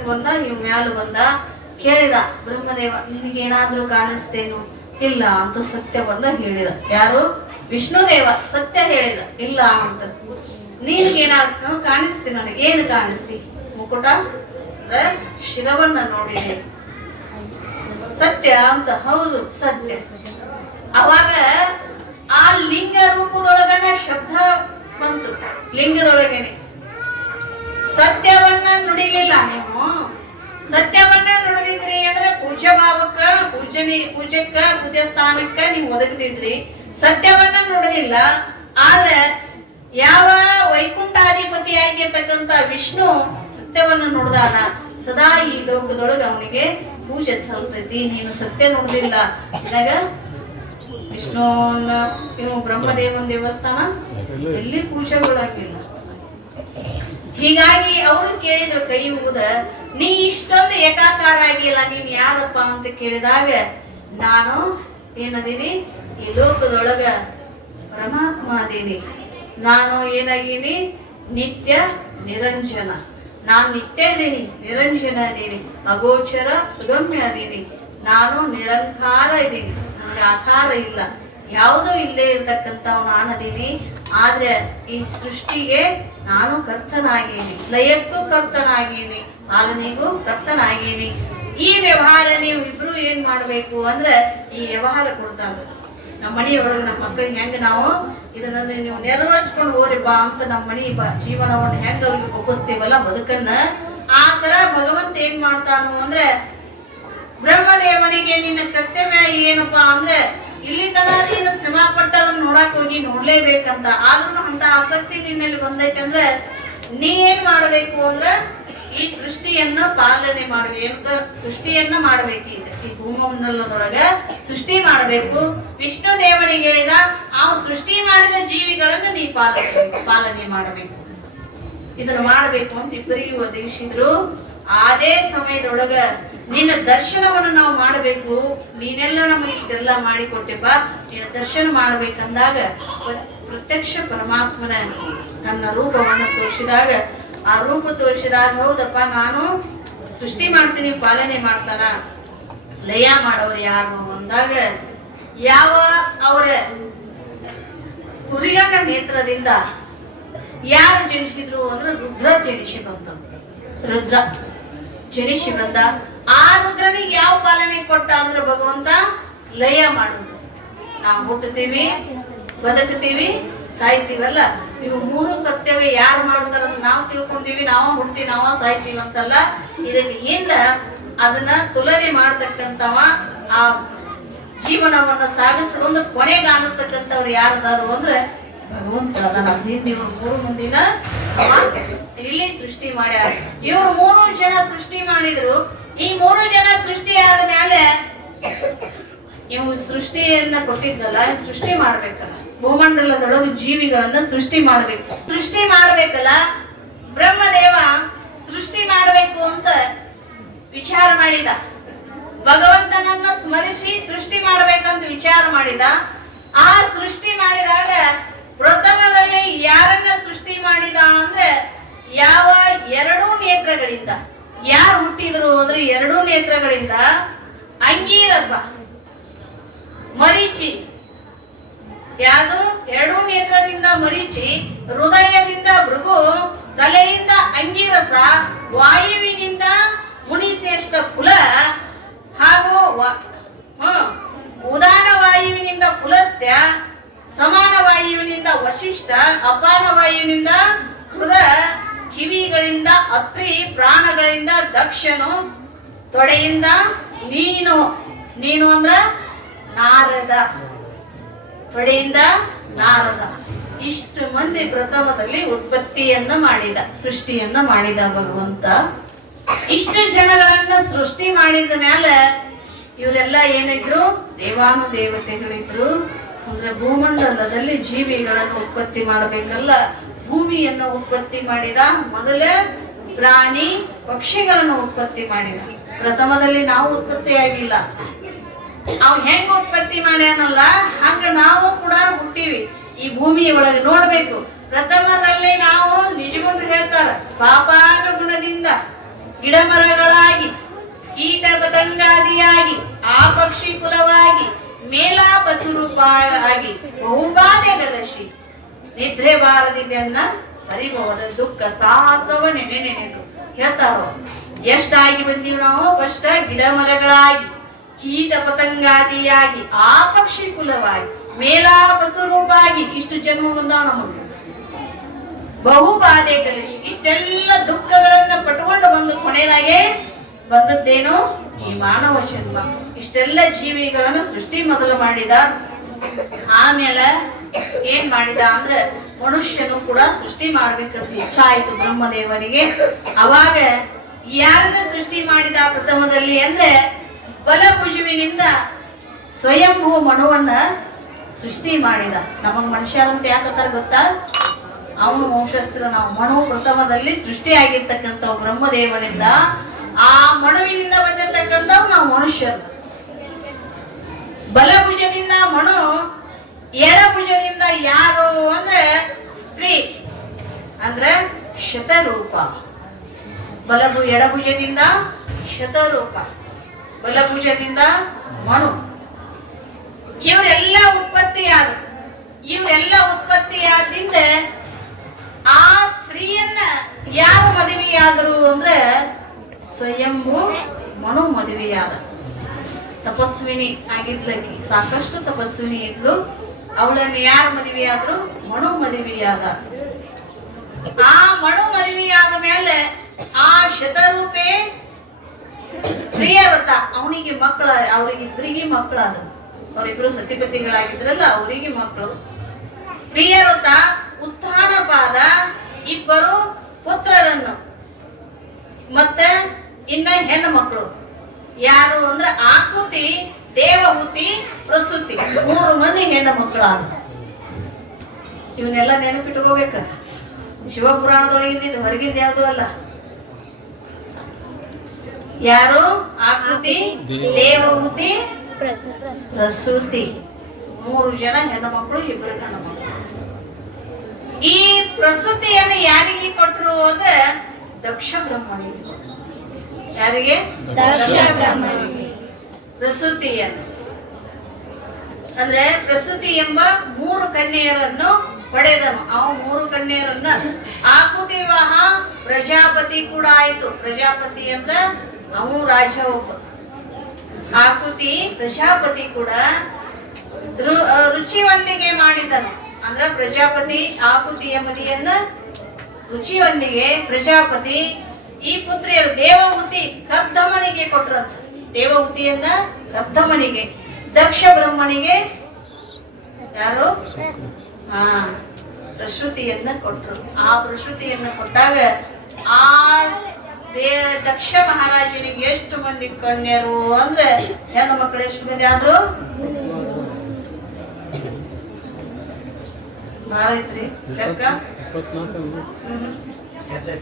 ಬಂದ ಇವ್ ಮ್ಯಾಲ ಬಂದ. ಕೇಳಿದ ಬ್ರಹ್ಮದೇವ, ನಿನಗೇನಾದ್ರೂ ಕಾಣಿಸ್ತೇನು? ಇಲ್ಲ ಅಂತ ಸತ್ಯವನ್ನ ಹೇಳಿದ. ಯಾರು? ವಿಷ್ಣುದೇವ ಸತ್ಯ ಹೇಳಿದ, ಇಲ್ಲ ಅಂತ. ನಿನಗೇನಾದ್ರು ಕಾಣಿಸ್ತಿ? ನನಗೆ ಏನು ಕಾಣಿಸ್ತಿ? ಮುಕುಟ ಅಂದ್ರೆ ಶಿರವನ್ನ ನೋಡಿದೆ. ಸತ್ಯ ಅಂತ, ಹೌದು ಸತ್ಯ. ಅವಾಗ ಆ ಲಿಂಗ ರೂಪದೊಳಗನ ಶಬ್ದ ಬಂತು, ಲಿಂಗದೊಳಗೇನೆ. ಸತ್ಯವನ್ನ ನುಡಿಲಿಲ್ಲ ನೀವು. ಸತ್ಯವನ್ನ ನುಡಿದಿದ್ರಿ ಅಂದ್ರೆ ಪೂಜ್ಯ ಭಾವಕ್ಕ, ಪೂಜ್ಯ ಸ್ಥಾನಕ್ಕ ನೀವು ಒದಗದಿದ್ರಿ. ಸತ್ಯವನ್ನ ನುಡಿದಿಲ್ಲ. ಆದ್ರೆ ಯಾವ ವೈಕುಂಠಾಧಿಪತಿ ಆಗಿರ್ತಕ್ಕಂಥ ವಿಷ್ಣು ಸತ್ಯವನ್ನ ನುಡಿದಾನ, ಸದಾ ಈ ಲೋಕದೊಳಗೆ ಅವನಿಗೆ ಪೂಜೆ ಸಲ್ತೈತಿ. ನೀನು ಸತ್ಯ ನುಡಿದಿಲ್ಲ, ನನಗ ವಿಷ್ಣುವನ್ನ ಇವು ಬ್ರಹ್ಮದೇವನ ದೇವಸ್ಥಾನ ಎಲ್ಲಿ ಪೂಜೆಗೊಳಗಿಲ್ಲ. ಹೀಗಾಗಿ ಅವರು ಕೇಳಿದ್ರು ಕೈ ಮುಗಿದ, ನೀ ಇಷ್ಟೊಂದು ಏಕಾಕಾರ ಆಗಿಲ್ಲ, ನೀನ್ ಯಾರಪ್ಪ ಅಂತ ಕೇಳಿದಾಗ, ನಾನು ಏನದೀನಿ? ಈ ಲೋಕದೊಳಗ ಪರಮಾತ್ಮ ಅದೀನಿ. ನಾನು ಏನಾಗೀನಿ? ನಿತ್ಯ ನಿರಂಜನ. ನಾನು ನಿತ್ಯ ಇದೀನಿ, ನಿರಂಜನ ಅದೀನಿ, ಅಗೋಚರ ಅಗಮ್ಯ ಅದೀನಿ. ನಾನು ನಿರಂಕಾರ ಇದೀನಿ, ನನಗೆ ಆಕಾರ ಇಲ್ಲ, ಯಾವುದೂ ಇಲ್ಲೇ ಇರ್ತಕ್ಕಂಥವ್ ನಾನದೀನಿ. ಆದ್ರೆ ಈ ಸೃಷ್ಟಿಗೆ ನಾನು ಕರ್ತನಾಗೀನಿ, ಲಯಕ್ಕೂ ಕರ್ತನಾಗೀನಿ, ಪಾಲನೆಗೂ ಕರ್ತನಾಗೀನಿ. ಈ ವ್ಯವಹಾರ ನೀವು ಇಬ್ರು ಏನ್ ಮಾಡ್ಬೇಕು ಅಂದ್ರೆ, ಈ ವ್ಯವಹಾರ ಕೊಡ್ತಾರ ನಮ್ಮ ಮನೆಯೊಳಗೆ ನಮ್ಮ ಮಕ್ಕಳಿಗೆ ಹೆಂಗ ನಾವು ಇದನ್ನ ನೀವು ನೆರವೇರಿಸ್ಕೊಂಡು ಹೋರಿ ಬಾ ಅಂತ ನಮ್ಮ ಮನಿ ಜೀವನವನ್ನು ಹೆಂಗ ಅವ್ರಿಗೆ ಒಪ್ಪಿಸ್ತೀವಲ್ಲ ಬದುಕನ್ನ, ಆ ತರ ಭಗವಂತ ಏನ್ ಮಾಡ್ತಾನು ಅಂದ್ರೆ, ಬ್ರಹ್ಮದೇವನಿಗೆ ನಿನ್ನ ಕರ್ತವ್ಯ ಏನಪ್ಪಾ ಅಂದ್ರೆ, ಇಲ್ಲಿ ತನ ನೀನು ಶ್ರಮ ಪಟ್ಟದನ್ನ ನೋಡಕ್ ಹೋಗಿ ನೋಡ್ಲೇಬೇಕಂತ. ಆದ್ರೂ ಅಂತ ಆಸಕ್ತಿ ನಿನ್ನಲ್ಲಿ ಬಂದೈತೆ ಅಂದ್ರೆ, ನೀ ಏನ್ ಮಾಡ್ಬೇಕು ಅಂದ್ರೆ, ಈ ಸೃಷ್ಟಿಯನ್ನ ಪಾಲನೆ ಮಾಡ್ಬೇಕು. ಸೃಷ್ಟಿಯನ್ನ ಮಾಡ್ಬೇಕು. ಈ ಭೂಮಂಡಲದೊಳಗ ಸೃಷ್ಟಿ ಮಾಡ್ಬೇಕು. ವಿಷ್ಣು ದೇವನಿಗೆ ಹೇಳಿದ, ಆ ಸೃಷ್ಟಿ ಮಾಡಿದ ಜೀವಿಗಳನ್ನ ನೀ ಪಾಲನೆ ಮಾಡಬೇಕು. ಇದನ್ನ ಮಾಡಬೇಕು ಅಂತ ಇಬ್ಬರಿಗೂ ಒದಗಿಸಿದ್ರು. ಅದೇ ಸಮಯದೊಳಗ ನಿನ್ನ ದರ್ಶನವನ್ನು ನಾವು ಮಾಡಬೇಕು, ನೀನೆಲ್ಲ ನಮಗೆ ಇಷ್ಟೆಲ್ಲ ಮಾಡಿಕೊಟ್ಟೆಪ್ಪ, ನಿನ್ನ ದರ್ಶನ ಮಾಡಬೇಕಂದಾಗ ಪ್ರತ್ಯಕ್ಷ ಪರಮಾತ್ಮನ ತನ್ನ ರೂಪವನ್ನು ತೋರಿಸಿದಾಗ, ಆ ರೂಪ ತೋರಿಸಿದಾಗ ಹೌದಪ್ಪ ನಾನು ಸೃಷ್ಟಿ ಮಾಡ್ತೀನಿ, ಪಾಲನೆ ಮಾಡ್ತಾನ, ಲಯ ಮಾಡೋರು ಯಾರು ಅಂದಾಗ ಯಾವ ಅವರ ಕುರಿಗಣ್ಣ ನೇತ್ರದಿಂದ ಯಾರು ಜನಿಸಿದ್ರು ಅಂದ್ರೆ ರುದ್ರ ಜನಿಸಿ ಬಂದಂತ. ರುದ್ರ ಜನಿಸಿ ಬಂದ. ಆ ರುದ್ರನಿಗೆ ಯಾವ ಪಾಲನೆ ಕೊಟ್ಟ ಅಂದ್ರೆ ಭಗವಂತ ಲಯ ಮಾಡುದು. ನಾವು ಹುಟ್ಟುತ್ತೀವಿ, ಬದುಕುತ್ತೀವಿ, ಸಾಯ್ತೀವಲ್ಲ, ಇವು ಮೂರು ಕರ್ತವ್ಯ ಯಾರು ಮಾಡ್ತಾರ ನಾವು ತಿಳ್ಕೊಂತೀವಿ, ನಾವ ಹುಡ್ತೀವಿ, ನಾವ ಸಾಯ್ತೀವಿ ಅಂತಲ್ಲ. ಇದಕ್ಕೆ ಹಿಂದ ಅದನ್ನ ತುಲನೆ ಮಾಡ್ತಕ್ಕಂಥವ, ಆ ಜೀವನವನ್ನ ಸಾಗಿಸ್ಕೊಂಡು ಕೊನೆಗೆ ಆನಿಸ್ತಕ್ಕಂಥವ್ರು ಯಾರದಾರು ಅಂದ್ರೆ ಭಗವಂತ ಅದನ್ನ. ಇವ್ರು ಮೂರು ಮಂದಿನ ಇಲ್ಲಿ ಸೃಷ್ಟಿ ಮಾಡ್ಯಾರ. ಇವ್ರು 3 ಜನ ಸೃಷ್ಟಿ ಮಾಡಿದ್ರು. ಈ 3 ಜನ ಸೃಷ್ಟಿ ಆದ ಮೇಲೆ ಇವ್ ಸೃಷ್ಟಿಯನ್ನ ಕೊಟ್ಟಿದ್ದಲ್ಲ, ಸೃಷ್ಟಿ ಮಾಡ್ಬೇಕಲ್ಲ, ಭೂಮಂಡಲದೊಳಗೆ ಜೀವಿಗಳನ್ನ ಸೃಷ್ಟಿ ಮಾಡ್ಬೇಕು. ಸೃಷ್ಟಿ ಮಾಡ್ಬೇಕಲ್ಲ, ಬ್ರಹ್ಮದೇವ ಸೃಷ್ಟಿ ಮಾಡ್ಬೇಕು ಅಂತ ವಿಚಾರ ಮಾಡಿದ. ಭಗವಂತನನ್ನ ಸ್ಮರಿಸಿ ಸೃಷ್ಟಿ ಮಾಡ್ಬೇಕಂತ ವಿಚಾರ ಮಾಡಿದ. ಆ ಸೃಷ್ಟಿ ಮಾಡಿದಾಗ ಪ್ರಥಮದಲ್ಲಿ ಯಾರನ್ನ ಸೃಷ್ಟಿ ಮಾಡಿದ ಅಂದ್ರೆ ಯಾವ 2 ನೇತ್ರಗಳಿಂದ ಯಾರು ಹುಟ್ಟಿದ್ರು ಅಂದ್ರೆ 2 ನೇತ್ರಗಳಿಂದ ಅಂಗೀರಸ, ಮರೀಚಿ. ಯಾವುದು? 2 ನೇತ್ರದಿಂದ ಮರೀಚಿ, ಹೃದಯದಿಂದ ಭೃಗು, ತಲೆಯಿಂದ ಅಂಗೀರಸ, ವಾಯುವಿನಿಂದ ಮುನಿಶ್ರೇಷ್ಠ ಕುಲ, ಹಾಗೂ ಉದಾನ ವಾಯುವಿನಿಂದ ಪುಲಸ್ತ್ಯ, ಸಮಾನ ವಾಯುವಿನಿಂದ ವಶಿಷ್ಠ, ಅಪಾನ ವಾಯುವಿನಿಂದ ಕೃದ, ಕಿವಿಗಳಿಂದ ಅತ್ರಿ, ಪ್ರಾಣಗಳಿಂದ ದಕ್ಷನು, ತೊಡೆಯಿಂದ ನೀನು. ನೀನು ಅಂದ್ರ ನಾರದ, ತೊಡೆಯಿಂದ ನಾರದ. ಇಷ್ಟು ಮಂದಿ ಪ್ರಥಮದಲ್ಲಿ ಉತ್ಪತ್ತಿಯನ್ನ ಮಾಡಿದ, ಸೃಷ್ಟಿಯನ್ನ ಮಾಡಿದ ಭಗವಂತ. ಇಷ್ಟು ಜನಗಳನ್ನ ಸೃಷ್ಟಿ ಮಾಡಿದ ಮೇಲೆ ಇವರೆಲ್ಲ ಏನಿದ್ರು? ದೇವಾನು ದೇವತೆಗಳಿದ್ರು. ಅಂದ್ರೆ ಭೂಮಂಡಲದಲ್ಲಿ ಜೀವಿಗಳನ್ನು ಉತ್ಪತ್ತಿ ಮಾಡಬೇಕಲ್ಲ, ಭೂಮಿಯನ್ನು ಉತ್ಪತ್ತಿ ಮಾಡಿದ. ಮೊದಲೇ ಪ್ರಾಣಿ ಪಕ್ಷಿಗಳನ್ನು ಉತ್ಪತ್ತಿ ಮಾಡಿದ. ಪ್ರಥಮದಲ್ಲಿ ನಾವು ಉತ್ಪತ್ತಿಯಾಗಿಲ್ಲ, ಅವ್ ಹೆಂಗ್ ಉತ್ಪತ್ತಿ ಮಾಡ್ಯಾನಲ್ಲ ಹಂಗ ನಾವು ಕೂಡ ಹುಟ್ಟಿವಿ. ಈ ಭೂಮಿಯ ಒಳಗೆ ನೋಡ್ಬೇಕು. ಪ್ರಥಮದಲ್ಲಿ ನಾವು ನಿಜಗೊಂಡ್ರು ಹೇಳ್ತಾರ, ಪಾಪಾನುಗುಣದಿಂದ ಗಿಡ ಮರಗಳಾಗಿ, ಕೀಟ ಪತಂಗಾದಿಯಾಗಿ, ಆ ಪಕ್ಷಿ ಕುಲವಾಗಿ, ಮೇಲಾಪಸುರೂಪಾಗಿ, ಬಹುಬಾಧೆಗಲಶಿ, ನಿದ್ರೆ ಬಾರದಿದೆಯನ್ನ ಹರಿಬಹುದ ದುಃಖ ಸಾಹಸವ ನೆನೆದು ಹೇಳ್ತಾರೋ. ಎಷ್ಟಾಗಿ ಬಂದೀವಿ ನಾವು? ಫಸ್ಟ್ ಗಿಡ ಮರಗಳಾಗಿ, ಕೀಟ ಪತಂಗಾದಿಯಾಗಿ, ಆ ಪಕ್ಷಿ ಕುಲವಾಗಿ, ಮೇಲಾಪಸುರೂಪಾಗಿ, ಇಷ್ಟು ಜನ್ಮ ಬಂದಾವ ನಮಗೆ. ಬಹುಬಾಧೆ ಕಲಿಸಿ, ಇಷ್ಟೆಲ್ಲ ದುಃಖಗಳನ್ನ ಪಟ್ಕೊಂಡು ಬಂದು ಕೊನೆಯದಾಗೆ ಬಂದದ್ದೇನು? ಈ ಮಾನವ ಜನ್ಮ. ಇಷ್ಟೆಲ್ಲ ಜೀವಿಗಳನ್ನ ಸೃಷ್ಟಿ ಮೊದಲು ಮಾಡಿದ. ಆಮೇಲೆ ಏನ್ ಮಾಡಿದ ಅಂದ್ರೆ ಮನುಷ್ಯನು ಕೂಡ ಸೃಷ್ಟಿ ಮಾಡ್ಬೇಕಂತ ಇಚ್ಛಾ ಆಯ್ತು ಬ್ರಹ್ಮದೇವನಿಗೆ. ಅವಾಗ ಯಾರನ್ನ ಸೃಷ್ಟಿ ಮಾಡಿದ ಪ್ರಥಮದಲ್ಲಿ ಅಂದ್ರೆ ಬಲಭುಜುವಿನಿಂದ ಸ್ವಯಂಭೂ ಮನುವನ್ನ ಸೃಷ್ಟಿ ಮಾಡಿದ. ನಮಗ್ ಮನುಷ್ಯರಂತ ಯಾಕತ್ತಾರ ಗೊತ್ತಾ? ಅವನು ವಂಶಸ್ಥರು ನಾವು. ಮನು ಪ್ರಥಮದಲ್ಲಿ ಸೃಷ್ಟಿ ಆಗಿರ್ತಕ್ಕಂಥ ಬ್ರಹ್ಮದೇವನಿಂದ, ಆ ಮನುವಿನಿಂದ ಬಂದಿರ್ತಕ್ಕಂಥವು ನಾವು ಮನುಷ್ಯರು. ಬಲಭುಜದಿಂದ ಮನು, ಎಡಭುಜದಿಂದ ಯಾರು ಅಂದ್ರೆ ಸ್ತ್ರೀ, ಅಂದ್ರೆ ಶತರೂಪ. ಎಡಭುಜದಿಂದ ಶತರೂಪ, ಬಲಭುಜದಿಂದ ಮನು. ಇವರೆಲ್ಲ ಉತ್ಪತ್ತಿಯಾದ್ರು. ಇವರೆಲ್ಲ ಉತ್ಪತ್ತಿಯಾದಿಂದ ಆ ಸ್ತ್ರೀಯನ್ನ ಯಾರು ಮದುವೆಯಾದ್ರು ಅಂದ್ರೆ ಸ್ವಯಂಭೂ ಮನು ಮದುವೆಯಾದ. ತಪಸ್ವಿನಿ ಆಗಿದ್ಲಕಿ, ಸಾಕಷ್ಟು ತಪಸ್ವಿನಿ ಇದ್ಲು. ಅವಳನ್ನ ಯಾರು ಮದುವೆಯಾದ್ರು? ಮನು ಮದುವೆಯಾದ. ಆ ಮನು ಮದುವೆಯಾದ ಮೇಲೆ ಆ ಶತರೂಪೆ ಪ್ರಿಯವ್ರತ, ಅವನಿಗೆ ಮಕ್ಕಳ, ಅವರಿಗಿಬ್ಬರಿಗೆ ಮಕ್ಕಳಾದ್ರು. ಅವರಿಬ್ರು ಸತಿಪತಿಗಳಾಗಿದ್ರಲ್ಲ, ಅವರಿಗೆ ಮಕ್ಕಳು. ಪ್ರಿಯವ್ರತ, ಉತ್ಥಾನಪಾದ, ಇಬ್ಬರು ಪುತ್ರರನ್ನು, ಮತ್ತೆ ಇನ್ನ ಹೆಣ್ಣು ಮಕ್ಕಳು. ಯಾರು ಅಂದ್ರೆ ಆಕೃತಿ, ದೇವಹೂತಿ, ಪ್ರಸೂತಿ, 3 ಮಂದಿ ಹೆಣ್ಣು ಮಕ್ಕಳಾದ್ರು. ಇವನ್ನೆಲ್ಲ ನೆನಪಿಟ್ಕೋಬೇಕ. ಶಿವಪುರಾಣದೊಳಗಿದ್ದು ಹೊರಗಿಂದ ಯಾವುದು ಅಲ್ಲ. ಯಾರು? ಆಕೃತಿ, ದೇವಹೂತಿ, ಪ್ರಸೂತಿ. 3 ಜನ ಹೆಣ್ಣು ಮಕ್ಕಳು, 2 ಗಂಡು ಮಕ್ಕಳು. ಈ ಪ್ರಸೂತಿಯನ್ನು ಯಾರಿಗೆ ಕೊಟ್ಟರು ಅಂದ್ರೆ ದಕ್ಷ ಬ್ರಹ್ಮನಿಗೆ ಕೊಟ್ಟರು. ಯಾರಿಗೆ? ದಕ್ಷ ಬ್ರಹ್ಮನಿಗೆ ಪ್ರಸೂತಿಯನ್ನು. ಅಂದ್ರೆ ಪ್ರಸೂತಿ ಎಂಬ 3 ಕನ್ಯೆಯರನ್ನು ಪಡೆದನು. ಅವ 3 ಕನ್ಯೆಯರನ್ನ ಆಕೃತಿ ವಿವಾಹ ಪ್ರಜಾಪತಿ ಕೂಡ ಆಯ್ತು. ಪ್ರಜಾಪತಿ ಅಂದ್ರ ಅವು ರಾಜ ಒಬ್ಬ. ಆಕೃತಿ ಪ್ರಜಾಪತಿ ಕೂಡ ರುಚಿಯೊಂದಿಗೆ ಮಾಡಿದನು. ಅಂದ್ರ ಪ್ರಜಾಪತಿ ಆಕೃತಿಯ ಮದಿಯನ್ನ ರುಚಿಯೊಂದಿಗೆ ಪ್ರಜಾಪತಿ ಈ ಪುತ್ರಿಯರು ದೇವಹೂತಿ ಕರ್ದಮನಿಗೆ ಕೊಟ್ರಂತ. ದೇವಹೂತಿಯನ್ನ ಕರ್ದಮನಿಗೆ, ದಕ್ಷ ಬ್ರಹ್ಮನಿಗೆ ಯಾರು? ಪ್ರಸೂತಿಯನ್ನ ಕೊಟ್ರು. ಆ ಪ್ರಸೂತಿಯನ್ನ ಕೊಟ್ಟಾಗ ಆ ದಕ್ಷ ಮಹಾರಾಜನಿಗೆ ಎಷ್ಟು ಮಂದಿ ಕನ್ಯರು ಅಂದ್ರೆ ಹೆಣ್ಣು ಮಕ್ಕಳು ಎಷ್ಟು ಮಂದಿ ಆದ್ರು? ಬಾಳ ಐತ್ರಿ ಲೆಕ್ಕ.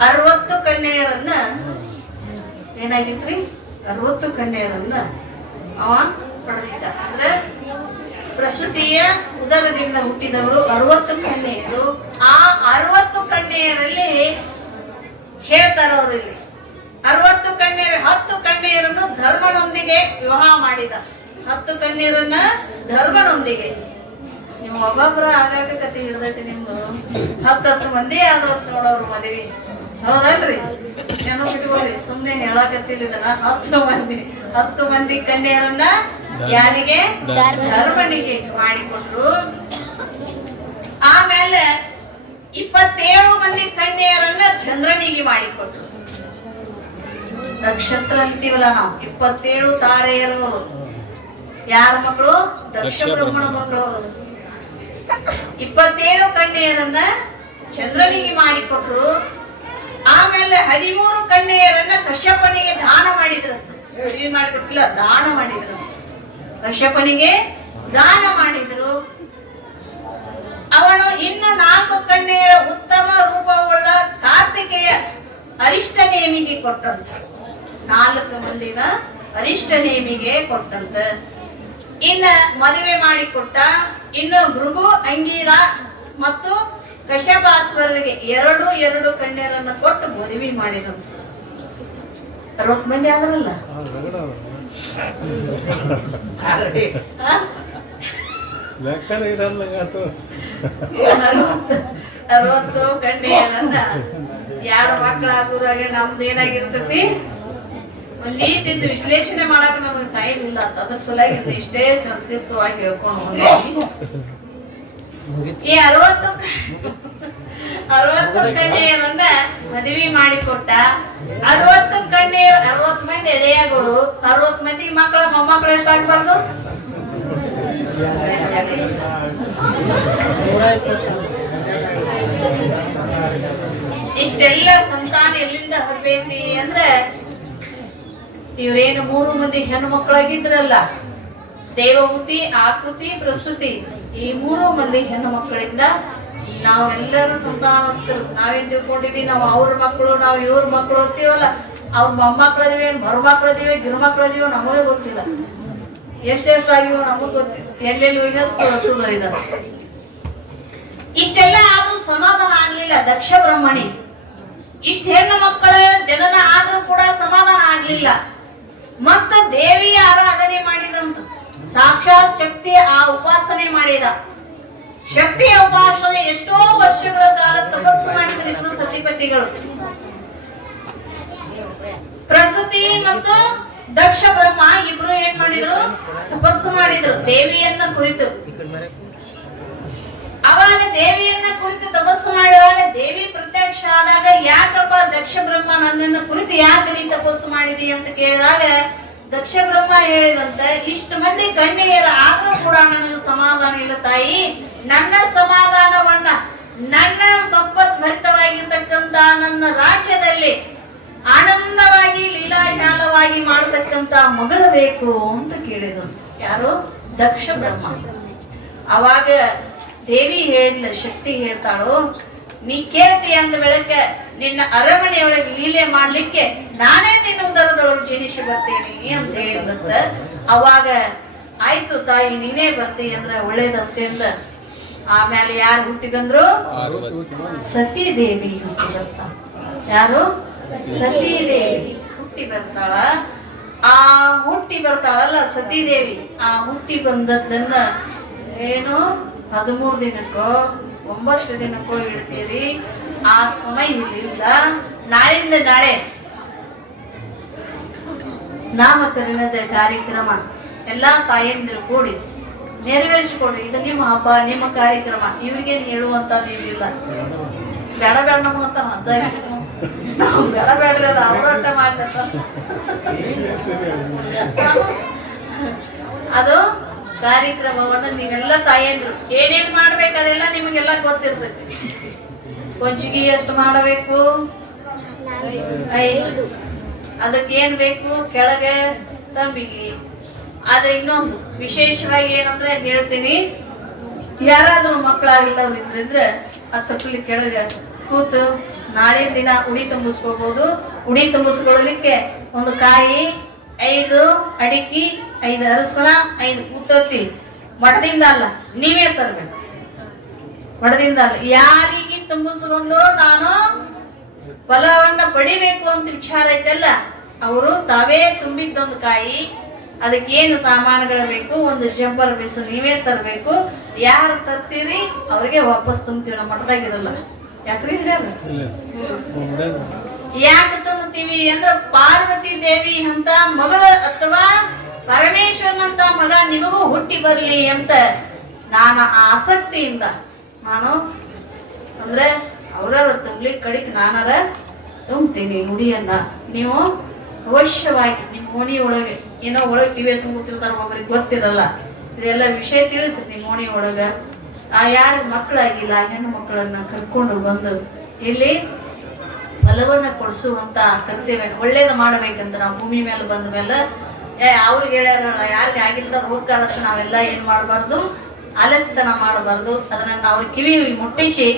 60 ಕನ್ಯೆಯರನ್ನ ಏನಾಗಿತ್ರಿ? 60 ಕನ್ಯೆಯರನ್ನ ಅವ ಪಡೆದಿದ್ದ. ಅಂದ್ರೆ ಪ್ರಸೂತಿಯ ಉದರದಿಂದ ಹುಟ್ಟಿದವರು 60 ಕನ್ಯೆಯರು. ಆ 60 ಕನ್ಯೆಯರಲ್ಲಿ ಹೇಳ್ತಾರ ಅವರು ಇಲ್ಲಿ 60 ಕನ್ಯೆಯರ 10 ಕನ್ಯೆಯರನ್ನು ಧರ್ಮನೊಂದಿಗೆ ವಿವಾಹ ಮಾಡಿದ. 10 ಕನ್ಯೆಯರನ್ನ ಧರ್ಮನೊಂದಿಗೆ. ನೀವು ಒಬ್ಬೊಬ್ಬರ ಆಗಾಗ ಕತೆ ಹಿಡ್ದೈತಿ ನಿಮ್ದು. 10 ಮಂದಿ ಆದ್ರೂ ನೋಡೋರು ಮದುವೆ, ಹೌದಲ್ರಿ? ನೆನಪಿಟ್ಕೋರಿ, ಸುಮ್ನೆ ಹೇಳಕತ್ತಿಲ್ಲಿದನ. 10 ಮಂದಿ ಕನ್ಯೆಯರನ್ನ ಯಾರಿಗೆ? ಧರ್ಮನಿಗೆ ಮಾಡಿಕೊಟ್ರು. ಆಮೇಲೆ 27 ಮಂದಿ ಕನ್ಯೆಯರನ್ನ ಚಂದ್ರನಿಗೆ ಮಾಡಿಕೊಟ್ರು. ನಕ್ಷತ್ರ ಅಂತೀವಲ್ಲ ನಾವು, 27 ತಾರೆಯರವರು ಯಾರ ಮಕ್ಕಳು? ದಕ್ಷ ಬ್ರಹ್ಮಣ ಮಕ್ಕಳು. 27 ಕನ್ಯೆಯರನ್ನ ಚಂದ್ರನಿಗೆ ಮಾಡಿಕೊಟ್ರು. ಆಮೇಲೆ 13 ಕನ್ಯೆಯರನ್ನ ಕಶ್ಯಪನಿಗೆ ದಾನ ಮಾಡಿದ್ರಂತ. ಮದುವೆ ಮಾಡಿಕೊಟ್ಟಿಲ್ಲ, ದಾನ ಮಾಡಿದ್ರು. ಕಶ್ಯಪನಿಗೆ ದಾನ ಮಾಡಿದ್ರು. ಅವನು ಇನ್ನು 4 ಕನ್ಯೆಯರ ಉತ್ತಮ ರೂಪವುಳ್ಳ ಕಾರ್ತಿಕೇಯ ಅರಿಷ್ಟನೇಮಿಗೆ ಕೊಟ್ಟಂತ. 4 ಮಂದಿನ ಅರಿಷ್ಟನೇಮಿಗೆ ಕೊಟ್ಟಂತ. ಇನ್ನ ಮದುವೆ ಮಾಡಿಕೊಟ್ಟ. ಇನ್ನು ಭೃಗು, ಅಂಗೀರ ಮತ್ತು ಕಶ್ಯಪಾಸ್ವರರಿಗೆ 2 ಕನ್ಯರನ್ನು ಕೊಟ್ಟು ಮದುವೆ ಮಾಡಿದಂತ. 60 ಮಂದಿ ಆದ್ರಲ್ಲ. 60 ಕನ್ಯೆಯರನ್ನ 2 ಮಕ್ಕಳಾಗುವಾಗ ನಮ್ದು ಏನಾಗಿರ್ತತಿ? ಒಂದೀಟಿಂದ ವಿಶ್ಲೇಷಣೆ ಮಾಡಕ್ ನಮ್ಗೆ ಟೈಮ್ ಇಲ್ಲ. ಅದ್ರ ಸಲಾಗಿ ಇಷ್ಟೇ ಸಂಕ್ಷಿಪ್ತವಾಗಿ ಹೇಳ್ಕೊಂಡು ಹೋಗಿ. ಈ 60 ಕನ್ಯೆಯರನ್ನ ಮದುವೆ ಮಾಡಿಕೊಟ್ಟ. 60 ಕನ್ಯೆಯರು, 60 ಮಂದಿ ಎಳೆಯಗಳು, 60 ಮಂದಿ ಮಕ್ಕಳ ಮೊಮ್ಮಕ್ಕಳು ಎಷ್ಟಾಗಬಾರ್ದು? ಇಷ್ಟೆಲ್ಲ ಸಂತಾನ ಎಲ್ಲಿಂದ ಹಬ್ಬೈತಿ ಅಂದ್ರೆ ಇವ್ರೇನು 3 ಮಂದಿ ಹೆಣ್ಣು ಮಕ್ಕಳಾಗಿದ್ರಲ್ಲ, ದೇವಹೂತಿ, ಆಕೃತಿ, ಪ್ರಸೂತಿ, ಈ 3 ಮಂದಿ ಹೆಣ್ಣು ಮಕ್ಕಳಿಂದ ನಾವೆಲ್ಲರೂ ಸಂತಾನಸ್ಥರು. ನಾವೇನ್ ತಿಳ್ಕೊಂಡಿವಿ? ನಾವು ಅವ್ರ ಮಕ್ಕಳು, ನಾವು ಇವ್ರ ಮಕ್ಕಳು ಅಂತೀವಲ್ಲ. ಅವ್ರ ಮೊಮ್ಮಕ್ಕಳದಿವೆ, ಮರುಮಕ್ಕಳದಿವೆ, ಗಿರುಮಕ್ಕಳದಿವೆ, ನಮಗೆ ಗೊತ್ತಿಲ್ಲ. ಎಷ್ಟೆಷ್ಟು ಆಗಿವೋ ನಮಗ್ ಗೊತ್ತಿಲ್ಲ. ಎಲ್ಲೆಲ್ಲಿ ಹಚ್ಚುದ ಇದ. ಇಷ್ಟೆಲ್ಲ ಆದ್ರೂ ಸಮಾಧಾನ ಆಗ್ಲಿಲ್ಲ ದಕ್ಷ ಬ್ರಹ್ಮಣಿ. ಇಷ್ಟ ಹೆಣ್ಣು ಮಕ್ಕಳ ಜನನ ಆದ್ರೂ ಕೂಡ ಸಮಾಧಾನ ಆಗ್ಲಿಲ್ಲ. ಮತ್ತ ದೇವಿಯ ಆರಾಧನೆ ಮಾಡಿದಂತ. ಸಾಕ್ಷಾತ್ ಶಕ್ತಿಯ ಆ ಉಪಾಸನೆ ಮಾಡಿದ. ಶಕ್ತಿಯ ಉಪಾಸನೆ ಎಷ್ಟೋ ವರ್ಷಗಳ ಕಾಲ ತಪಸ್ಸು ಮಾಡಿದ್ರು ಇಬ್ರು ಸತಿಪತಿಗಳು. ಪ್ರಸೂತಿ ಮತ್ತು ದಕ್ಷ ಬ್ರಹ್ಮ ಇಬ್ರು ಏನ್ ಮಾಡಿದ್ರು? ತಪಸ್ಸು ಮಾಡಿದ್ರು ದೇವಿಯನ್ನ ಕುರಿತು. ಅವಾಗ ದೇವಿಯನ್ನ ಕುರಿತು ತಪಸ್ಸು ಮಾಡಿದಾಗ ದೇವಿ ಪ್ರತ್ಯಕ್ಷ ಆದಾಗ, ಯಾಕಪ್ಪ ದಕ್ಷ ಬ್ರಹ್ಮ ನನ್ನನ್ನು ಕುರಿತು ಯಾಕೆ ನೀ ತಪಸ್ಸು ಮಾಡಿದಿ ಅಂತ ಕೇಳಿದಾಗ ದಕ್ಷ ಬ್ರಹ್ಮ ಹೇಳಿದಂತ, ಇಷ್ಟು ಮಂದಿ ಕನ್ಯೆಯರ ಆದ್ರೂ ಕೂಡ ನನಗೆ ಸಮಾಧಾನ ಇಲ್ಲ ತಾಯಿ. ನನ್ನ ಸಮಾಧಾನವನ್ನ, ನನ್ನ ಸಂಪತ್ ಭರಿತವಾಗಿರ್ತಕ್ಕಂತ ನನ್ನ ರಾಜ್ಯದಲ್ಲಿ ಆನಂದವಾಗಿ ಲೀಲಾಜಾಲವಾಗಿ ಮಾಡತಕ್ಕಂತ ಮಗಳು ಬೇಕು ಅಂತ ಕೇಳಿದಂತ. ಯಾರು? ದಕ್ಷ ಬ್ರಹ್ಮ. ಅವಾಗ ದೇವಿ ಹೇಳಿದ್ಲ, ಶಕ್ತಿ ಹೇಳ್ತಾಳು, ನೀ ಕೇಳ್ತಿ ಅಂದ ಬೆಳಗ್ಗೆ ನಿನ್ನ ಅರಮನೆಯೊಳಗೆ ಲೀಲೆ ಮಾಡ್ಲಿಕ್ಕೆ ನಾನೇ ನಿನ್ನ ಉದರದೊಳಗೆ ಜೀನಿಸಿ ಬರ್ತೇನೆ ಅಂತ ಹೇಳಿದಂತ. ಅವಾಗ ಆಯ್ತು ತಾಯಿ ನೀನೇ ಬರ್ತಿ ಅಂದ್ರೆ ಒಳ್ಳೇದಂತೆ ಅಂದ. ಆಮೇಲೆ ಯಾರು ಹುಟ್ಟಿ ಬಂದ್ರು? ಸತೀದೇವಿ ಹುಟ್ಟಿ ಬರ್ತಾಳ. ಯಾರು? ಸತೀದೇವಿ ಹುಟ್ಟಿ ಬರ್ತಾಳ. ಆ ಹುಟ್ಟಿ ಬರ್ತಾಳಲ್ಲ ಸತೀದೇವಿ, ಆ ಹುಟ್ಟಿ ಬಂದದ್ದನ್ನ ಏನು 13 ದಿನಕ್ಕೋ 9 ದಿನಕ್ಕೋ ಇಡ್ತೀರಿ. ಆ ಸಮಯ ಇಲ್ಲಿಲ್ಲ. ನಾಳಿಂದ ನಾಳೆ ನಾಮಕರಣದ ಕಾರ್ಯಕ್ರಮ ಎಲ್ಲಾ ತಾಯಂದಿರು ಕೂಡಿ ನೆರವೇರಿಸಿಕೊಡ್ರಿ. ಇದು ನಿಮ್ಮ ಹಬ್ಬ, ನಿಮ್ಮ ಕಾರ್ಯಕ್ರಮ. ಇವ್ರಿಗೇನು ಹೇಳುವಂತದ್ದು ಇದಿಲ್ಲ. ಬೇಡ ಬೇಡ ನಮಗಂತ ಅಜ್ಜ ಇರ್ಬೇಕು, ನಾವು ಬೇಡ ಬೇಡ್ರಿ ಅದು ಅವರೊಟ್ಟ ಮಾಡ್ಲತ್ತ. ಅದು ಕಾರ್ಯಕ್ರಮವನ್ನು ನೀವೆಲ್ಲ ತಾಯಂದ್ರು ಏನೇನ್ ಮಾಡ್ಬೇಕು ಅದೆಲ್ಲ ನಿಮಗೆಲ್ಲ ಗೊತ್ತಿರ್ತೈತಿ. ಕೊಂಚಿಗೆ ಎಷ್ಟು ಮಾಡಬೇಕು? 5. ಅದಕ್ಕೆ ಏನ್ ಬೇಕು? ಕೆಳಗೆ ತಂಬಿಗೆ. ಅದ ಇನ್ನೊಂದು ವಿಶೇಷವಾಗಿ ಏನಂದ್ರೆ ಹೇಳ್ತೀನಿ, ಯಾರಾದ್ರೂ ಮಕ್ಕಳಾಗಿಲ್ಲವ್ರು ಇದ್ರಿದ್ರೆ ಆ ತಪ್ಪಲಿ ಕೆಳಗೆ ಕೂತು ನಾಳಿನ ದಿನ ಉಡಿ ತುಂಬಿಸ್ಕೋಬಹುದು. ಉಡಿ ತುಂಬಿಸ್ಕೊಳ್ಳಲಿಕ್ಕೆ 1 ಕಾಯಿ, 5 ಅಡಿಕೆ, 5 ಅರಸನ, 5 ಉತ್ತತ್ತಿ. ಮಠದಿಂದ ಅಲ್ಲ, ನೀವೇ ತರ್ಬೇಕು. ಮಠದಿಂದ ಅಲ್ಲ. ಯಾರಿಗೆ ತುಂಬಿಸ್ಕೊಂಡು ನಾನು ಫಲವನ್ನ ಪಡಿಬೇಕು ಅಂತ ವಿಚಾರ ಐತಲ್ಲ, ಅವರು ತಾವೇ ತುಂಬಿದ್ದೊಂದು ಕಾಯಿ, ಅದಕ್ಕೇನು ಸಾಮಾನುಗಳು ಬೇಕು, 1 ಜಂಪರ್ ಬಿಸು ನೀವೇ ತರಬೇಕು. ಯಾರು ತರ್ತೀರಿ ಅವ್ರಿಗೆ ವಾಪಸ್ ತುಂಬ್ತೀವಿ. ನಮ್ಮ ಮಠದಾಗಿರಲ್ಲ. ಯಾಕ್ರಿ ಯಾಕೆ ತುಂಬುತ್ತೀವಿ ಅಂದ್ರೆ ಪಾರ್ವತಿ ದೇವಿ ಅಂತ ಮಗಳು ಅಥವಾ ಪರಮೇಶ್ವರನಂತ ಮಗ ನಿಮಗೂ ಹುಟ್ಟಿ ಬರ್ಲಿ ಅಂತ ನಾನು ಆಸಕ್ತಿಯಿಂದ ನಾನು ಅಂದ್ರೆ ಅವ್ರವ್ರ ತುಂಬಲಿಕ್ಕೆ ಕಡಿಕ್ ನಾನಾರ ತುಂಬ್ತೀನಿ ಉಡಿಯನ್ನ. ನೀವು ಅವಶ್ಯವಾಗಿ ನಿಮ್ಮ ಓಣಿ ಒಳಗೆ ಏನೋ ಒಳಗೆ ಟಿವಿ ಕೂತಿರ್ತಾರ, ಒಬ್ಬರಿಗೆ ಗೊತ್ತಿರಲ್ಲ. ಇದೆಲ್ಲ ವಿಷಯ ತಿಳಿಸಿ ನಿಮ್ಮ ಓಣಿ ಒಳಗ. ಆ ಯಾರು ಮಕ್ಕಳಾಗಿಲ್ಲ ಹೆಣ್ಣು ಮಕ್ಕಳನ್ನ ಕರ್ಕೊಂಡು ಬಂದು ಇಲ್ಲಿ ಫಲವನ್ನ ಕೊಡಿಸುವಂತ ಕರ್ತವ್ಯ, ಒಳ್ಳೇದು ಮಾಡಬೇಕಂತ ನಾವು ಭೂಮಿ ಮೇಲೆ ಬಂದ ಮೇಲೆ ಅವ್ರಿಗೆ ಹೇಳ್ಯಾರಲ್ಲ, ಯಾರಿಗೆ ಆಗಿಲ್ಲ ರೋಗಕಾಲಕ್ಕ ನಾವೆಲ್ಲ ಏನ್ ಮಾಡಬಾರ್ದು, ಆಲಸ್ಯತನ ಮಾಡಬಾರ್ದು. ಅದನ್ನ ಅವ್ರ ಕಿವಿ ಮುಟ್ಟಿಸಿ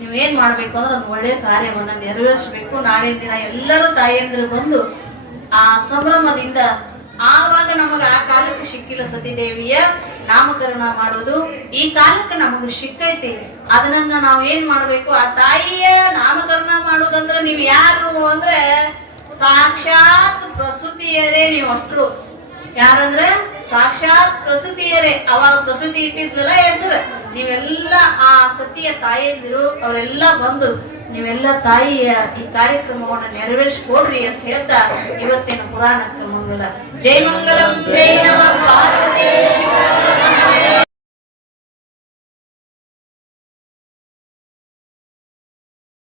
ನೀವೇನ್ ಮಾಡ್ಬೇಕು ಅಂದ್ರೆ ಒಂದು ಒಳ್ಳೆಯ ಕಾರ್ಯವನ್ನ ನೆರವೇರಿಸಬೇಕು. ನಾಳಿನ ದಿನ ಎಲ್ಲರೂ ತಾಯಿಯಂದ್ರು ಬಂದು ಆ ಸಂಭ್ರಮದಿಂದ, ಆವಾಗ ನಮಗ ಆ ಕಾಲಕ್ಕೆ ಸಿಕ್ಕಿಲ್ಲ ಸತೀದೇವಿಯ ನಾಮಕರಣ ಮಾಡೋದು, ಈ ಕಾಲಕ್ಕೆ ನಮಗ ಸಿಕ್ಕೈತಿ. ಅದನ್ನ ನಾವ್ ಏನ್ ಮಾಡ್ಬೇಕು? ಆ ತಾಯಿಯ ನಾಮಕರಣ ಮಾಡೋದಂದ್ರೆ ನೀವು ಯಾರು ಅಂದ್ರೆ ಸಾಕ್ಷಾತ್ ಪ್ರಸೂತಿಯರೇ. ನೀವು ಅಷ್ಟ್ರು ಯಾರಂದ್ರೆ ಸಾಕ್ಷಾತ್ ಪ್ರಸೂತಿಯರೇ. ಅವಾಗ ಪ್ರಸೂತಿ ಇಟ್ಟಿದ್ರಲ್ಲ ಹೆಸರು, ನೀವೆಲ್ಲ ಆ ಸತಿಯ ತಾಯಿಯಂದಿರು ಅವರೆಲ್ಲ ಬಂದು ನೀವೆಲ್ಲ ತಾಯಿಯ ಈ ಕಾರ್ಯಕ್ರಮವನ್ನು ನೆರವೇರಿಸಿಕೊಡ್ರಿ ಅಂತ ಹೇಳ್ತಾ ಇವತ್ತಿನ ಪುರಾಣಕ್ಕೆ ಮಂಗಲ. ಜೈ ಮಂಗಲಂ, ಜೈ ನಮ ಪಾರ್ವತಿ.